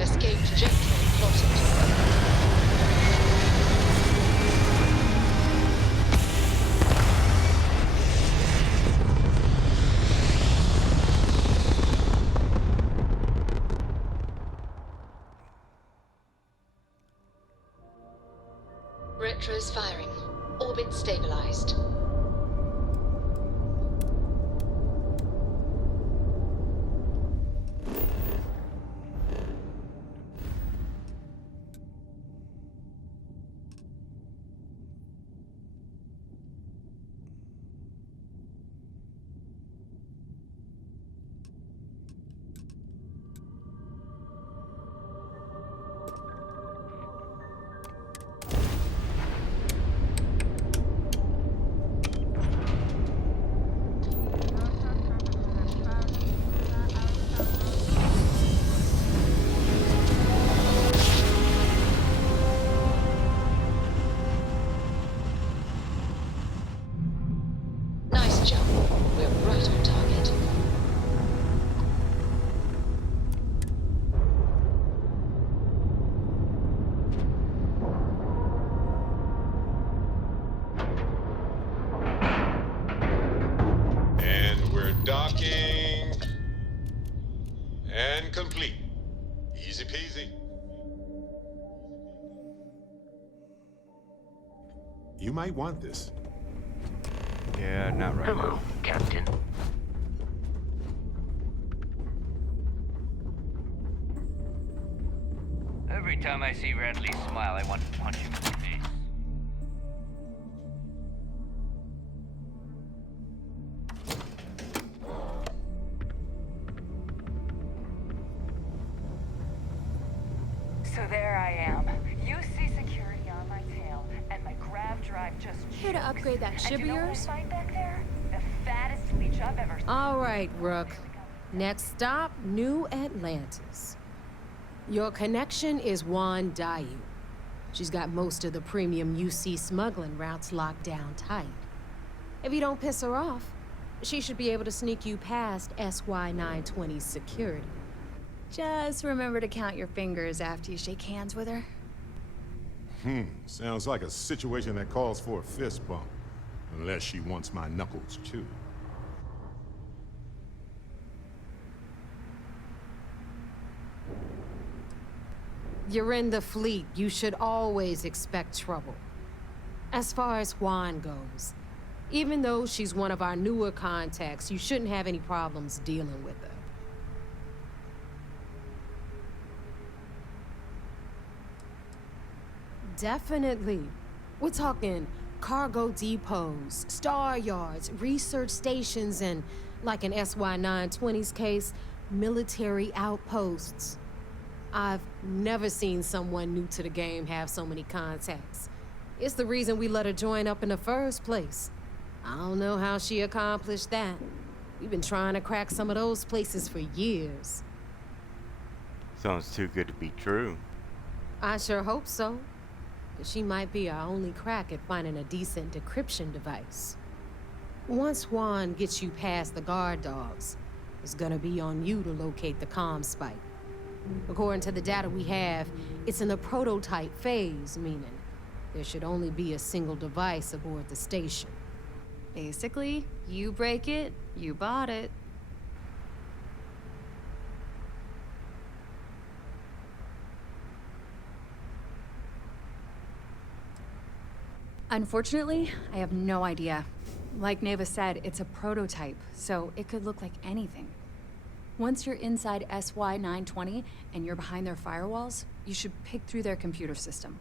Escape trajectory plotted. Retros firing. Orbit stabilized. Nice jump. We're right on target. And we're docking. And complete. Easy peasy. You might want this. Yeah, not right Hello, now. Captain. Every time I see Radley smile, I want to punch him in the face. So there I am. UC security on my tail, and my grav drive just Here to jukes. upgrade that And ship you of know what I yours? find back there? The fattest leech I've ever seen. All right, Rook. Next stop, New Atlantis. Your connection is Juan Dayu. She's got most of the premium UC smuggling routes locked down tight. If you don't piss her off, she should be able to sneak you past SY-920's security. Just remember to count your fingers after you shake hands with her. Sounds like a situation that calls for a fist bump. Unless she wants my knuckles, too. You're in the fleet. You should always expect trouble. As far as Juan goes, even though she's one of our newer contacts, you shouldn't have any problems dealing with her. Definitely. We're talking cargo depots, star yards, research stations, and, like in SY-920's case, military outposts. I've never seen someone new to the game have so many contacts. It's the reason we let her join up in the first place. I don't know how she accomplished that. We've been trying to crack some of those places for years. Sounds too good to be true. I sure hope so. 'Cause she might be our only crack at finding a decent decryption device. Once Juan gets you past the guard dogs, it's gonna be on you to locate the comm spike. According to the data we have, it's in the prototype phase, meaning there should only be a single device aboard the station. Basically, you break it, you bought it. Unfortunately, I have no idea. Like Neva said, it's a prototype, so it could look like anything. Once you're inside SY-920 and you're behind their firewalls, you should pick through their computer system.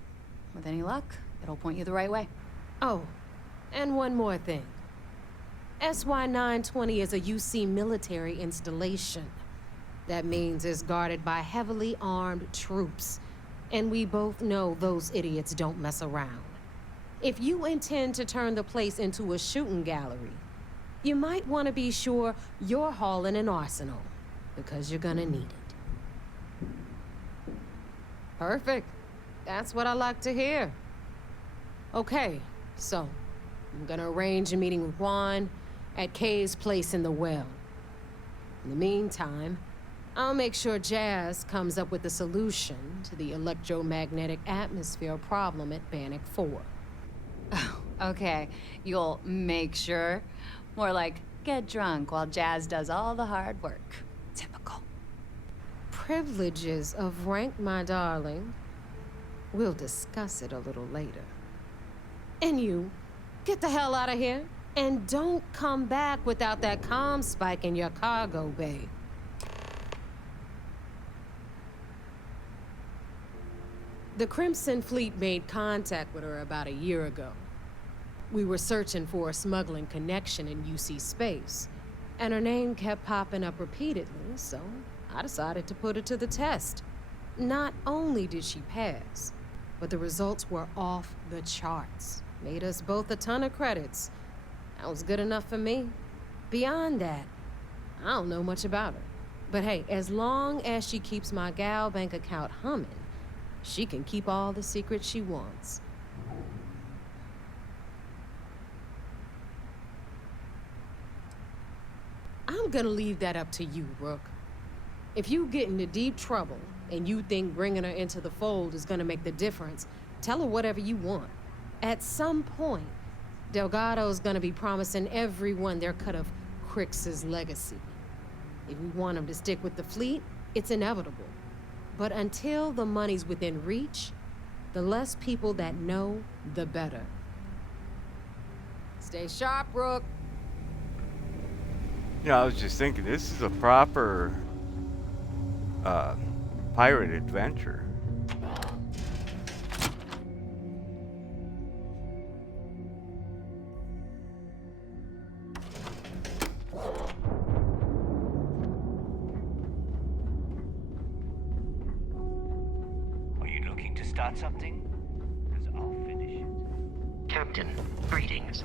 With any luck, it'll point you the right way. Oh, and one more thing. SY-920 is a UC military installation. That means it's guarded by heavily armed troops. And we both know those idiots don't mess around. If you intend to turn the place into a shooting gallery, you might want to be sure you're hauling an arsenal, because you're gonna need it. Perfect. That's what I like to hear. Okay, so I'm gonna arrange a meeting with Juan at Kay's place in the well. In the meantime, I'll make sure Jazz comes up with a solution to the electromagnetic atmosphere problem at Bannock 4. Oh, okay. You'll make sure. More like get drunk while Jazz does all the hard work. Typical. Privileges of rank, my darling. We'll discuss it a little later. And you, get the hell out of here. And don't come back without that comm spike in your cargo bay. The Crimson Fleet made contact with her about a year ago. We were searching for a smuggling connection in UC space, and her name kept popping up repeatedly, so I decided to put her to the test. Not only did she pass, but the results were off the charts. Made us both a ton of credits. That was good enough for me. Beyond that, I don't know much about her. But hey, as long as she keeps my gal bank account humming, she can keep all the secrets she wants. I'm gonna leave that up to you, Rook. If you get into deep trouble and you think bringing her into the fold is gonna make the difference, tell her whatever you want. At some point, Delgado's gonna be promising everyone their cut of Crix's legacy. If we want him to stick with the fleet, it's inevitable. But until the money's within reach, the less people that know, the better. Stay sharp, Rook. Yeah, I was just thinking, this is a proper pirate adventure. Are you looking to start something? Because I'll finish it. Captain, greetings.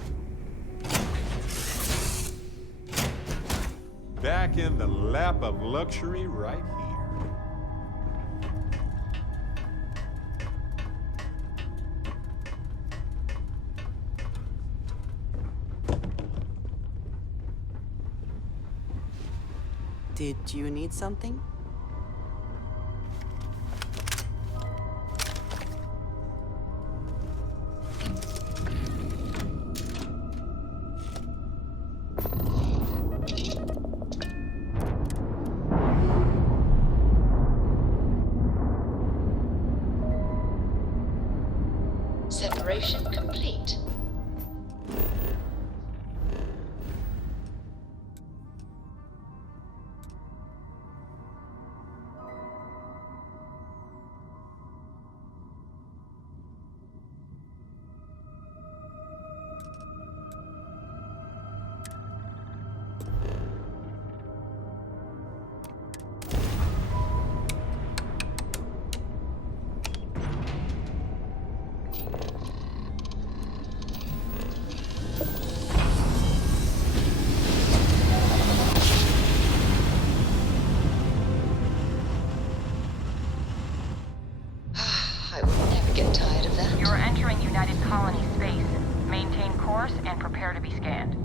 Back in the lap of luxury right here. Did you need something? Separation complete. be scanned.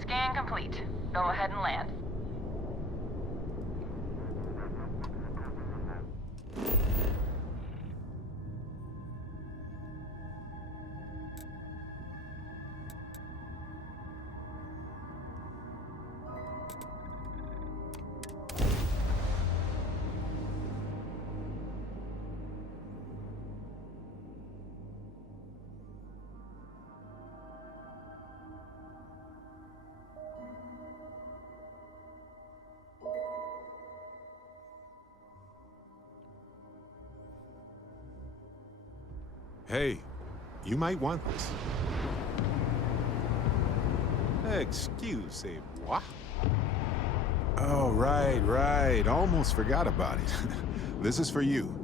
Scan complete. Go ahead and land. Hey, you might want this. Excusez-moi. Oh, right. Almost forgot about it. This is for you.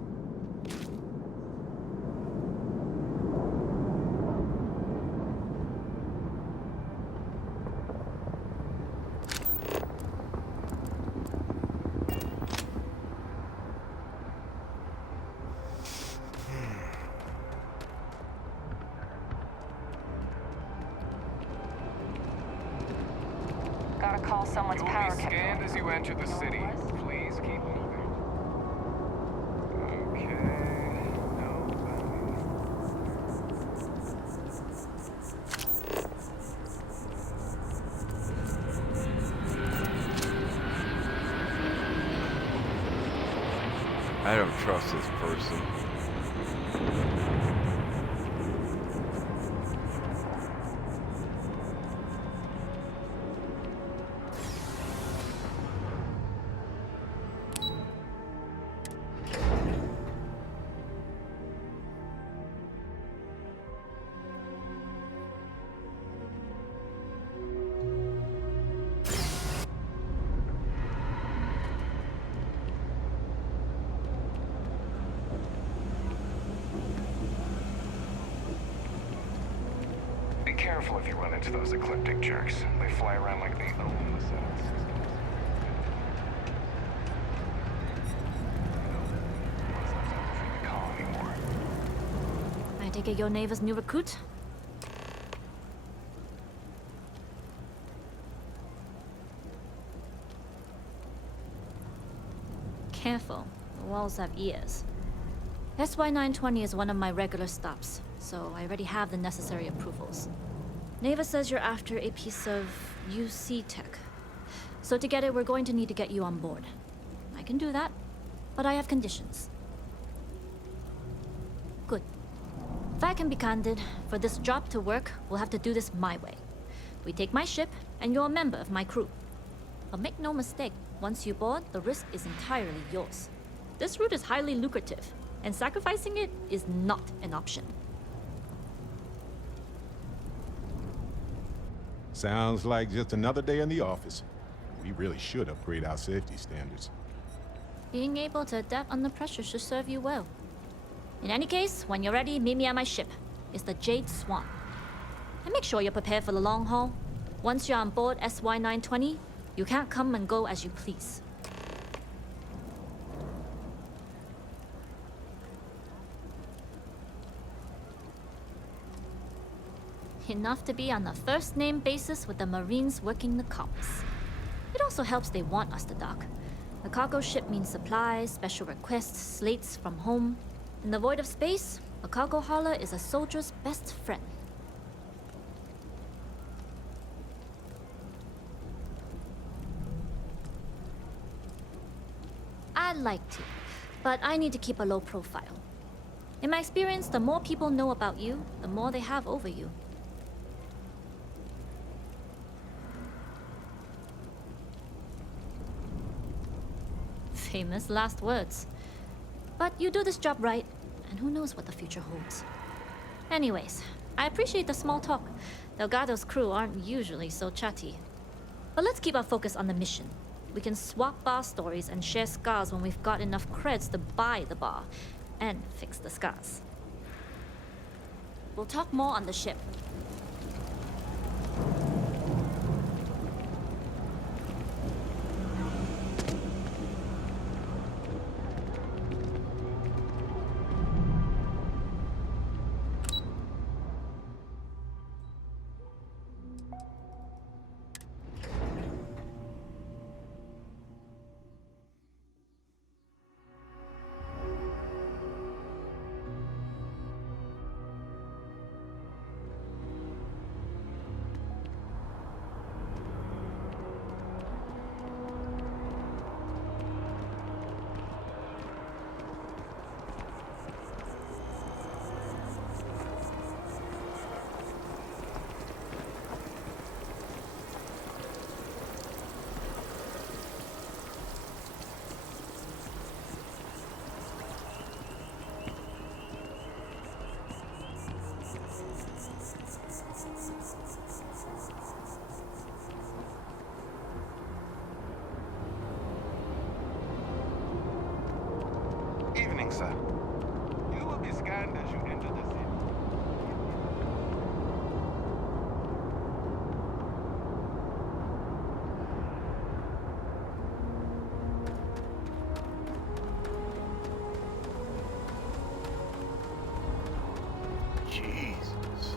Gotta call someone's You'll power be control. scanned as you enter the city. Please keep moving. Okay. I don't trust this person. Be careful if you run into those ecliptic jerks. They fly around like they own the settled system. The colony more. I take it your neighbor's new recruit? Careful, the walls have ears. SY920 is one of my regular stops, so I already have the necessary approvals. Neva says you're after a piece of UC tech. So to get it, we're going to need to get you on board. I can do that, but I have conditions. Good. If I can be candid, for this job to work, we'll have to do this my way. We take my ship, and you're a member of my crew. But make no mistake, once you board, the risk is entirely yours. This route is highly lucrative, and sacrificing it is not an option. Sounds like just another day in the office. We really should upgrade our safety standards. Being able to adapt under pressure should serve you well. In any case, when you're ready, meet me at my ship. It's the Jade Swan. And make sure you're prepared for the long haul. Once you're on board SY920, you can't come and go as you please. Enough to be on a first-name basis with the Marines working the comms. It also helps they want us to dock. A cargo ship means supplies, special requests, slates from home. In the void of space, a cargo hauler is a soldier's best friend. I'd like to, but I need to keep a low profile. In my experience, the more people know about you, the more they have over you. Famous last words. But you do this job right, and who knows what the future holds. Anyways, I appreciate the small talk. Delgado's crew aren't usually so chatty. But let's keep our focus on the mission. We can swap bar stories and share scars when we've got enough creds to buy the bar and fix the scars. We'll talk more on the ship. sir. You will be scanned as you enter the city. Jesus.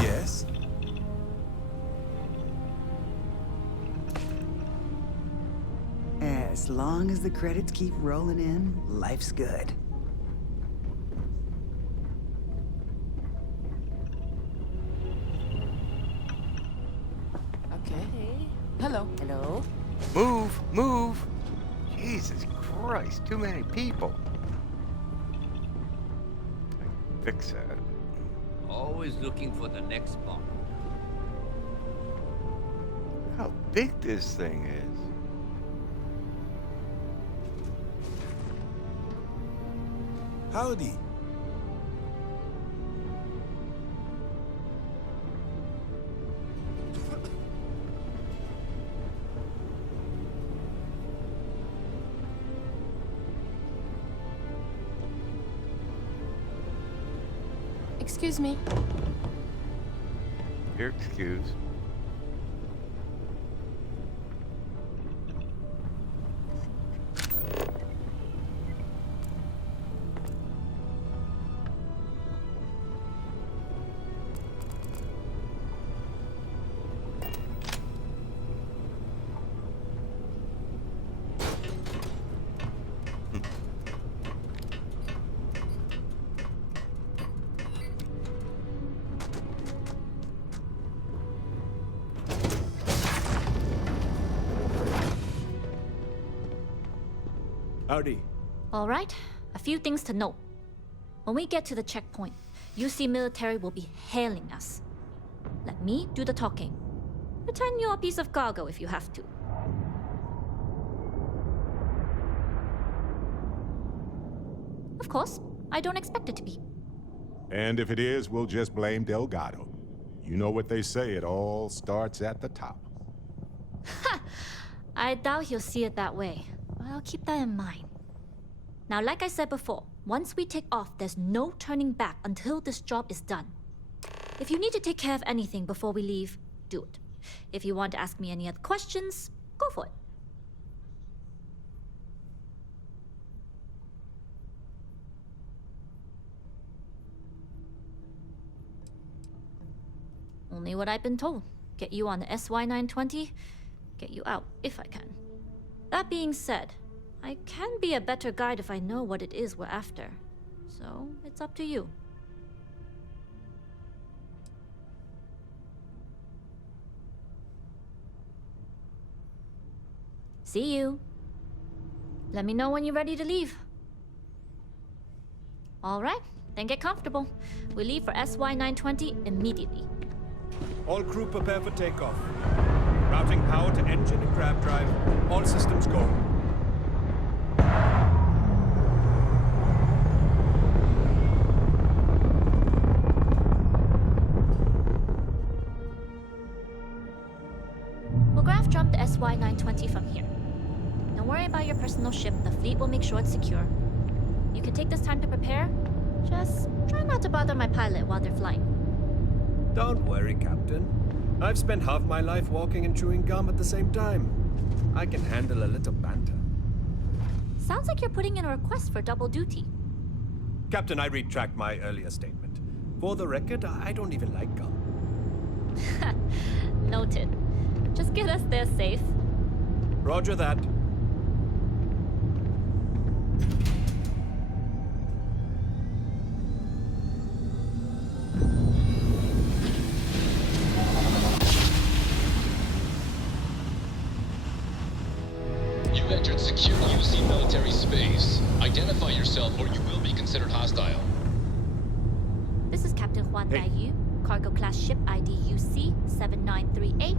Yes? As long as the credits keep rolling in, life's good. Okay. Hello. Hello. Move, move. Jesus Christ, too many people. Fix that. Always looking for the next bomb. How big this thing is. Howdy. Excuse me. You're excused. Howdy. All right, a few things to note. When we get to the checkpoint, UC military will be hailing us. Let me do the talking. Pretend you're a piece of cargo if you have to. Of course, I don't expect it to be. And if it is, we'll just blame Delgado. You know what they say, it all starts at the top. I doubt he'll see it that way, but I'll keep that in mind. Now, like I said before, once we take off, there's no turning back until this job is done. If you need to take care of anything before we leave, do it. If you want to ask me any other questions, go for it. Only what I've been told. Get you on the SY-920, get you out if I can. That being said, I can be a better guide if I know what it is we're after. So, it's up to you. See you. Let me know when you're ready to leave. All right, then get comfortable. We leave for SY-920 immediately. All crew prepare for takeoff. Routing power to engine and grab drive. All systems go. We'll graph jump the SY-920 from here. Don't worry about your personal ship. The fleet will make sure it's secure. You can take this time to prepare. Just try not to bother my pilot while they're flying. Don't worry, Captain. I've spent half my life walking and chewing gum at the same time. I can handle a little banter. Sounds like you're putting in a request for double duty. Captain, I retract my earlier statement. For the record, I don't even like gum. Noted. Just get us there safe. Roger that. You've entered secure UC military space. Identify yourself or you will be considered hostile. This is Captain Huan Yu, cargo class ship ID UC 7938,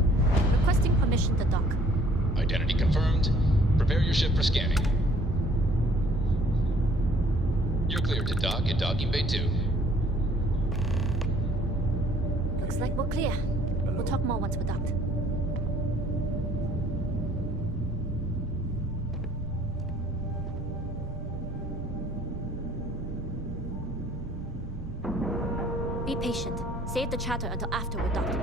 requesting permission to dock. Identity confirmed. Prepare your ship for scanning. You're cleared to dock at docking bay 2. Looks like we're clear. We'll talk more once we're docked. Be patient. Save the chatter until after we're docked.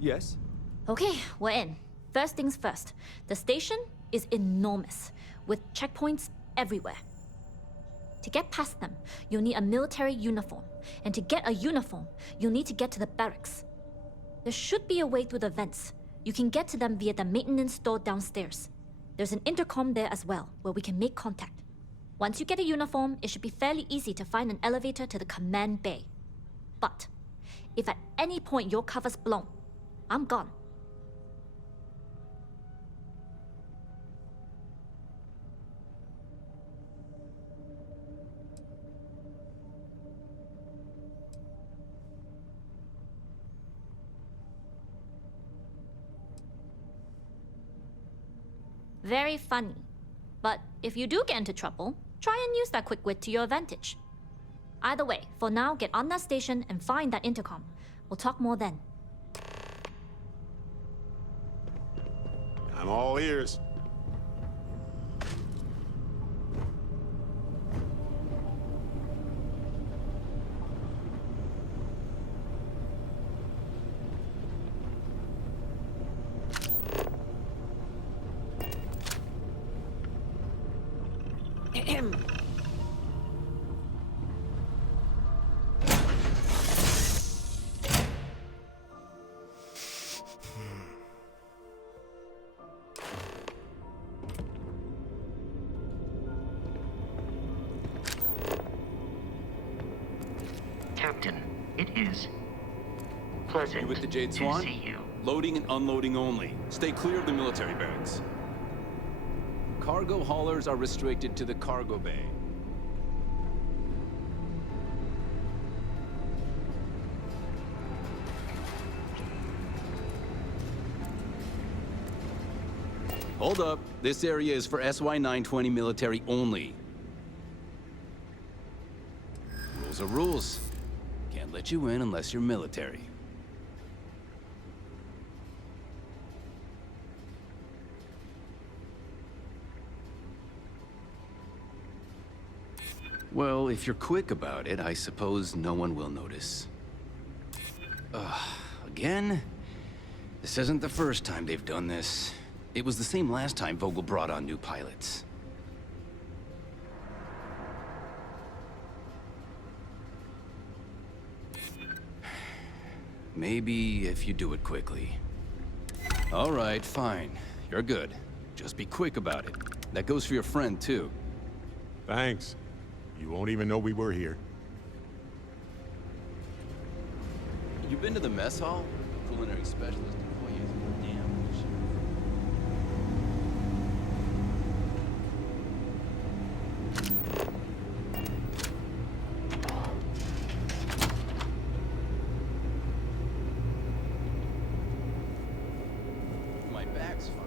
Yes? Okay, we're in. First things first. The station is enormous, with checkpoints everywhere. To get past them, you'll need a military uniform. And to get a uniform, you'll need to get to the barracks. There should be a way through the vents. You can get to them via the maintenance store downstairs. There's an intercom there as well, where we can make contact. Once you get a uniform, it should be fairly easy to find an elevator to the command bay. But if at any point your cover's blown, I'm gone. Very funny. But if you do get into trouble, try and use that quick wit to your advantage. Either way, for now, get on that station and find that intercom. We'll talk more then. I'm all ears. Captain, it is pleasant You with the Jade to Swan? see you. Loading and unloading only. Stay clear of the military barracks. Cargo haulers are restricted to the cargo bay. Hold up. This area is for SY-920 military only. Rules are rules. Can't let you in unless you're military. Well, if you're quick about it, I suppose no one will notice. Again? This isn't the first time they've done this. It was the same last time Vogel brought on new pilots. Maybe if you do it quickly. All right, fine. You're good. Just be quick about it. That goes for your friend, too. Thanks. You won't even know we were here. You been to the mess hall? Culinary specialist employees. Damn. My back's fine.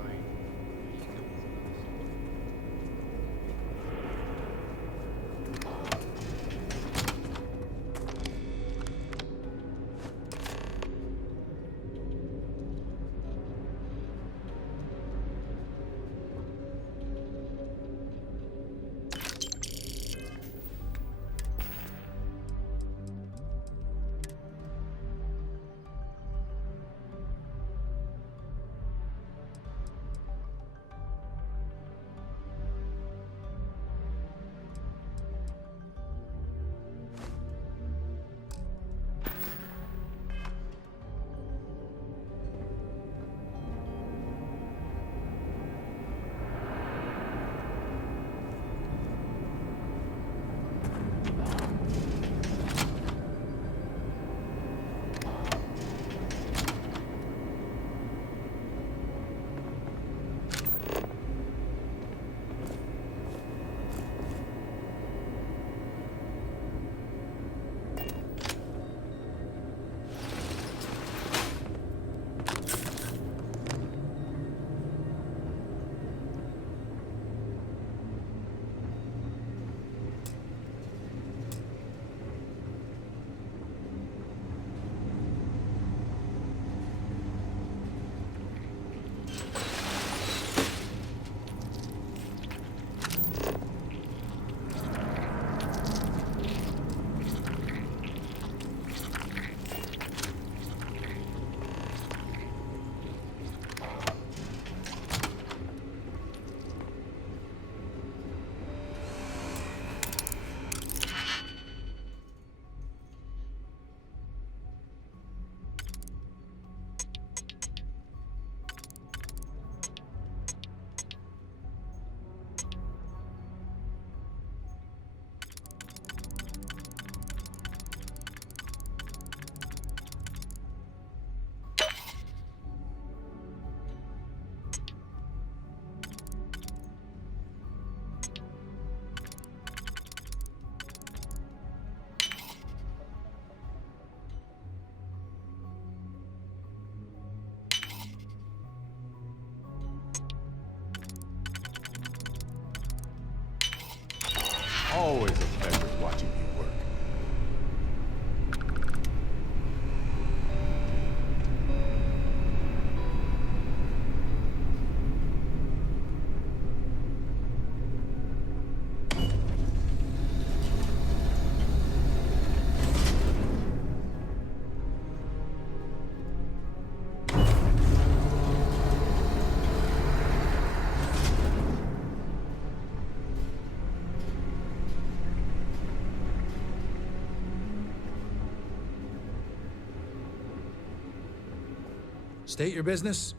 State your business.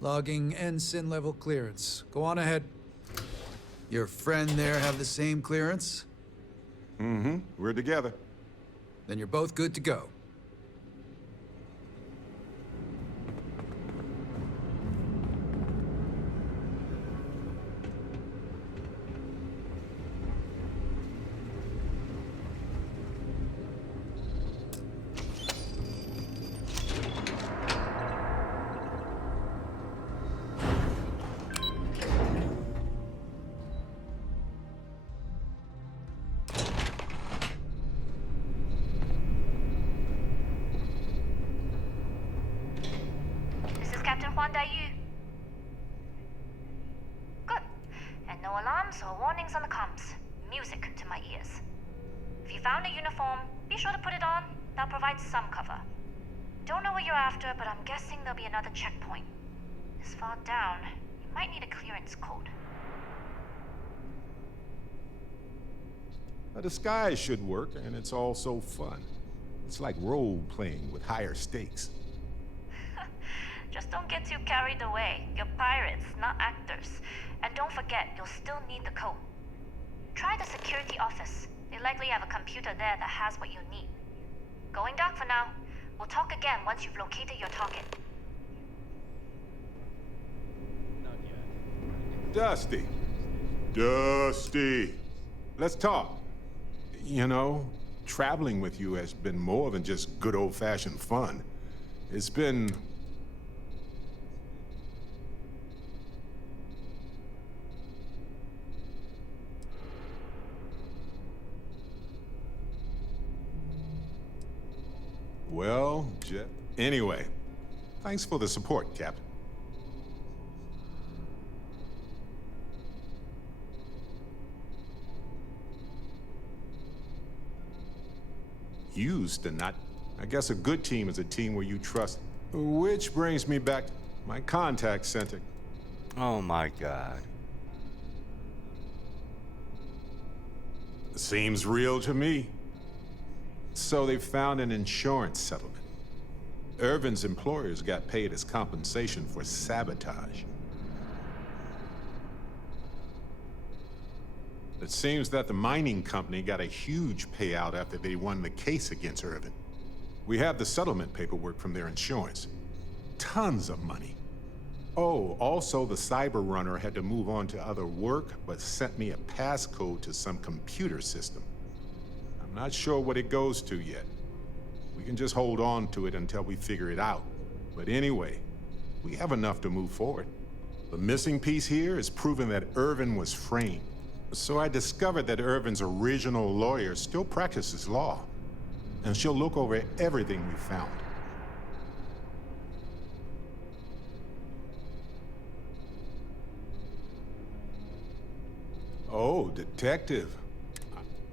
Logging ensign level clearance. Go on ahead. Your friend there have the same clearance? Mm-hmm. We're together. Then you're both good to go. This is Captain Huan Daiyu. Good. And no alarms or warnings on the comms. Music to my ears. If you found a uniform, be sure to put it on. That'll provide some cover. Don't know what you're after, but I'm guessing there'll be another checkpoint. This far down, you might need a clearance code. A disguise should work, and it's all so fun. It's like role-playing with higher stakes. Just don't get too carried away. You're pirates, not actors. And don't forget, you'll still need the code. Try the security office. They likely have a computer there that has what you need. Going dark for now. We'll talk again once you've located your target. Dusty. Dusty. Let's talk. You know, traveling with you has been more than just good old-fashioned fun. It's been... Well, anyway, thanks for the support, Captain. Used to not. I guess a good team is a team where you trust. Which brings me back to my contact center. Oh my God. Seems real to me. So they found an insurance settlement. Irvin's employers got paid as compensation for sabotage. It seems that the mining company got a huge payout after they won the case against Irvin. We have the settlement paperwork from their insurance. Tons of money. Oh, also the cyber runner had to move on to other work, but sent me a passcode to some computer system. I'm not sure what it goes to yet. We can just hold on to it until we figure it out. But anyway, we have enough to move forward. The missing piece here is proving that Irvin was framed. So I discovered that Irvin's original lawyer still practices law. And she'll look over everything we found. Oh, detective.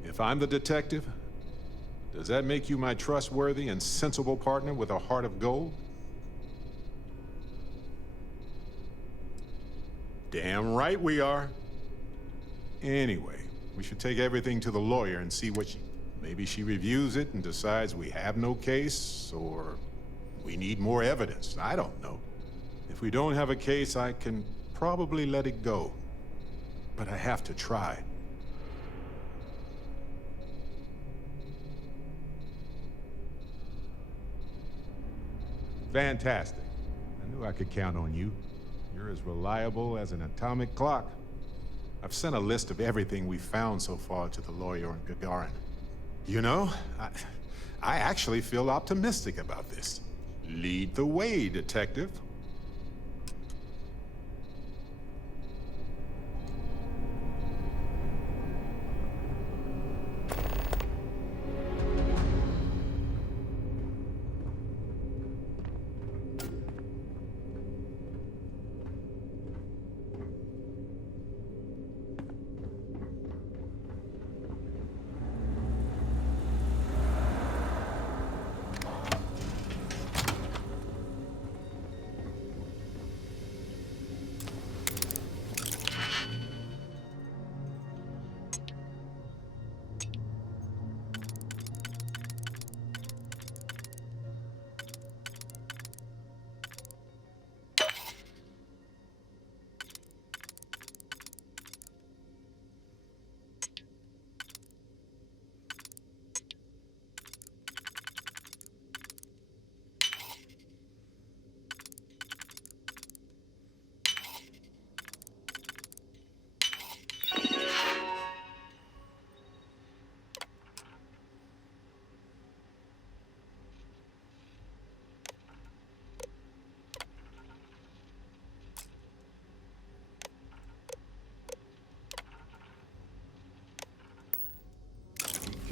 If I'm the detective, does that make you my trustworthy and sensible partner with a heart of gold? Damn right we are. Anyway, we should take everything to the lawyer and see what maybe she reviews it and decides we have no case, or we need more evidence. I don't know. If we don't have a case, I can probably let it go. But I have to try. Fantastic. I knew I could count on you. You're as reliable as an atomic clock. I've sent a list of everything we found so far to the lawyer on Gagarin. You know, I actually feel optimistic about this. Lead the way, detective.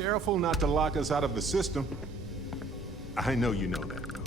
Careful not to lock us out of the system. I know you know that, though.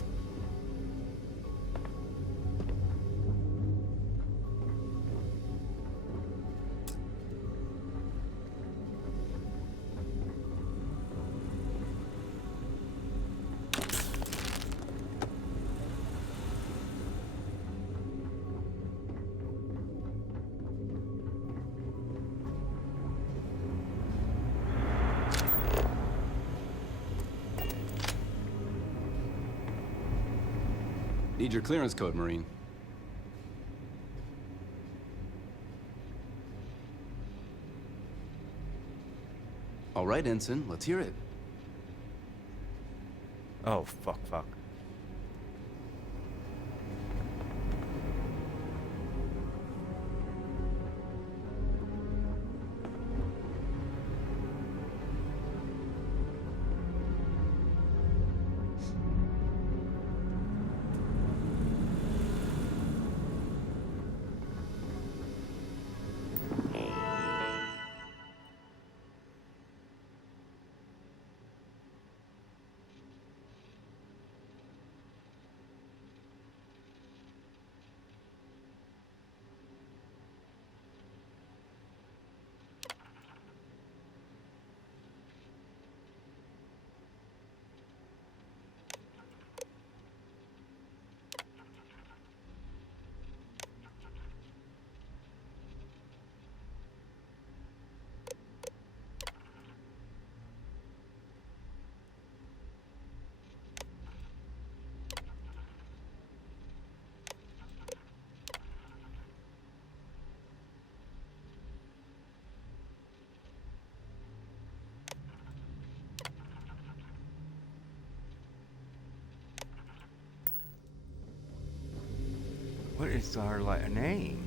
Need your clearance code, Marine. All right, Ensign, let's hear it. Oh, fuck. What is our name?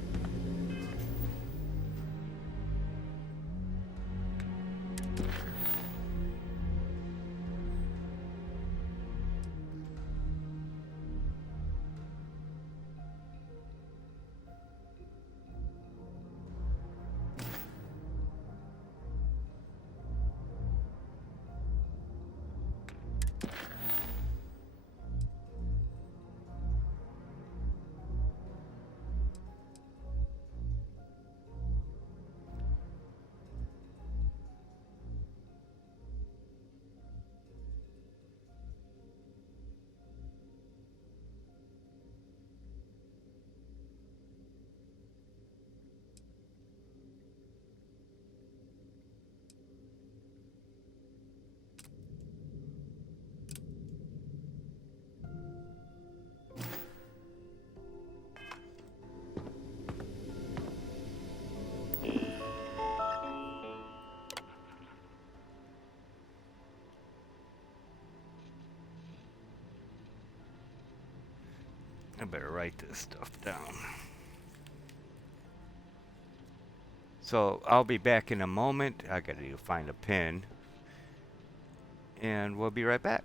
I better write this stuff down. So I'll be back in a moment. I gotta find a pen. And we'll be right back.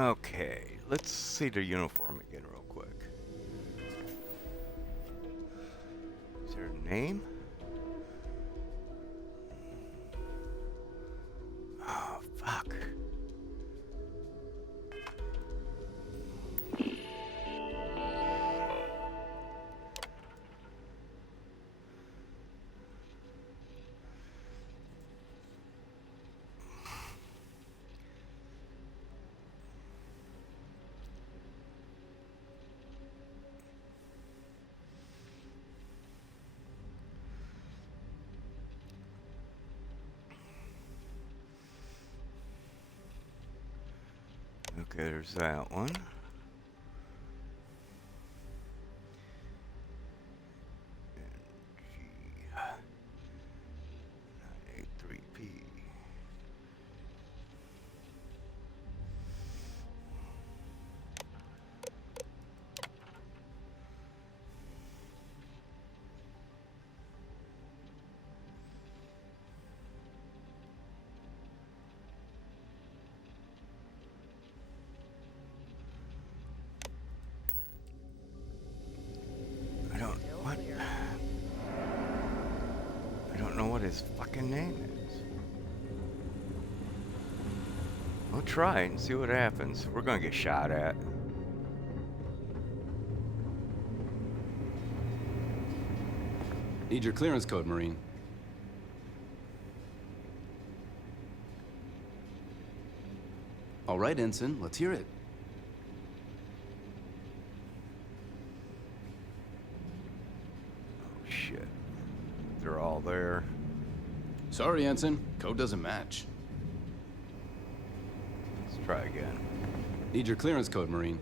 Okay, let's see the uniform again real quick. Is there a name? Oh, fuck. Okay, there's that one. A3P. I don't know what his fucking name is. We'll try and see what happens. We're gonna get shot at. Need your clearance code, Marine. All right, Ensign, let's hear it. Oh, shit. They're all there. Sorry, Ensign. Code doesn't match. Let's try again. Need your clearance code, Marine.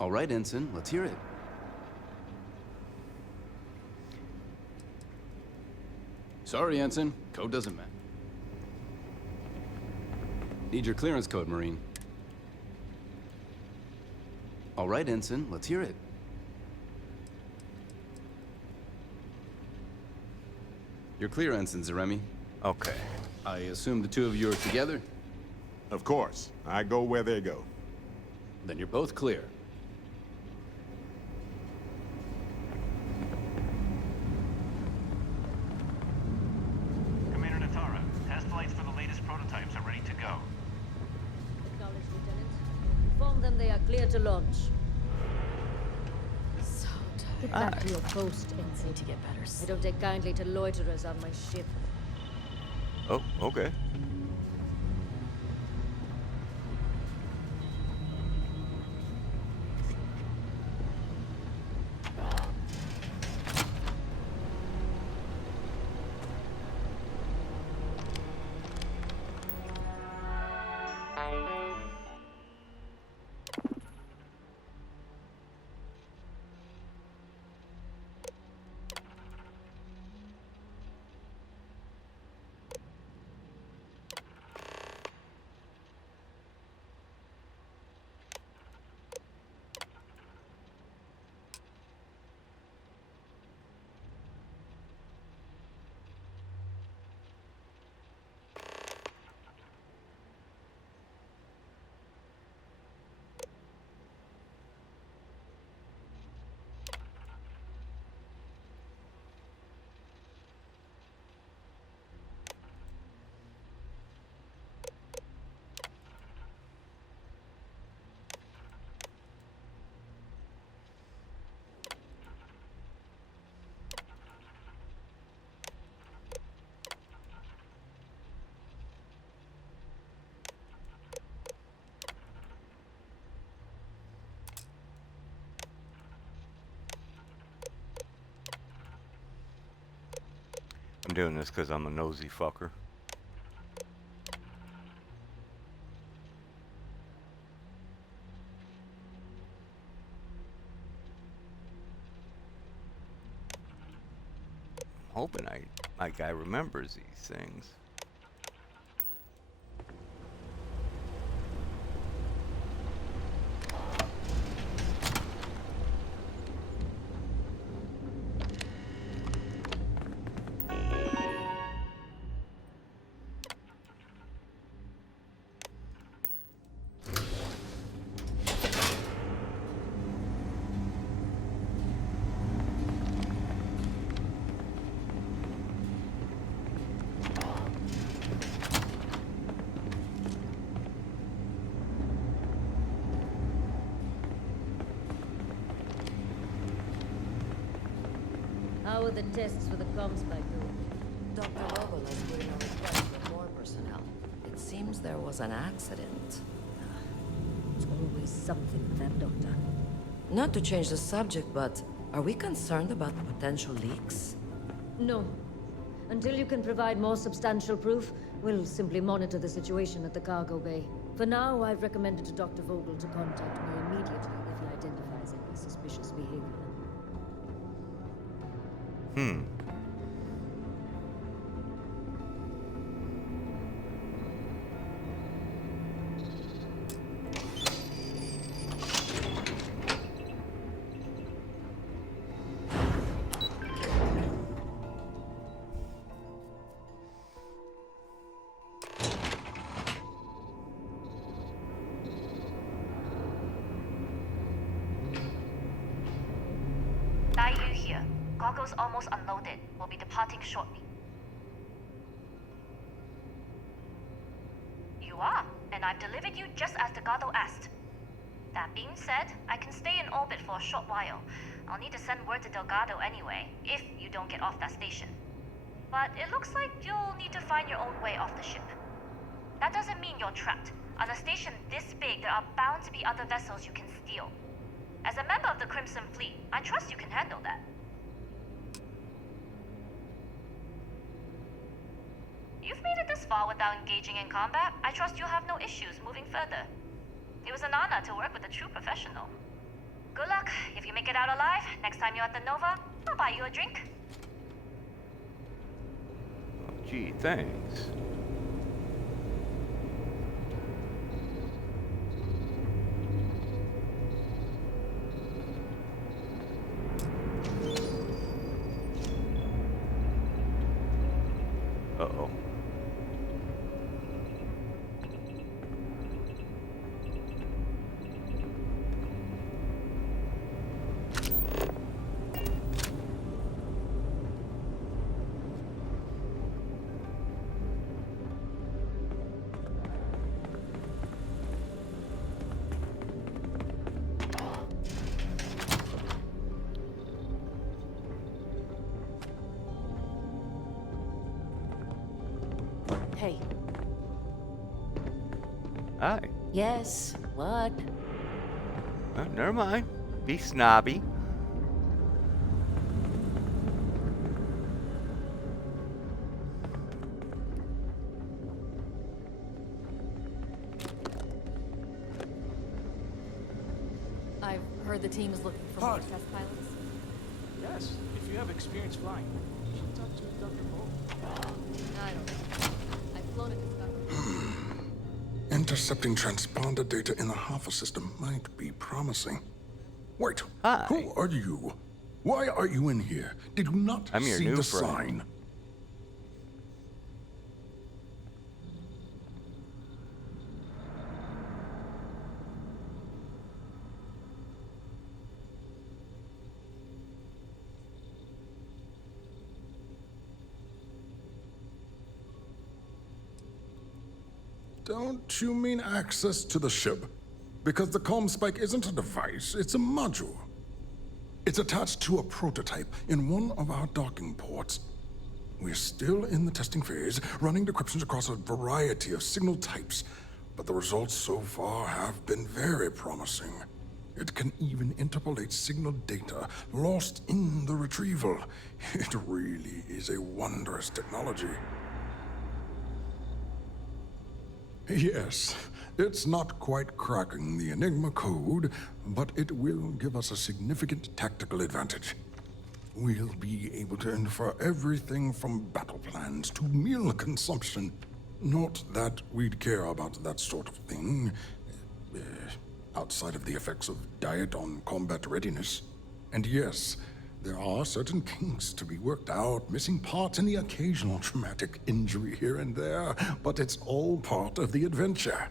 All right, Ensign, let's hear it. Sorry, Ensign. Code doesn't match. Need your clearance code, Marine. All right, Ensign, let's hear it. You're clear, Ensign Zaremi. Okay. I assume the two of you are together? Of course. I go where they go. Then you're both clear. Commander Natara, test flights for the latest prototypes are ready to go. Acknowledged, Lieutenant. Inform them they are clear to launch. So Get back to your post, Ensign. Need to get better. I don't take kindly to loiterers on my ship. Oh, okay. I'm doing this because I'm a nosy fucker. I'm hoping my guy remembers these things. How are the tests for the comms spike doing? Dr. Vogel has put in a request for more personnel. It seems there was an accident. There's always something with that doctor. Not to change the subject, but are we concerned about potential leaks? No. Until you can provide more substantial proof, we'll simply monitor the situation at the cargo bay. For now, I've recommended to Dr. Vogel to contact me immediately if he identifies any suspicious behavior. Daiyu here. Goggles almost unloaded. We'll be departing shortly. You are, and I've delivered you just as Delgado asked. That being said, I can stay in orbit for a short while. I'll need to send word to Delgado anyway, if you don't get off that station. But it looks like you'll need to find your own way off the ship. That doesn't mean you're trapped. On a station this big, there are bound to be other vessels you can steal. As a member of the Crimson Fleet, I trust you can handle that. You've made it this far without engaging in combat. I trust you'll have no issues moving further. It was an honor to work with a true professional. Good luck. If you make it out alive, next time you're at the Nova, I'll buy you a drink. Gee, thanks. Uh-oh. Hey. Hi. Yes, what? Never mind. Be snobby. I've heard the team is looking for more test pilots. Yes, if you have experience flying, you should talk to Dr. Vogel. I don't know. I've flown at Discovery. Intercepting transponder data in the Alpha system might be promising. Wait, Hi. Who are you? Why are you in here? Did you not I'm your see new the friend. sign? Don't you mean access to the ship? Because the comm spike isn't a device, it's a module. It's attached to a prototype in one of our docking ports. We're still in the testing phase, running decryptions across a variety of signal types, but the results so far have been very promising. It can even interpolate signal data lost in the retrieval. It really is a wondrous technology. Yes, it's not quite cracking the Enigma code, but it will give us a significant tactical advantage. We'll be able to infer everything from battle plans to meal consumption. Not that we'd care about that sort of thing, outside of the effects of diet on combat readiness. And yes, there are certain kinks to be worked out, missing parts and the occasional traumatic injury here and there, but it's all part of the adventure.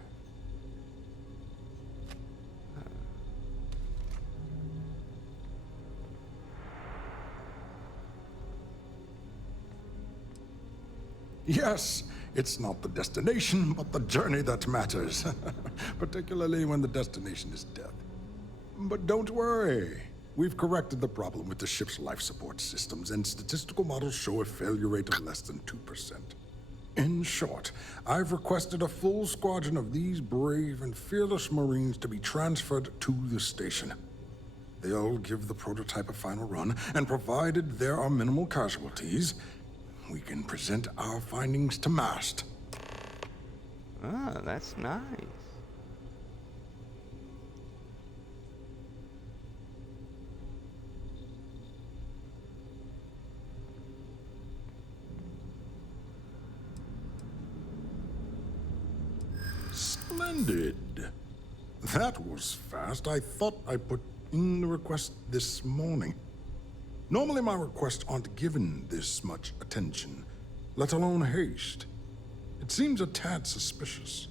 Yes, it's not the destination, but the journey that matters. Particularly when the destination is death. But don't worry. We've corrected the problem with the ship's life support systems, and statistical models show a failure rate of less than 2%. In short, I've requested a full squadron of these brave and fearless Marines to be transferred to the station. They'll give the prototype a final run, and provided there are minimal casualties, we can present our findings to MAST. Oh, that's nice. Splendid. That was fast. I thought I put in the request this morning. Normally my requests aren't given this much attention, let alone haste. It seems a tad suspicious.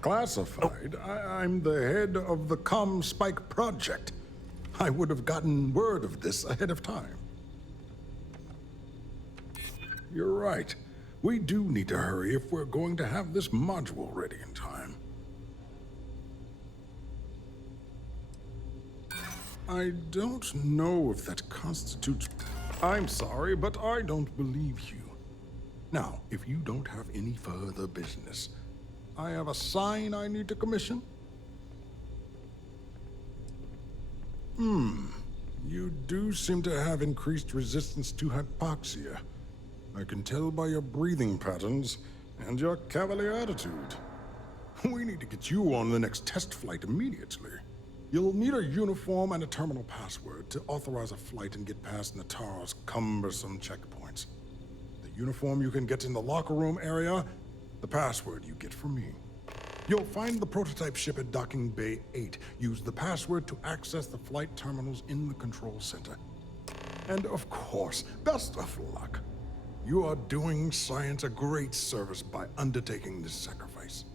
Classified? I'm the head of the ComSpike project. I would have gotten word of this ahead of time. You're right. We do need to hurry if we're going to have this module ready in time. I don't know if that constitutes... I'm sorry, but I don't believe you. Now, if you don't have any further business, I have a sign I need to commission. You do seem to have increased resistance to hypoxia. I can tell by your breathing patterns and your cavalier attitude. We need to get you on the next test flight immediately. You'll need a uniform and a terminal password to authorize a flight and get past Natara's cumbersome checkpoints. The uniform you can get in the locker room area, the password you get from me. You'll find the prototype ship at Docking Bay 8. Use the password to access the flight terminals in the control center. And of course, best of luck. You are doing science a great service by undertaking this sacrifice.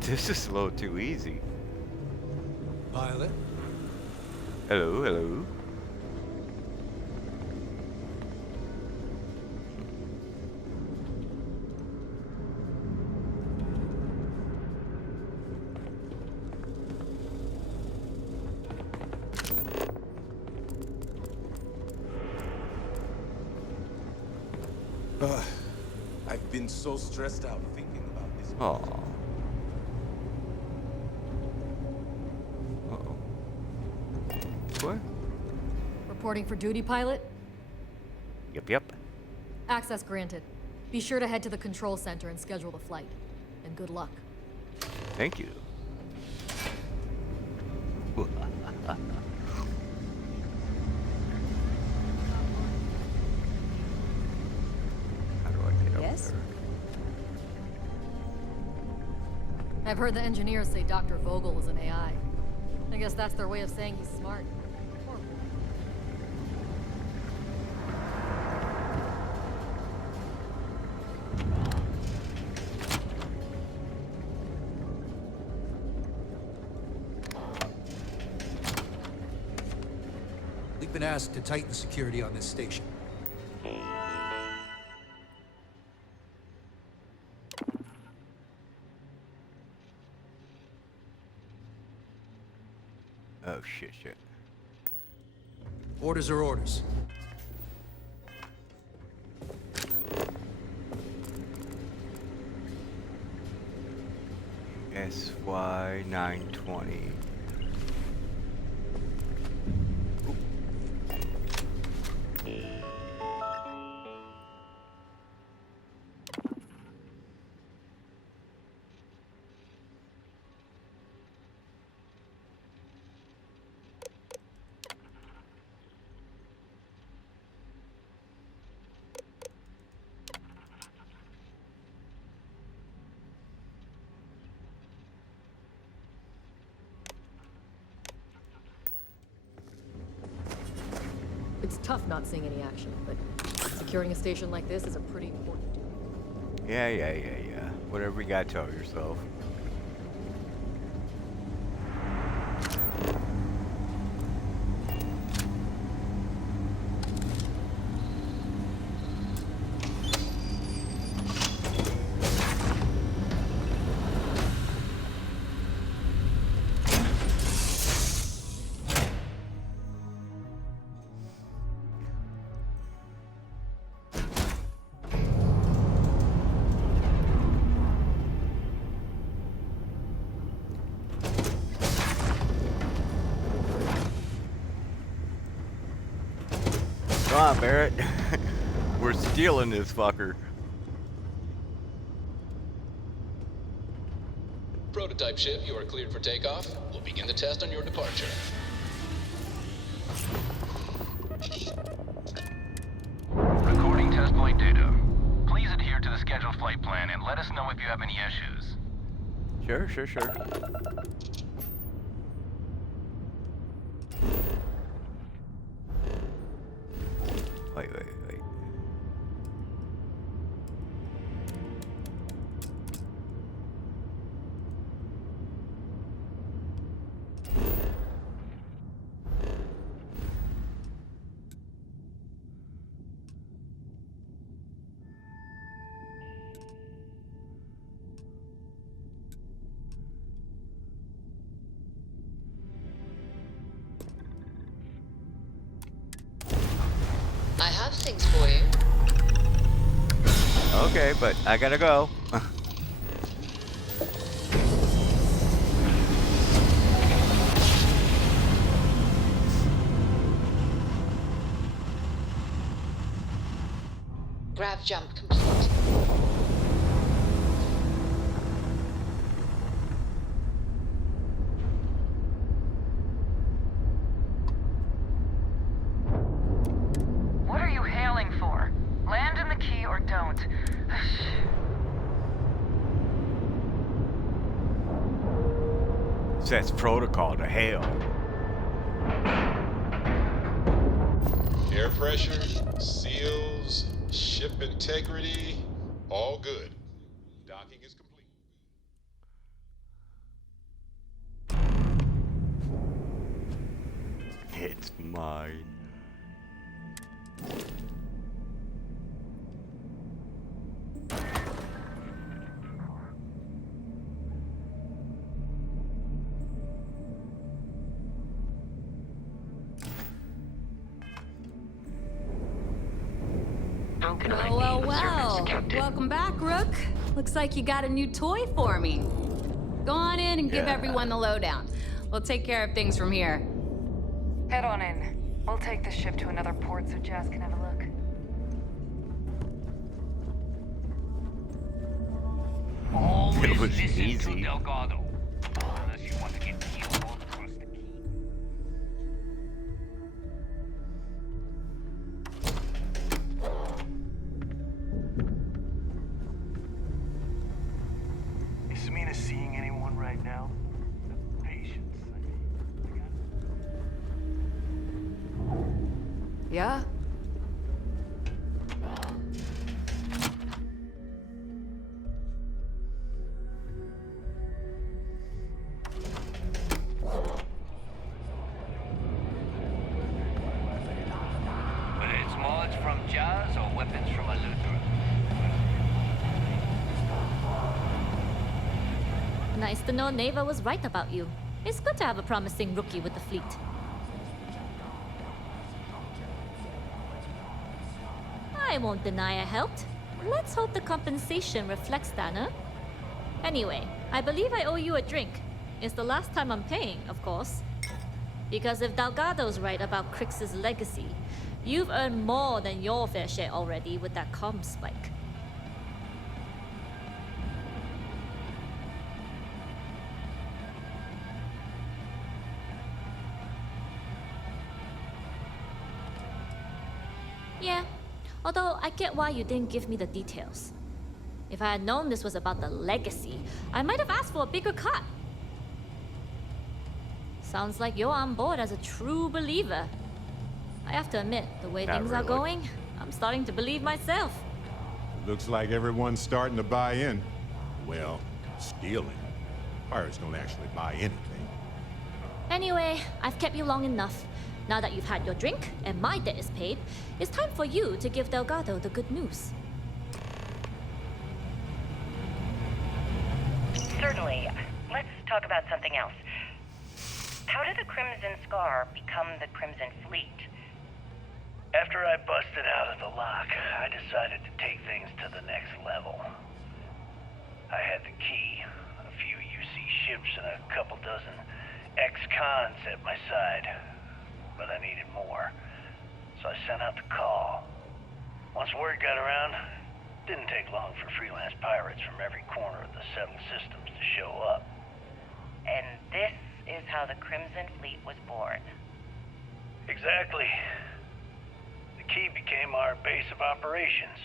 This is a little too easy. Pilot? Hello, hello. I've been so stressed out thinking about this. Aww. What? Reporting for duty, pilot? Yep. Access granted. Be sure to head to the control center and schedule the flight. And good luck. Thank you. How do I get up Yes? there? I've heard the engineers say Dr. Vogel is an AI. I guess that's their way of saying he's smart. We've been asked to tighten security on this station. Oh, shit. Orders are orders. SY 920. It's tough not seeing any action, but securing a station like this is a pretty important duty. Yeah. Whatever you gotta tell yourself. Come on, Barrett. We're stealing this fucker. Prototype ship, you are cleared for takeoff. We'll begin the test on your departure. Recording test flight data. Please adhere to the scheduled flight plan and let us know if you have any issues. Sure. Wait. I have things for you. Okay, but I gotta go. Grav jump complete. What are you hailing for? Land in the key or don't. Sets protocol to hail. Air pressure, seals, ship integrity, all good. Docking is complete. It's mine. Well. Welcome back, Rook. Looks like you got a new toy for me. Go on in and give everyone the lowdown. We'll take care of things from here. Head on in. We'll take the ship to another port so Jazz can have a look. Always was listen easy. to Delgado. Unless you want to get killed all across the key. Is Samina seeing anyone right now? Patience. Yeah? Whether it's mods from Jazz or weapons from a Lutheran. Nice to know Neva was right about you. It's good to have a promising rookie with the fleet. I won't deny I helped. Let's hope the compensation reflects that, huh? Anyway, I believe I owe you a drink. It's the last time I'm paying, of course. Because if Delgado's right about Crix's legacy, you've earned more than your fair share already with that comm spike. Yeah, although I get why you didn't give me the details. If I had known this was about the legacy, I might have asked for a bigger cut. Sounds like you're on board as a true believer. I have to admit, the way things are going, I'm starting to believe myself. Looks like everyone's starting to buy in. Well, stealing. Pirates don't actually buy anything. Anyway, I've kept you long enough. Now that you've had your drink and my debt is paid, it's time for you to give Delgado the good news. Certainly. Let's talk about something else. How did the Crimson Scar become the Crimson Fleet? After I busted out of the lock, I decided to take things to the next level. I had the key, a few UC ships, and a couple dozen ex-cons at my side. But I needed more, so I sent out the call. Once word got around, it didn't take long for freelance pirates from every corner of the settled systems to show up. And this is how the Crimson Fleet was born. Exactly. The key became our base of operations.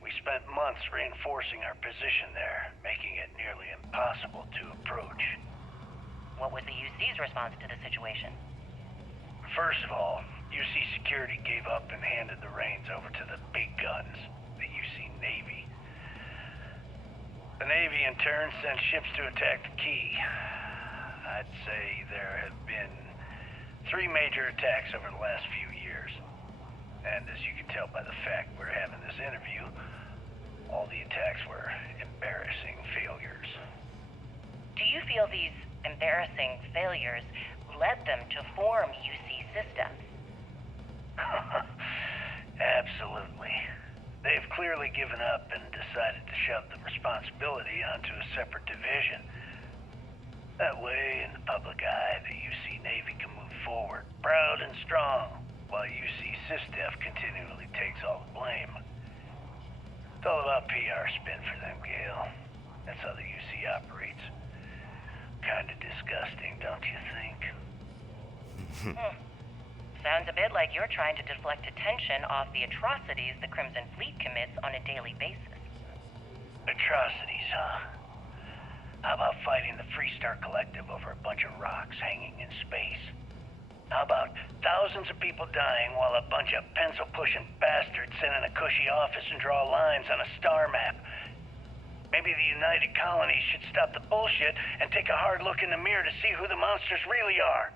We spent months reinforcing our position there, making it nearly impossible to approach. What was the UC's response to the situation? First of all, UC Security gave up and handed the reins over to the big guns, the UC Navy. The Navy, in turn, sent ships to attack the key. I'd say there have been 3 major attacks over the last few years. And as you can tell by the fact we're having this interview, all the attacks were embarrassing failures. Do you feel these embarrassing failures led them to form UC systems? Absolutely. They've clearly given up and decided to shove the responsibility onto a separate division. That way, in the public eye, the UC Navy can move forward, proud and strong, while UC SysDef continually takes all the blame. It's all about PR spin for them, Gale. That's how the UC operates. Kinda disgusting, don't you think? Sounds a bit like you're trying to deflect attention off the atrocities the Crimson Fleet commits on a daily basis. Atrocities, huh? How about fighting the Freestar Collective over a bunch of rocks hanging in space? How about thousands of people dying while a bunch of pencil-pushing bastards sit in a cushy office and draw lines on a star map? Maybe the United Colonies should stop the bullshit and take a hard look in the mirror to see who the monsters really are.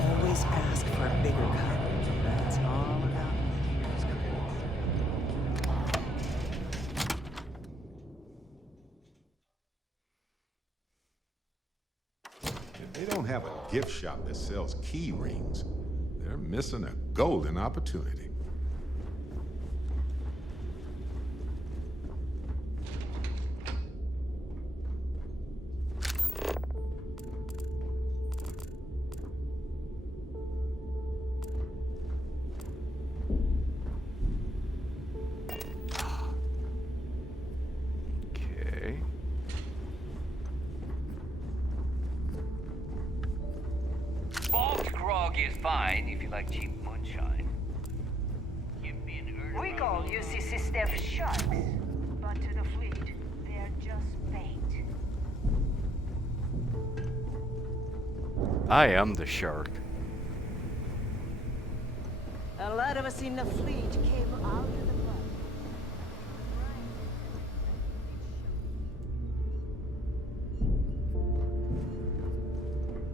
Always ask for a bigger cut. That's all about Here's If they don't have a gift shop that sells key rings, they're missing a golden opportunity. Okay. Bulk grog is fine if you like cheap moonshine. Give me an We call UC SysDef sharks, but to the fleet, they're just bait. I am the shark. A lot of us in the fleet came out of the mud.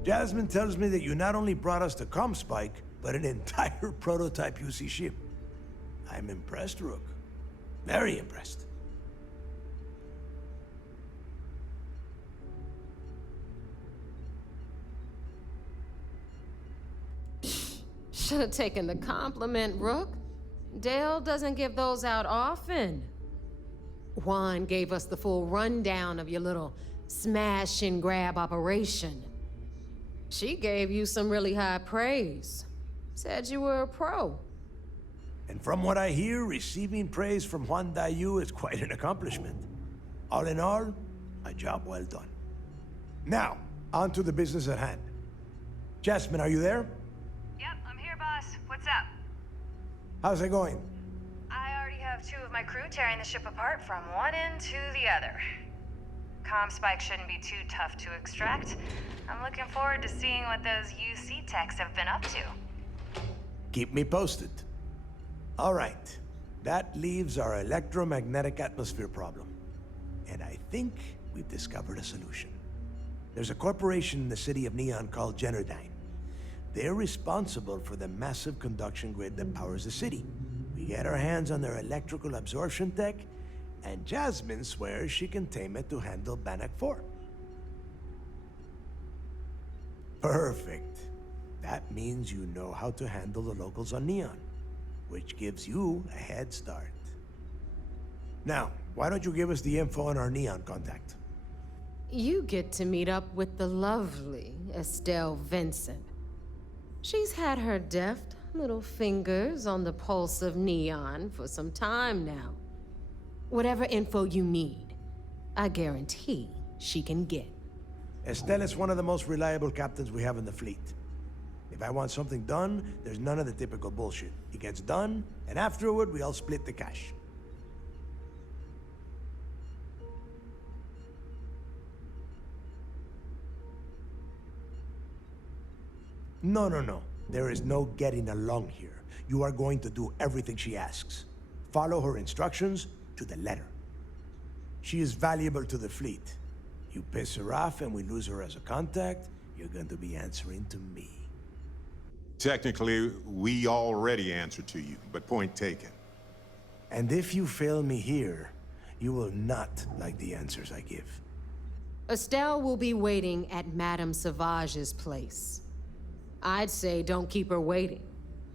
Jasmine tells me that you not only brought us the comm spike, but an entire prototype UC ship. I'm impressed, Rook. Very impressed. Should have taken the compliment, Rook. Dale doesn't give those out often. Juan gave us the full rundown of your little smash and grab operation. She gave you some really high praise. Said you were a pro. And from what I hear, receiving praise from Juan Dayu is quite an accomplishment. All in all, a job well done. Now, on to the business at hand. Jasmine, are you there? Yep, I'm here, boss. What's up? How's it going? I already have 2 of my crew tearing the ship apart from one end to the other. Comm spike shouldn't be too tough to extract. I'm looking forward to seeing what those UC techs have been up to. Keep me posted. All right. That leaves our electromagnetic atmosphere problem. And I think we've discovered a solution. There's a corporation in the city of Neon called Generdyne. They're responsible for the massive conduction grid that powers the city. We get our hands on their electrical absorption tech, and Jasmine swears she can tame it to handle Bannock 4. Perfect. That means you know how to handle the locals on Neon, which gives you a head start. Now, why don't you give us the info on our Neon contact? You get to meet up with the lovely Estelle Vincent. She's had her deft little fingers on the pulse of Neon for some time now. Whatever info you need, I guarantee she can get. Estelle is one of the most reliable captains we have in the fleet. If I want something done, there's none of the typical bullshit. It gets done, and afterward, we all split the cash. No. There is no getting along here. You are going to do everything she asks. Follow her instructions to the letter. She is valuable to the fleet. You piss her off and we lose her as a contact, you're going to be answering to me. Technically, we already answered to you, but point taken. And if you fail me here, you will not like the answers I give. Estelle will be waiting at Madame Sauvage's place. I'd say don't keep her waiting,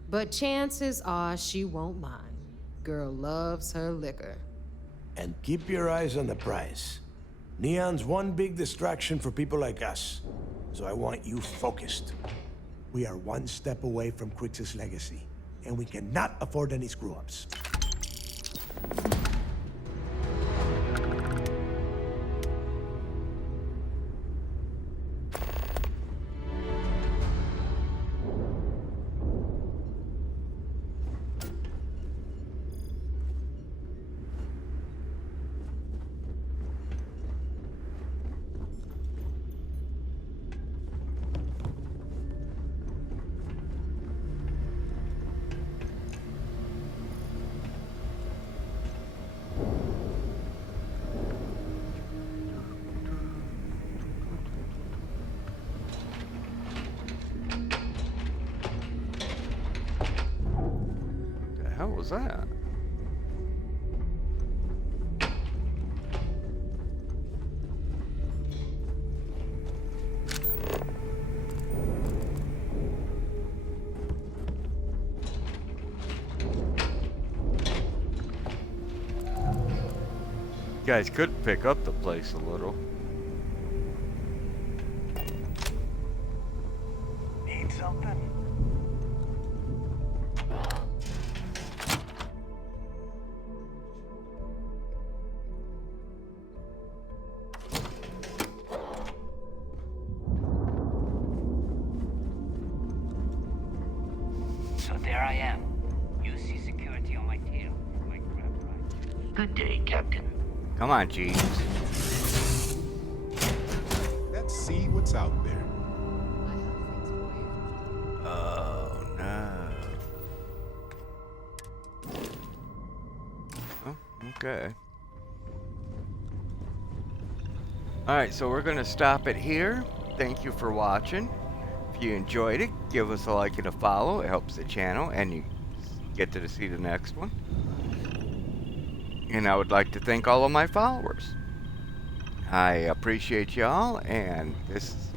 but chances are she won't mind. Girl loves her liquor. And keep your eyes on the prize. Neon's one big distraction for people like us, so I want you focused. We are one step away from Crix's legacy, and we cannot afford any screw-ups. What was that? You guys could pick up the place a little. Need something? So there I am. You see security on my tail. My crap right. Good day, Captain. Come on, Jeeves. Let's see what's out there. Oh, no. Oh, okay. Alright, so we're going to stop it here. Thank you for watching. If you enjoyed it, give us a like and a follow. It helps the channel. And you get to see the next one. And I would like to thank all of my followers. I appreciate y'all, and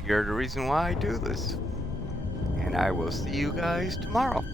you're the reason why I do this. And I will see you guys tomorrow.